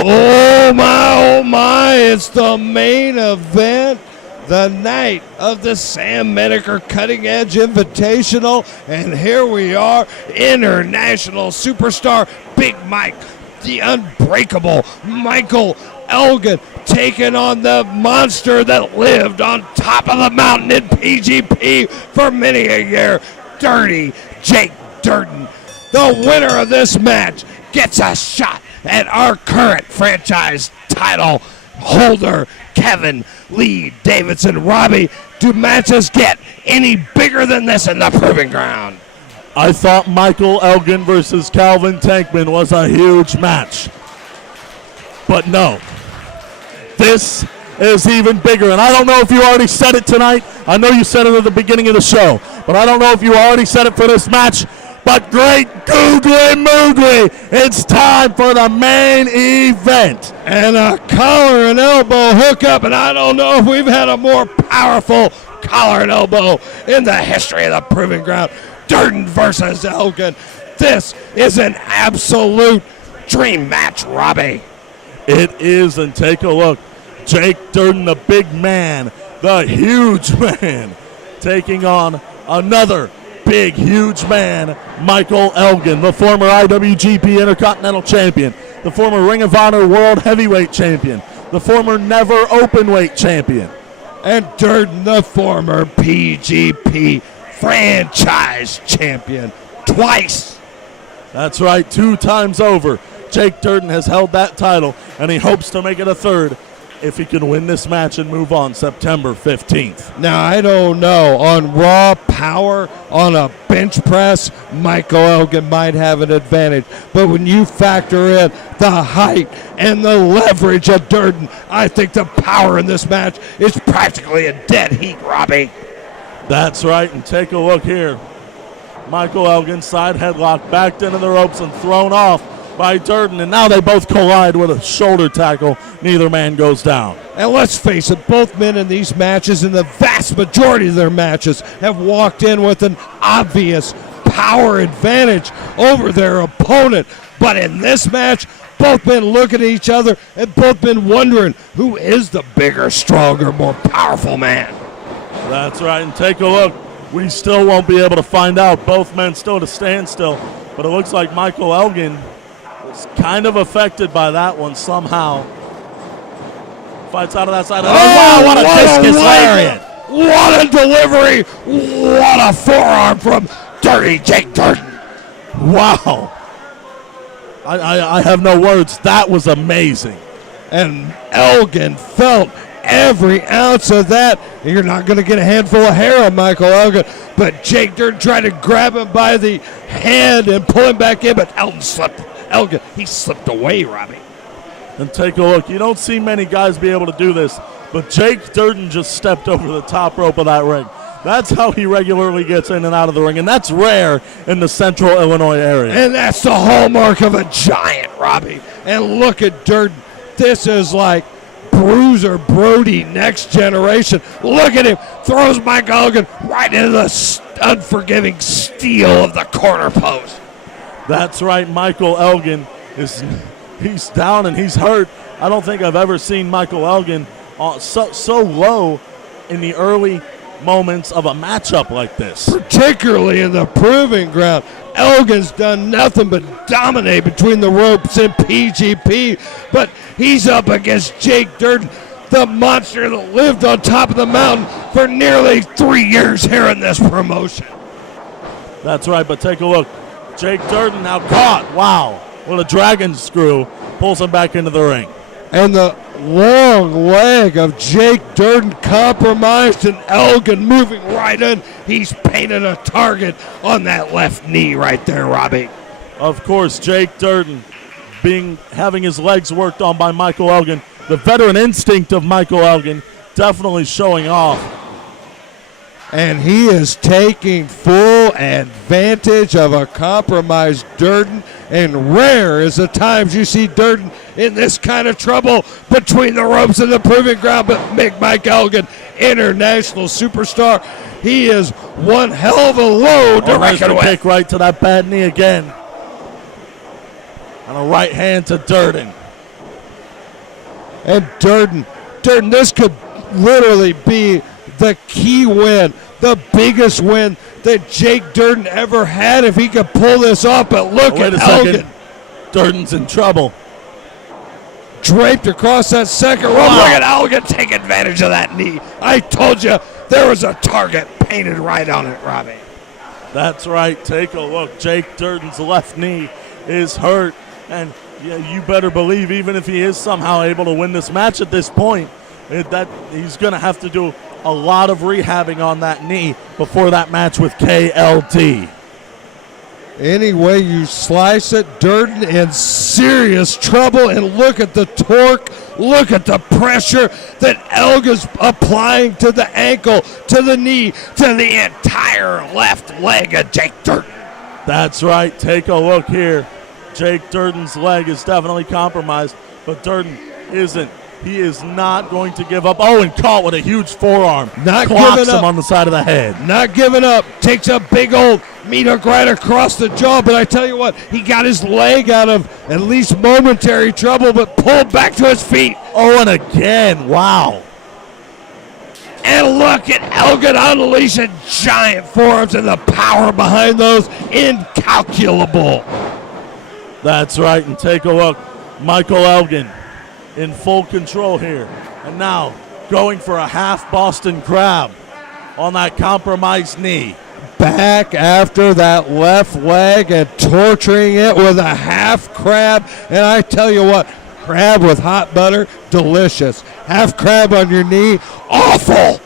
Oh my, it's the main event, the night of the Sam Menacker Cutting Edge Invitational, and here we are, international superstar Big Mike, the unbreakable Michael Elgin, taking on the monster that lived on top of the mountain in PGP for many a year, Dirty Jake Durden. The winner of this match gets a shot at our current franchise title holder, Kevin Lee Davidson. Robbie, do matches get any bigger than this in the proving ground? I thought Michael Elgin versus Calvin Tankman was a huge match. But no, this is even bigger. And I don't know if you already said it tonight. I know you said it at the beginning of the show, but I don't know if you already said it for this match. But great googly moogly, it's time for the main event. And a collar and elbow hookup, and I don't know if we've had a more powerful collar and elbow in the history of the proving ground. Durden versus Elgin. This is an absolute dream match, Robbie. It is, and take a look. Jake Durden, the big man, the huge man, taking on another big, huge man, Michael Elgin, the former IWGP Intercontinental Champion, the former Ring of Honor World Heavyweight Champion, the former Never Openweight Champion. And Durden, the former PGP Franchise Champion, twice. That's right, 2 times over. Jake Durden has held that title, and he hopes to make it a third if he can win this match and move on September 15th. Now, I don't know. On raw power, on a bench press, Michael Elgin might have an advantage. But when you factor in the height and the leverage of Durden, I think the power in this match is practically a dead heat, Robbie. That's right, and take a look here. Michael Elgin, side headlock, backed into the ropes and thrown off by Durden, and now they both collide with a shoulder tackle. Neither man goes down. And let's face it, both men in these matches, in the vast majority of their matches, have walked in with an obvious power advantage over their opponent. But in this match, both men look at each other and both been wondering who is the bigger, stronger, more powerful man. That's right, and take a look. We still won't be able to find out. Both men still at a standstill, but it looks like Michael Elgin was kind of affected by that one somehow. Fights out of that side. Oh, wow, what a discus lariat. What a delivery. What a forearm from Dirty Jake Durden. Wow. I have no words. That was amazing. And Elgin felt every ounce of that. You're not going to get a handful of hair on Michael Elgin, but Jake Durden tried to grab him by the head and pull him back in, but Elgin, he slipped away, Robbie. And take a look. You don't see many guys be able to do this, but Jake Durden just stepped over the top rope of that ring. That's how he regularly gets in and out of the ring, and that's rare in the central Illinois area. And that's the hallmark of a giant, Robbie. And look at Durden. This is like Bruiser Brody next generation. Look at him. Throws Mike Elgin right into the unforgiving steel of the corner post. That's right. Michael Elgin he's down and he's hurt. I don't think I've ever seen Michael Elgin so low in the early moments of a matchup like this. Particularly in the proving ground. Elgin's done nothing but dominate between the ropes in PGP, but he's up against Jake Durden, the monster that lived on top of the mountain for nearly 3 years here in this promotion. That's right, but take a look. Jake Durden now caught. Wow. What a dragon screw. Pulls him back into the ring. And the long leg of Jake Durden compromised, and Elgin moving right in. He's painted a target on that left knee right there, Robbie. Of course, Jake Durden having his legs worked on by Michael Elgin. The veteran instinct of Michael Elgin definitely showing off. And he is taking full advantage of a compromised Durden. And rare is the times you see Durden in this kind of trouble between the ropes and the proving ground. But Mike Elgin, international superstar, he is one hell of a load to reckon with. Kick right to that bad knee again. And a right hand to Durden. And Durden, this could literally be the key win, the biggest win that Jake Durden ever had if he could pull this off. But look at Elgin. Durden's in trouble. Draped across that second rope. Wow. Look at Elgin take advantage of that knee. I told you there was a target painted right on it, Robbie. That's right. Take a look. Jake Durden's left knee is hurt. And yeah, you better believe even if he is somehow able to win this match at this point, that he's going to have to do a lot of rehabbing on that knee before that match with KLT. Any way you slice it, Durden in serious trouble. And look at the torque, look at the pressure that Elgin's applying to the ankle, to the knee, to the entire left leg of Jake Durden. That's right. Take a look here. Jake Durden's leg is definitely compromised, but Durden isn't. He is not going to give up. Oh, and caught with a huge forearm. Not Clocks giving up. him on the side of the head. Not giving up. Takes a big old meat hook right across the jaw. But I tell you what, he got his leg out of at least momentary trouble, but pulled back to his feet. Oh, and again. Wow. And look at Elgin unleashing giant forearms, and the power behind those incalculable. That's right. And take a look. Michael Elgin in full control here. And now going for a half Boston Crab on that compromised knee. Back after that left leg and torturing it with a half crab. And I tell you what, crab with hot butter, delicious. Half crab on your knee, awful.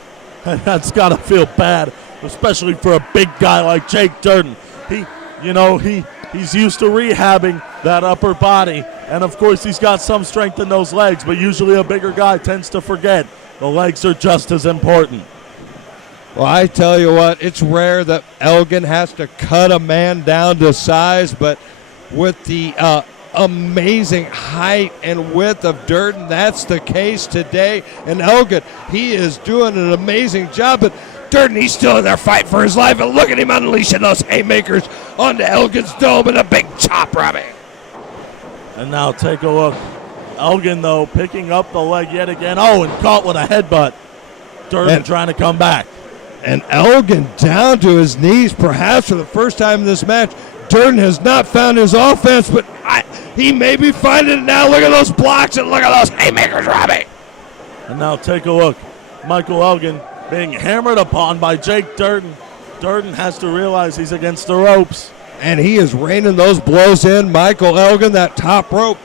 That's got to feel bad, especially for a big guy like Jake Durden. He's used to rehabbing that upper body, and of course he's got some strength in those legs, but usually a bigger guy tends to forget the legs are just as important. Well, I tell you what, it's rare that Elgin has to cut a man down to size, but with the amazing height and width of Durden, that's the case today. And Elgin, he is doing an amazing job, but Durden, he's still in there fighting for his life, and look at him unleashing those haymakers onto Elgin's dome and a big chop, Robbie. And now take a look. Elgin, though, picking up the leg yet again. Oh, and caught with a headbutt. Durden trying to come back. And Elgin down to his knees, perhaps for the first time in this match. Durden has not found his offense, but he may be finding it now. Look at those blocks and look at those haymakers, Robbie. And now take a look. Michael Elgin being hammered upon by Jake Durden. Durden has to realize he's against the ropes. And he is raining those blows in. Michael Elgin, that top rope,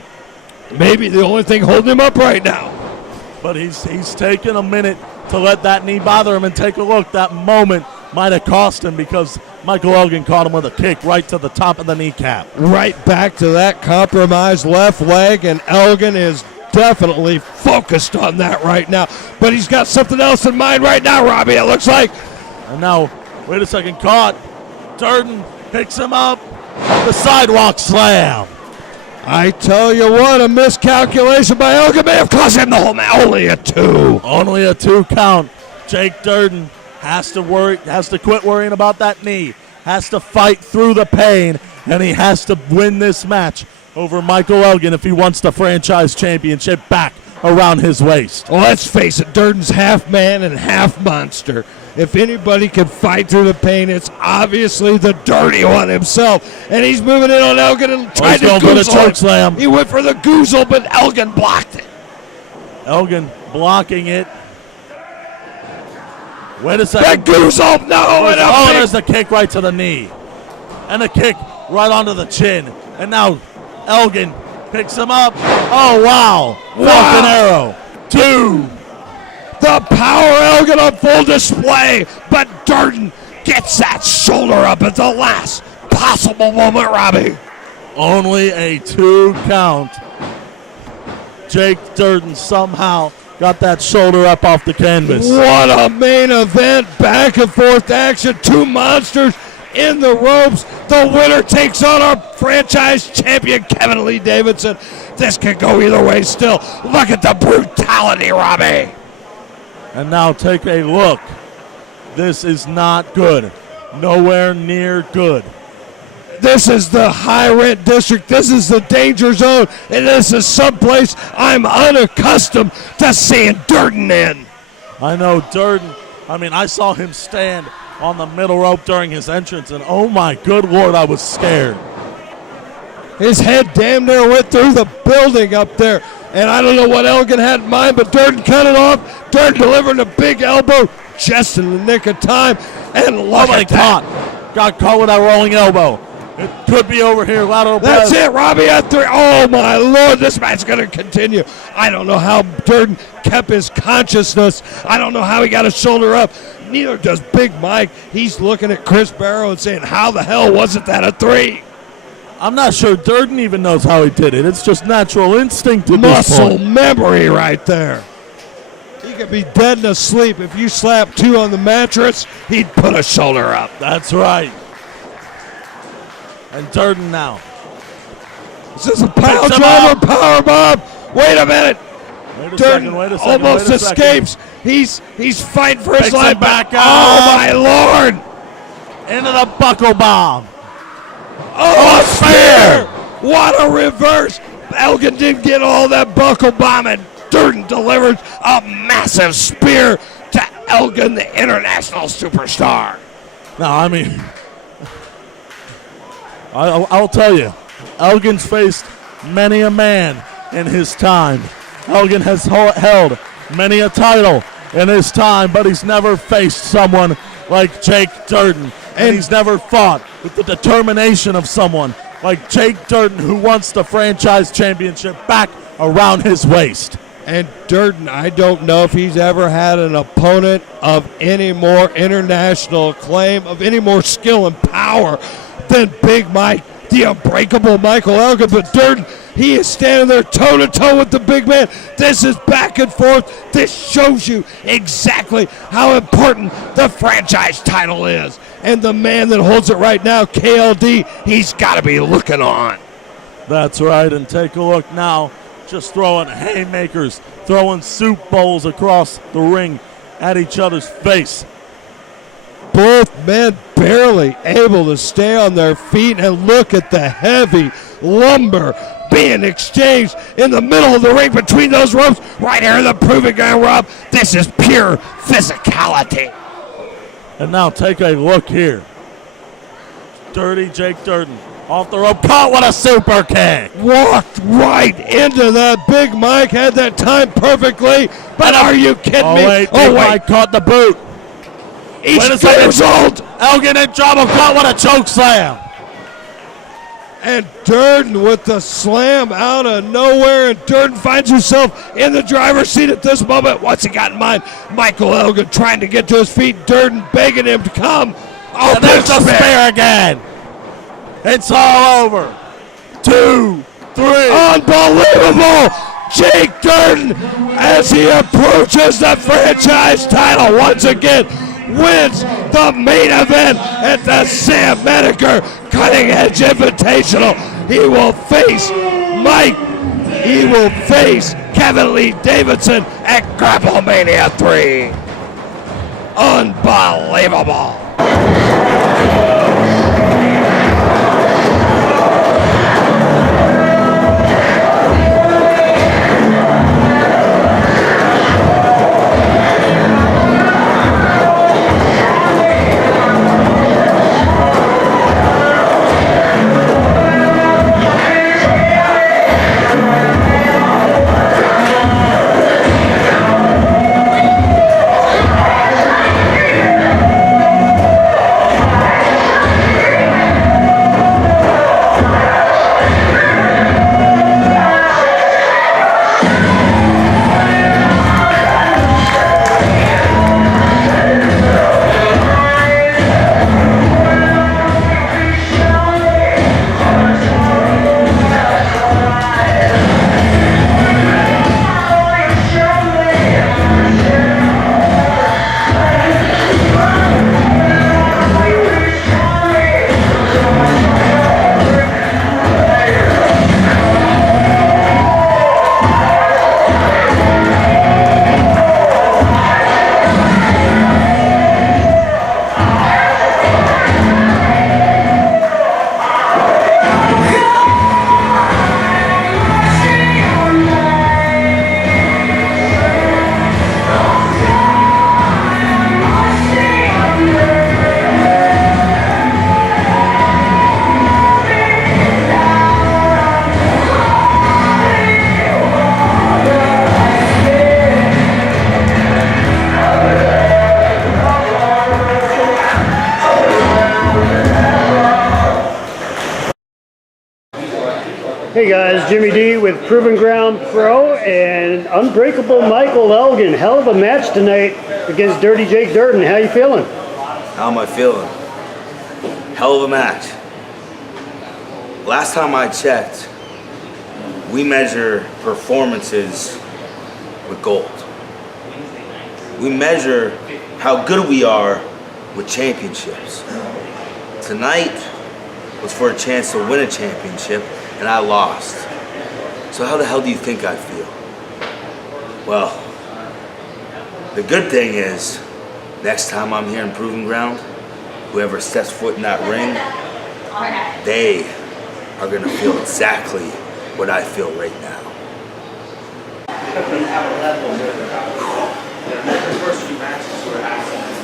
maybe the only thing holding him up right now. But he's taken a minute to let that knee bother him, and take a look. That moment might have cost him because Michael Elgin caught him with a kick right to the top of the kneecap. Right back to that compromised left leg, and Elgin is definitely focused on that right now. But he's got something else in mind right now, Robbie, it looks like. And now, wait a second, caught. Durden picks him up. The sidewalk slam. I tell you what, a miscalculation by Elgin may have cost him the whole match. Only a 2. Only a 2 count. Jake Durden has to quit worrying about that knee. Has to fight through the pain, and he has to win this match over Michael Elgin if he wants the franchise championship back around his waist. Well, let's face it, Durden's half man and half monster. If anybody can fight through the pain, it's obviously the dirty one himself. And he's moving in on Elgin and trying to go for the choke slam. He went for the goozle, but Elgin blocked it. Elgin blocking it. Wait a second. That goozle, no! There's the kick right to the knee. And a kick right onto the chin. And now Elgin Picks him up. Oh, wow. Falcon Arrow. 2. The power Elgin on full display, but Durden gets that shoulder up at the last possible moment, Robbie. Only a 2 count. Jake Durden somehow got that shoulder up off the canvas. What a main event, back and forth action, 2 monsters in the ropes. The winner takes on our franchise champion, Kevin Lee Davidson. This could go either way still. Look at the brutality, Robbie. And now take a look. This is not good. Nowhere near good. This is the high rent district. This is the danger zone. And this is someplace I'm unaccustomed to seeing Durden in. I know Durden. I saw him stand on the middle rope during his entrance, and oh my good Lord, I was scared. His head damn near went through the building up there. And I don't know what Elgin had in mind, but Durden cut it off. Durden delivering a big elbow just in the nick of time. And look at that. Got caught with that rolling elbow. It could be over here, lateral That's press. it, Robbie at 3. Oh, my Lord, this match going to continue. I don't know how Durden kept his consciousness. I don't know how he got his shoulder up. Neither does Big Mike. He's looking at Chris Barrow and saying, how the hell wasn't that a 3? I'm not sure Durden even knows how he did it. It's just natural instinct at Muscle this point. memory right there. He could be dead and asleep. If you slap 2 on the mattress, he'd put a shoulder up. That's right. And Durden now. Is this a pile driver power bomb? Wait a minute. Durden Wait a second. almost escapes. He's fighting for his Picks life. it back Oh, up. my Lord. Into the buckle bomb. Oh, a spear! What a reverse! Elgin didn't get all that buckle bomb, and Durden delivers a massive spear to Elgin, the international superstar. Now, I'll tell you, Elgin's faced many a man in his time. Elgin has held many a title in his time, but he's never faced someone like Jake Durden. And he's never fought with the determination of someone like Jake Durden, who wants the franchise championship back around his waist. And Durden, I don't know if he's ever had an opponent of any more international acclaim, of any more skill and power than Big Mike, the unbreakable Michael Elgin. But Durden, he is standing there toe-to-toe with the big man. This is back and forth. This shows you exactly how important the franchise title is. And the man that holds it right now, KLD, he's got to be looking on. That's right, and take a look now. Just throwing haymakers, throwing soup bowls across the ring at each other's face. Both men barely able to stay on their feet, and look at the heavy lumber being exchanged in the middle of the ring between those ropes. Right here in the proving ground, Rob. This is pure physicality. And now take a look here. Dirty Jake Durden off the rope, caught with a super kick. Walked right into that. Big Mike had that time perfectly. But are you kidding me? Big Mike caught the boot. He's 2 years old. Elgin in trouble, caught with a choke slam. And Durden with the slam out of nowhere. And Durden finds himself in the driver's seat at this moment. What's he got in mind? Michael Elgin trying to get to his feet. Durden begging him to come. Oh, and there's the spear again. It's all over. 2, 3. Unbelievable. Jake Durden, as he approaches the franchise title once again, wins the main event at the Sam Menacker Cutting Edge Invitational. He will face Mike. He will face Kevin Lee Davidson at Grapplemania 3. Unbelievable. guys, Jimmy D with Proven Ground Pro and Unbreakable Michael Elgin. Hell of a match tonight against Dirty Jake Durden. How you feeling? How am I feeling? Hell of a match. Last time I checked, we measure performances with gold. We measure how good we are with championships. Tonight was for a chance to win a championship, and I lost. So how the hell do you think I feel? Well, the good thing is, next time I'm here in Proving Ground, whoever steps foot in that ring, they are gonna feel exactly what I feel right now.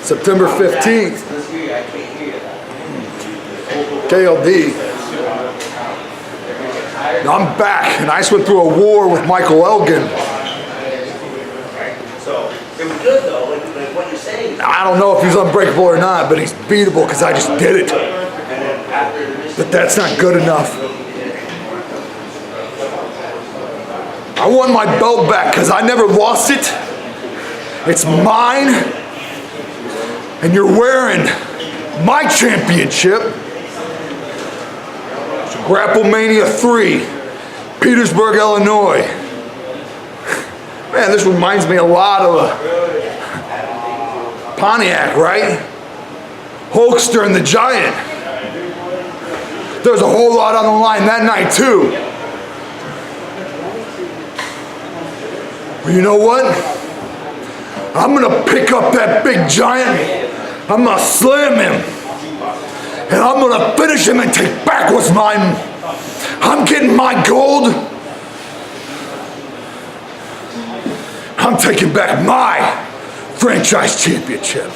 September 15th, KLD. Now I'm back, and I just went through a war with Michael Elgin. So, it was good though, like what you're saying. I don't know if he's unbreakable or not, but he's beatable because I just did it. But that's not good enough. I want my belt back because I never lost it. It's mine. And you're wearing my championship. It's Grapplemania 3, Petersburg, Illinois. Man, this reminds me a lot of Pontiac, right? Hulkster and the Giant. There's a whole lot on the line that night too. But you know what? I'm gonna pick up that big giant, I'm gonna slam him, and I'm gonna finish him and take back what's mine. I'm getting my gold. I'm taking back my franchise championship.